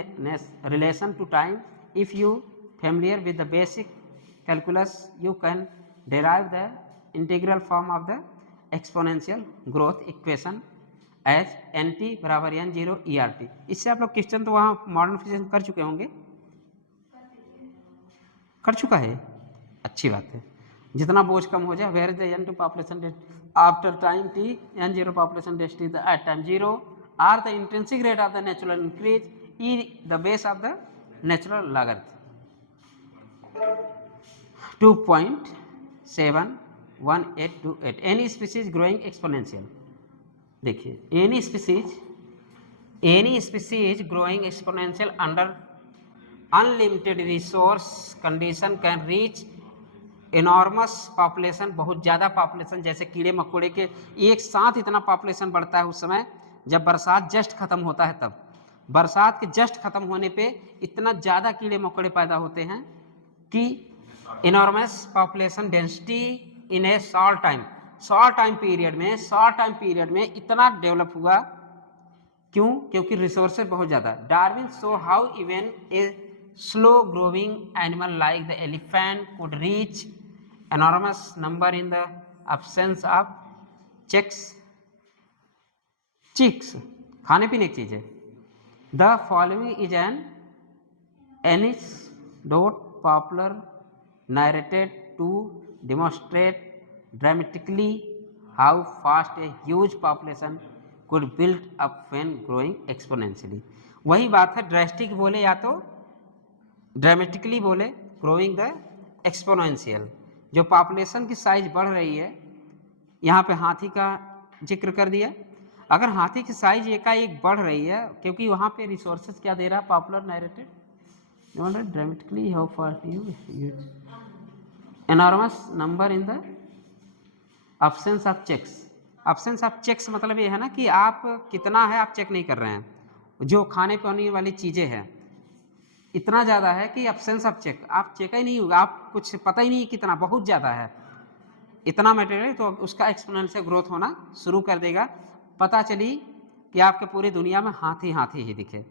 relation to time. If you familiar with the basic calculus, you can derive the integral form of the exponential growth equation as nt बराबर n0 ERT। इससे आप लोग question तो वहाँ modern physics कर चुके होंगे, कर चुका है, अच्छी बात है, जितना बोझ कम हो जाए। Where is the n2 population after time t, n0 population density at time 0 R the intrinsic rate of the natural increase, E the base of the natural logarithm 2.71828। Any species growing exponential, देखिए any species growing exponential under unlimited resource condition can reach enormous population, बहुत ज़्यादा population, जैसे कीड़े मकोड़े के एक साथ इतना पॉपुलेशन बढ़ता है उस समय जब बरसात जस्ट खत्म होता है, तब बरसात के जस्ट खत्म होने पे इतना ज़्यादा कीड़े मकोड़े पैदा होते हैं कि इनॉर्मस पॉपुलेशन डेंसिटी इन ए शॉर्ट टाइम पीरियड में इतना डेवलप हुआ। क्यों? क्योंकि रिसोर्सेज बहुत ज़्यादा। Darwin show how even a slow growing animal like the elephant could reach enormous number in the absence of chicks, खाने पीने की चीज़ है। The following is an anecdote popular narrated to demonstrate dramatically how fast a huge population could build up when growing exponentially। वही बात है, drastic बोले या तो ड्रामेटिकली बोले, ग्रोइंग द एक्सपोनेंशियल। जो पॉपुलेशन की साइज बढ़ रही है, यहाँ पे हाथी का जिक्र कर दिया, अगर हाथी की साइज एकाएक बढ़ रही है, क्योंकि वहाँ पे रिसोर्सेज क्या दे रहा है, popular narrated dramatically how far you enormous number in the absence of checks। absence of checks मतलब ये है ना कि आप कितना है आप चेक नहीं कर रहे हैं, जो खाने पीने वाली चीज़ें हैं इतना ज़्यादा है कि absence of check, आप चेक ही नहीं होगा, आप कुछ पता ही नहीं कितना, बहुत ज़्यादा है इतना मटेरियल, तो उसका एक्सपोनेंशियल ग्रोथ होना शुरू कर देगा। पता चली कि आपके पूरी दुनिया में हाथी हाथी ही दिखे,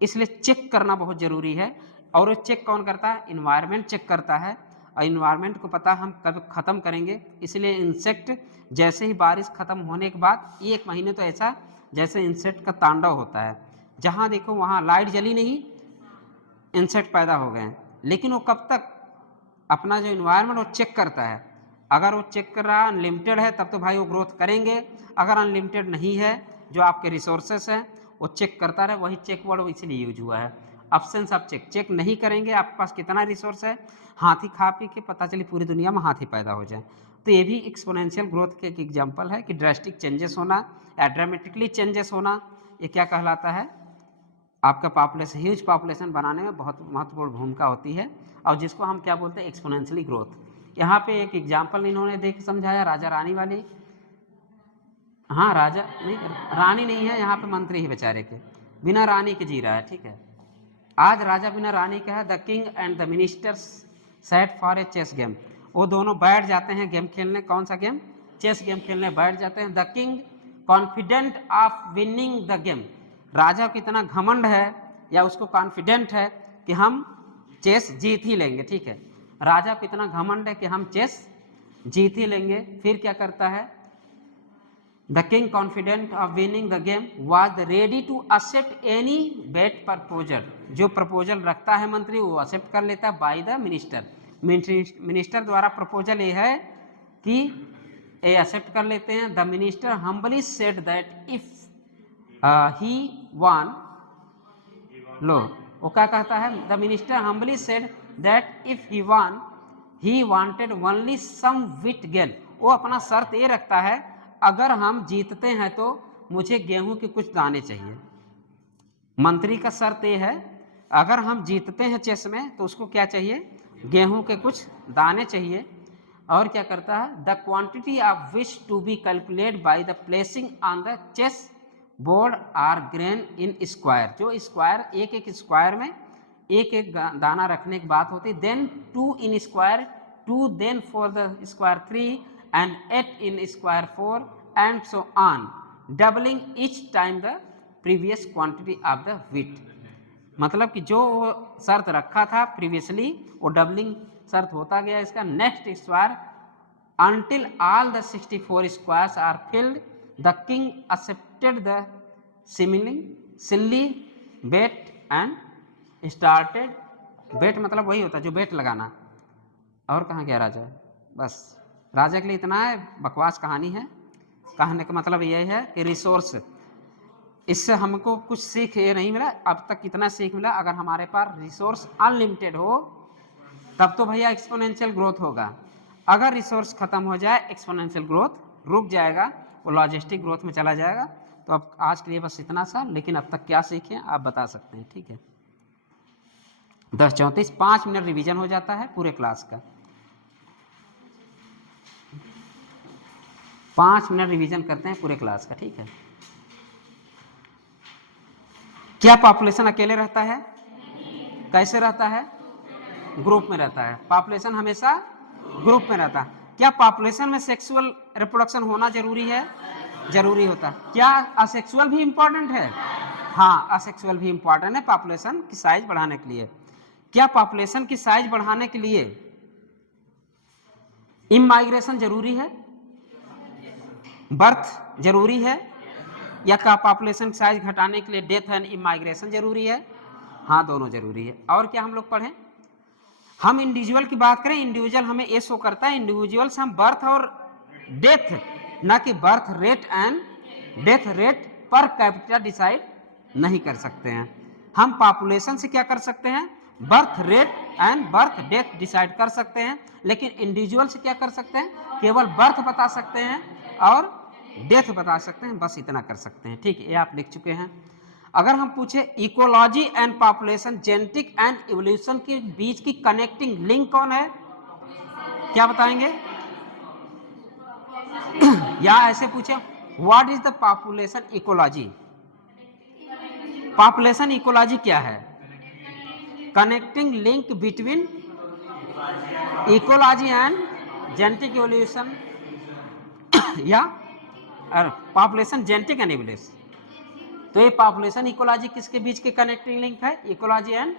इसलिए चेक करना बहुत ज़रूरी है। और वो चेक कौन करता है, इन्वायरमेंट चेक करता है, और इन्वायरमेंट को पता हम कब ख़त्म करेंगे, इसलिए इंसेक्ट जैसे ही बारिश ख़त्म होने के बाद 1 महीने तो ऐसा जैसे इंसेक्ट का तांडव होता है, जहाँ देखो वहाँ लाइट जली नहीं, इंसेक्ट पैदा हो गए हैं। लेकिन वो कब तक अपना जो इन्वायरमेंट वो चेक करता है, अगर वो चेक कर रहा अनलिमिटेड है तब तो भाई वो ग्रोथ करेंगे, अगर अनलिमिटेड नहीं है जो आपके रिसोर्सेस हैं वो चेक करता रहे, वही चेक वर्ड इसलिए यूज हुआ है। अब्सेंस ऑफ चेक, चेक नहीं करेंगे आपके पास कितना रिसोर्स है, हाथी खा पी के पता चली पूरी दुनिया में हाथी पैदा हो जाए। तो ये भी एक्सपोनेंशियल ग्रोथ के एक एग्जाम्पल है कि ड्रास्टिक चेंजेस होना या ड्रामेटिकली चेंजेस होना, ये क्या कहलाता है, आपका पॉपुलेशन, ह्यूज पॉपुलेशन बनाने में बहुत महत्वपूर्ण भूमिका होती है, और जिसको हम क्या बोलते हैं, एक्सपोनेंशियली ग्रोथ। यहाँ पे एक एग्जाम्पल इन्होंने देख समझाया, राजा रानी वाली, हाँ राजा नहीं, रानी नहीं है यहाँ पे, मंत्री ही बेचारे के, बिना रानी के जी रहा है, ठीक है। आज राजा बिना रानी का है। The king and the ministers set for a chess game, वो दोनों बैठ जाते हैं गेम खेलने, कौन सा गेम, चेस गेम खेलने बैठ जाते हैं। The king confident of winning the game, राजा को इतना घमंड है या उसको कॉन्फिडेंट है कि हम चेस जीत ही लेंगे, ठीक है, राजा को इतना घमंड है कि हम चेस जीत ही लेंगे। फिर क्या करता है, the king confident of winning the game was ready to accept any bet proposal, जो प्रपोजल रखता है मंत्री वो एक्सेप्ट कर लेता है बाय द मिनिस्टर, मिनिस्टर द्वारा प्रपोजल ये है कि ये एक्सेप्ट कर लेते हैं। The minister humbly said that if he won, लो वो क्या कहता है, the minister humbly said that if he won he wanted only some wheat grain, वो अपना शर्त ये रखता है अगर हम जीतते हैं तो मुझे गेहूं के कुछ दाने चाहिए। मंत्री का शर्त ये है अगर हम जीतते हैं चेस में तो उसको क्या चाहिए, गेहूं के कुछ दाने चाहिए। और क्या करता है, the quantity of which to be calculate by the placing on the chess board are grain in square, जो स्क्वायर एक एक स्क्वायर में एक एक दाना रखने की बात होती है। Then 2 in square 2, then for the square 3 and 8 in square 4 and so on, doubling each time the previous quantity of the wheat। मतलब कि जो शर्त रखा था प्रीवियसली वो डबलिंग शर्त होता गया इसका। Next square until all the 64 squares are filled, the king accepted the silly bet and started, bet मतलब वही होता है जो बेट लगाना। और कहाँ गया राजा, बस राजा के लिए इतना है, बकवास कहानी है। कहने का मतलब यह है कि रिसोर्स, इससे हमको कुछ सीख ये नहीं मिला, अब तक कितना सीख मिला, अगर हमारे पास रिसोर्स अनलिमिटेड हो तब तो भैया एक्सपोनेंशियल ग्रोथ होगा, अगर रिसोर्स खत्म हो जाए एक्सपोनेंशियल ग्रोथ रुक जाएगा, वो लॉजिस्टिक ग्रोथ में चला जाएगा। तो अब आज के लिए बस इतना सा, लेकिन अब तक क्या सीखे आप बता सकते हैं, ठीक है। 10:34, 5 मिनट रिवीजन हो जाता है पूरे क्लास का, 5 मिनट रिवीजन करते हैं पूरे क्लास का, ठीक है। क्या पॉपुलेशन अकेले रहता है, कैसे रहता है, ग्रुप में रहता है। पॉपुलेशन हमेशा ग्रुप में रहता है। क्या पॉपुलेशन में सेक्सुअल रिप्रोडक्शन होना जरूरी है, जरूरी होता है। क्या असेक्सुअल भी इंपॉर्टेंट है, हाँ असेक्सुअल भी इंपॉर्टेंट है पॉपुलेशन की साइज बढ़ाने के लिए। क्या पॉपुलेशन की साइज बढ़ाने के लिए इमाइग्रेशन जरूरी है, बर्थ जरूरी है, या क्या पॉपुलेशन साइज घटाने के लिए डेथ एंड इमाइग्रेशन जरूरी है, हाँ दोनों जरूरी है। और क्या हम लोग पढ़ें, हम इंडिविजुअल की बात करें, इंडिविजुअल हमें ये शो करता है, इंडिविजुअल्स हम बर्थ और डेथ, ना कि birth rate and death rate per capita decide नहीं कर सकते हैं। हम पॉपुलेशन से क्या कर सकते हैं, birth rate and birth death decide कर सकते हैं, लेकिन इंडिविजुअल से क्या कर सकते हैं, केवल बर्थ बता सकते हैं और डेथ बता सकते हैं, बस इतना कर सकते हैं। ठीक है, ये आप लिख चुके हैं। अगर हम पूछे ecology and population, genetic and evolution के बीच की कनेक्टिंग लिंक कौन है, क्या बताएंगे? या ऐसे पूछे what is the population ecology, population ecology क्या है? Connecting link between ecology and genetic evolution या पॉपुलेशन जेनेटिक एंड इवोल्यूशन। तो ये पॉपुलेशन इकोलॉजी किसके बीच के कनेक्टिंग लिंक है? Ecology and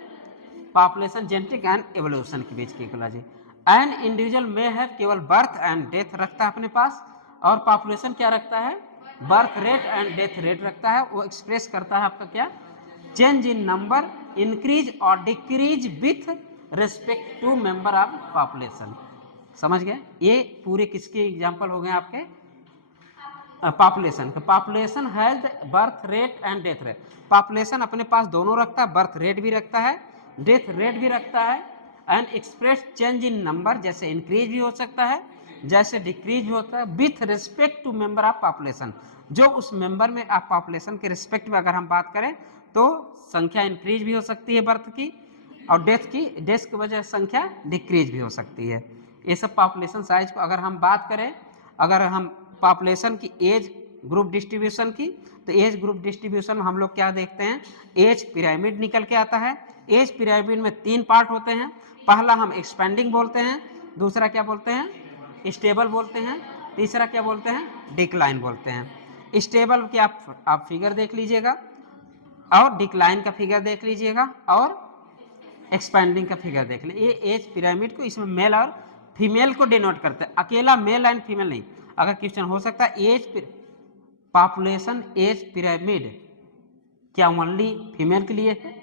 population genetic and evolution के बीच की इकोलॉजी। एन इंडिविजुअल में है केवल बर्थ एंड डेथ रखता है अपने पास, और पॉपुलेशन क्या रखता है? Birth rate and death rate रखता है। वो एक्सप्रेस करता है आपका क्या? चेंज इन नंबर, इंक्रीज और decrease with respect to member of population. समझ गए? ये पूरे किसके एग्जाम्पल हो गए आपके? Population. Population has birth rate and death rate. Population अपने पास दोनों रखता है, बर्थ रेट भी रखता है, डेथ रेट भी रखता है। And express change in number, जैसे इंक्रीज भी हो सकता है, जैसे डिक्रीज भी होता है, with respect to member of population. जो उस मेंबर में आप पॉपुलेशन के रिस्पेक्ट में अगर हम बात करें तो संख्या इंक्रीज भी हो सकती है बर्थ की, और डेथ की वजह से संख्या डिक्रीज भी हो सकती है। ये सब पॉपुलेशन साइज को अगर हम बात करें, अगर हम पॉपुलेशन की एज ग्रुप डिस्ट्रीब्यूशन की, तो एज ग्रुप डिस्ट्रीब्यूशन में हम लोग क्या देखते हैं? एज पिरामिड निकल के आता है। एज पिरामिड में 3 पार्ट होते हैं। पहला हम एक्सपेंडिंग बोलते हैं, दूसरा क्या बोलते हैं? स्टेबल बोलते हैं, तीसरा क्या बोलते हैं? डिक्लाइन बोलते हैं। स्टेबल की आप फिगर देख लीजिएगा, और डिक्लाइन का फिगर देख लीजिएगा, और एक्सपेंडिंग का फिगर देख लीजिए। ये एज पिरामिड को, इसमें मेल और फीमेल को डिनोट करते हैं, अकेला मेल एंड फीमेल नहीं। अगर क्वेश्चन हो सकता है एज पॉपुलेशन एज पिरामिड क्या ओनली फीमेल के लिए है?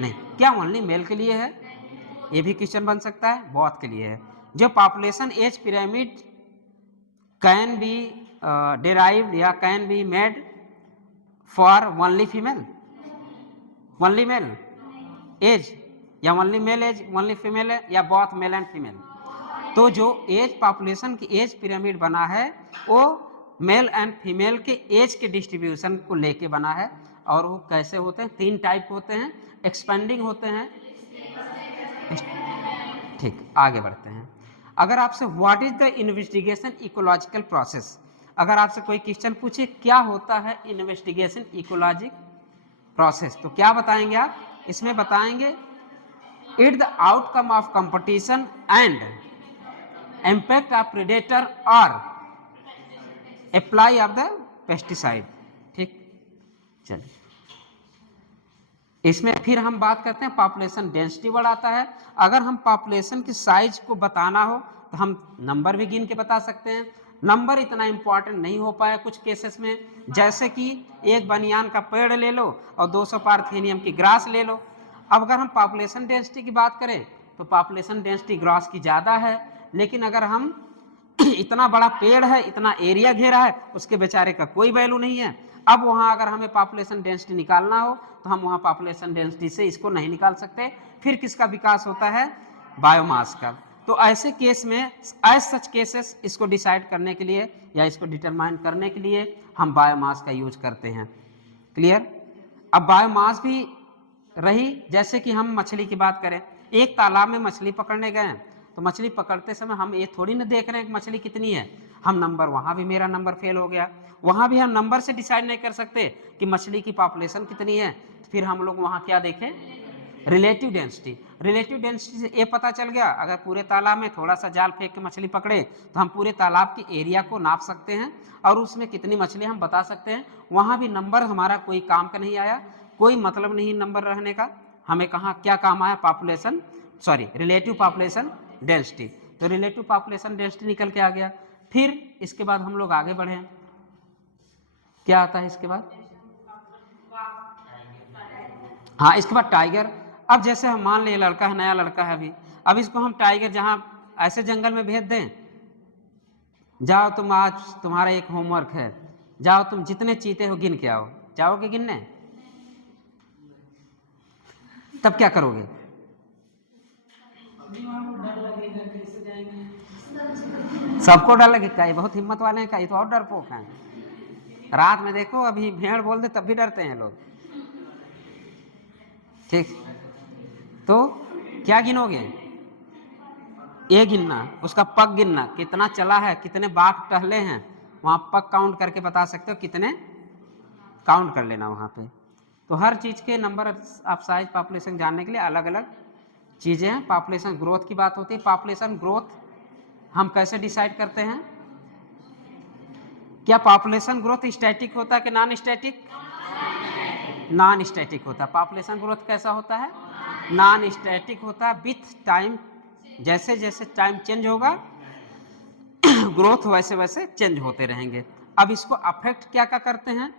नहीं। क्या ओनली मेल के लिए है? ये भी क्वेश्चन बन सकता है, बोथ के लिए है। जो population age pyramid can be derived या can be made for only female, only male age, या only male age, only female है, या बोथ मेल एंड फीमेल। तो जो एज पॉपुलेशन की एज पिरामिड बना है वो मेल एंड फीमेल के एज के डिस्ट्रीब्यूशन को लेके बना है। और वो कैसे होते हैं? 3 टाइप होते हैं। एक्सपेंडिंग होते हैं। ठीक, आगे बढ़ते हैं। अगर आपसे what is the investigation ecological process, अगर आपसे कोई क्वेश्चन पूछे क्या होता है इन्वेस्टिगेशन इकोलॉजिक प्रोसेस, तो क्या बताएंगे आप? इसमें बताएंगे it the outcome of competition and impact of predator और अप्लाई ऑफ द पेस्टिसाइड। ठीक, चलिए इसमें फिर हम बात करते हैं पॉपुलेशन डेंसिटी वर्ड आता है। अगर हम पॉपुलेशन की साइज को बताना हो तो हम नंबर भी गिन के बता सकते हैं। नंबर इतना इंपॉर्टेंट नहीं हो पाया कुछ केसेस में, जैसे कि एक बनियान का पेड़ ले लो और 200 पार्थेनियम की ग्रास ले लो। अब अगर हम पॉपुलेशन डेंसिटी की बात करें तो पॉपुलेशन डेंसिटी ग्रास की ज़्यादा है, लेकिन अगर हम इतना बड़ा पेड़ है, इतना एरिया घेरा है, उसके बेचारे का कोई वैल्यू नहीं है। अब वहाँ अगर हमें पॉपुलेशन डेंसिटी निकालना हो तो हम वहाँ पॉपुलेशन डेंसिटी से इसको नहीं निकाल सकते। फिर किसका विकास होता है? बायोमास का। तो ऐसे केस में एज सच केसेस इसको डिसाइड करने के लिए या इसको डिटरमाइन करने के लिए हम बायोमास का यूज करते हैं। क्लियर? अब बायोमास भी रही, जैसे कि हम मछली की बात करें, एक तालाब में मछली पकड़ने गए तो मछली पकड़ते समय हम ये थोड़ी ना देख रहे हैं कि मछली कितनी है। हम नंबर, वहाँ भी मेरा नंबर फेल हो गया, वहाँ भी हम नंबर से डिसाइड नहीं कर सकते कि मछली की पॉपुलेशन कितनी है। फिर हम लोग वहाँ क्या देखें? Relative density. रिलेटिव डेंसिटी से ये पता चल गया, अगर पूरे तालाब में थोड़ा सा जाल फेंक के मछली पकड़े तो हम पूरे तालाब की एरिया को नाप सकते हैं और उसमें कितनी मछली हम बता सकते हैं। वहाँ भी नंबर हमारा कोई काम का नहीं आया, कोई मतलब नहीं नंबर रहने का। हमें कहाँ क्या काम आया? Population, sorry, relative population density. तो रिलेटिव पॉपुलेशन डेंसिटी निकल के आ गया। फिर इसके बाद हम लोग आगे बढ़े, क्या आता है इसके बाद? हाँ, इसके बाद टाइगर। अब जैसे हम मान ले लड़का है, नया लड़का है अभी, अब इसको हम टाइगर जहाँ ऐसे जंगल में भेज दें, जाओ तुम, आज तुम्हारा एक होमवर्क है, जाओ तुम जितने चीते हो गिन के आओ। जाओगे गिनने? तब क्या करोगे? सबको डर लगेगा, ये बहुत हिम्मत वाले हैं, का ये तो और डरपोक हैं। रात में देखो अभी भेड़ बोल दे तब भी डरते हैं लोग। ठीक, तो क्या गिनोगे? ये गिनना, उसका पग गिनना, कितना चला है, कितने बाघ टहले हैं, वहां पग काउंट करके बता सकते हो, कितने काउंट कर लेना वहां पे। तो हर चीज के नंबर ऑफ साइज पॉपुलेशन जानने के लिए अलग अलग चीजें हैं। पॉपुलेशन ग्रोथ की बात होती है। पॉपुलेशन ग्रोथ हम कैसे डिसाइड करते हैं? क्या पॉपुलेशन ग्रोथ स्टैटिक होता है कि नॉन स्टैटिक? नॉन स्टैटिक होता है। पॉपुलेशन ग्रोथ कैसा होता है? नॉन स्टैटिक होता है। विथ टाइम, जैसे जैसे टाइम चेंज होगा ग्रोथ वैसे वैसे चेंज होते रहेंगे। अब इसको अफेक्ट क्या क्या करते हैं?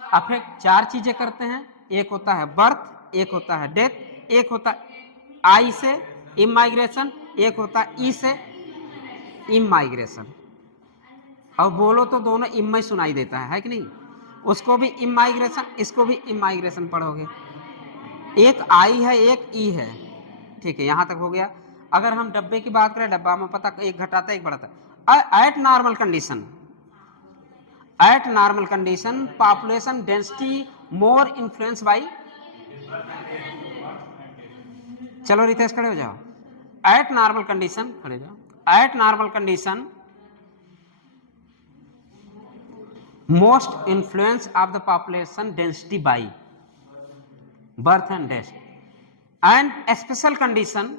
अफेक्ट चार चीजें करते हैं। एक होता है बर्थ, एक होता है डेथ, एक होता है आई से इमाइग्रेशन, एक होता है ई से इमाइग्रेशन। अब बोलो तो दोनों इम में सुनाई देता है कि नहीं? उसको भी इमाइग्रेशन, इसको भी इमाइग्रेशन पढ़ोगे। एक आई है, एक ई है। ठीक है, यहां तक हो गया। अगर हम डब्बे की बात करें, डब्बा में पता एक घटाता है एक बढ़ाता है। At normal condition, eight normal condition population density more influence by, चलो रितेश खड़े हो जाओ। एट नॉर्मल कंडीशन, खड़े जाओ। Eight normal condition most influence of the population density by birth and death, and a special condition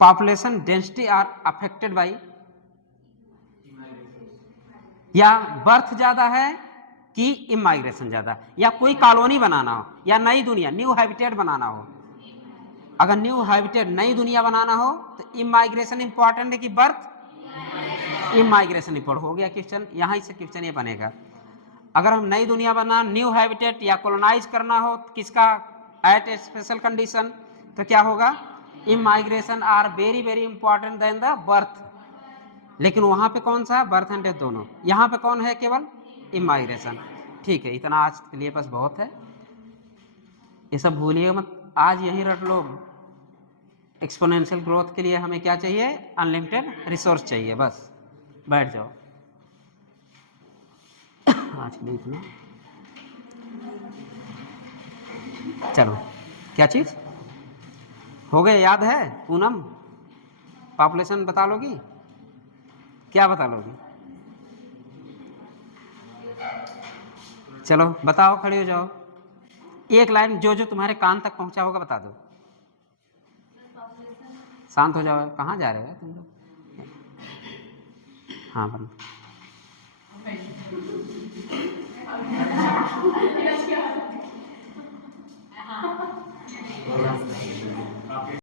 population density are affected by, या birth ज्यादा है कि इमाइग्रेशन ज्यादा, या कोई कॉलोनी बनाना हो, या नई दुनिया न्यू हैबिटेट बनाना हो। अगर न्यू हैबिटेट नई दुनिया बनाना हो तो इमाइग्रेशन इंपॉर्टेंट है कि बर्थ? इमाइग्रेशन इंपॉर्टेंट हो गया क्वेश्चन, यहां से क्वेश्चन ये बनेगा। अगर हम नई दुनिया बना, न्यू हैबिटेट या कॉलोनाइज करना हो किसका? एट ए स्पेशल कंडीशन, तो क्या होगा? Immigration are very very important than the birth. लेकिन वहां पे कौन सा है? बर्थ एंड डेथ दोनों। यहां पे कौन है? केवल इमाइग्रेशन। ठीक है, इतना आज के लिए बस बहुत है, ये सब भूलिए मत, आज यही रट लो। एक्सपोनेंशियल ग्रोथ के लिए हमें क्या चाहिए? अनलिमिटेड रिसोर्स चाहिए। बस बैठ जाओ, आज के लिए इतना। चलो, क्या चीज हो गए? याद है पूनम? पॉपुलेशन बता लोगी? क्या बता लोगी? चलो बताओ, खड़े हो जाओ। एक लाइन जो जो तुम्हारे कान तक पहुंचा होगा बता दो। शांत हो जाओ, कहाँ जा रहे हो तुम लोग? हाँ बन।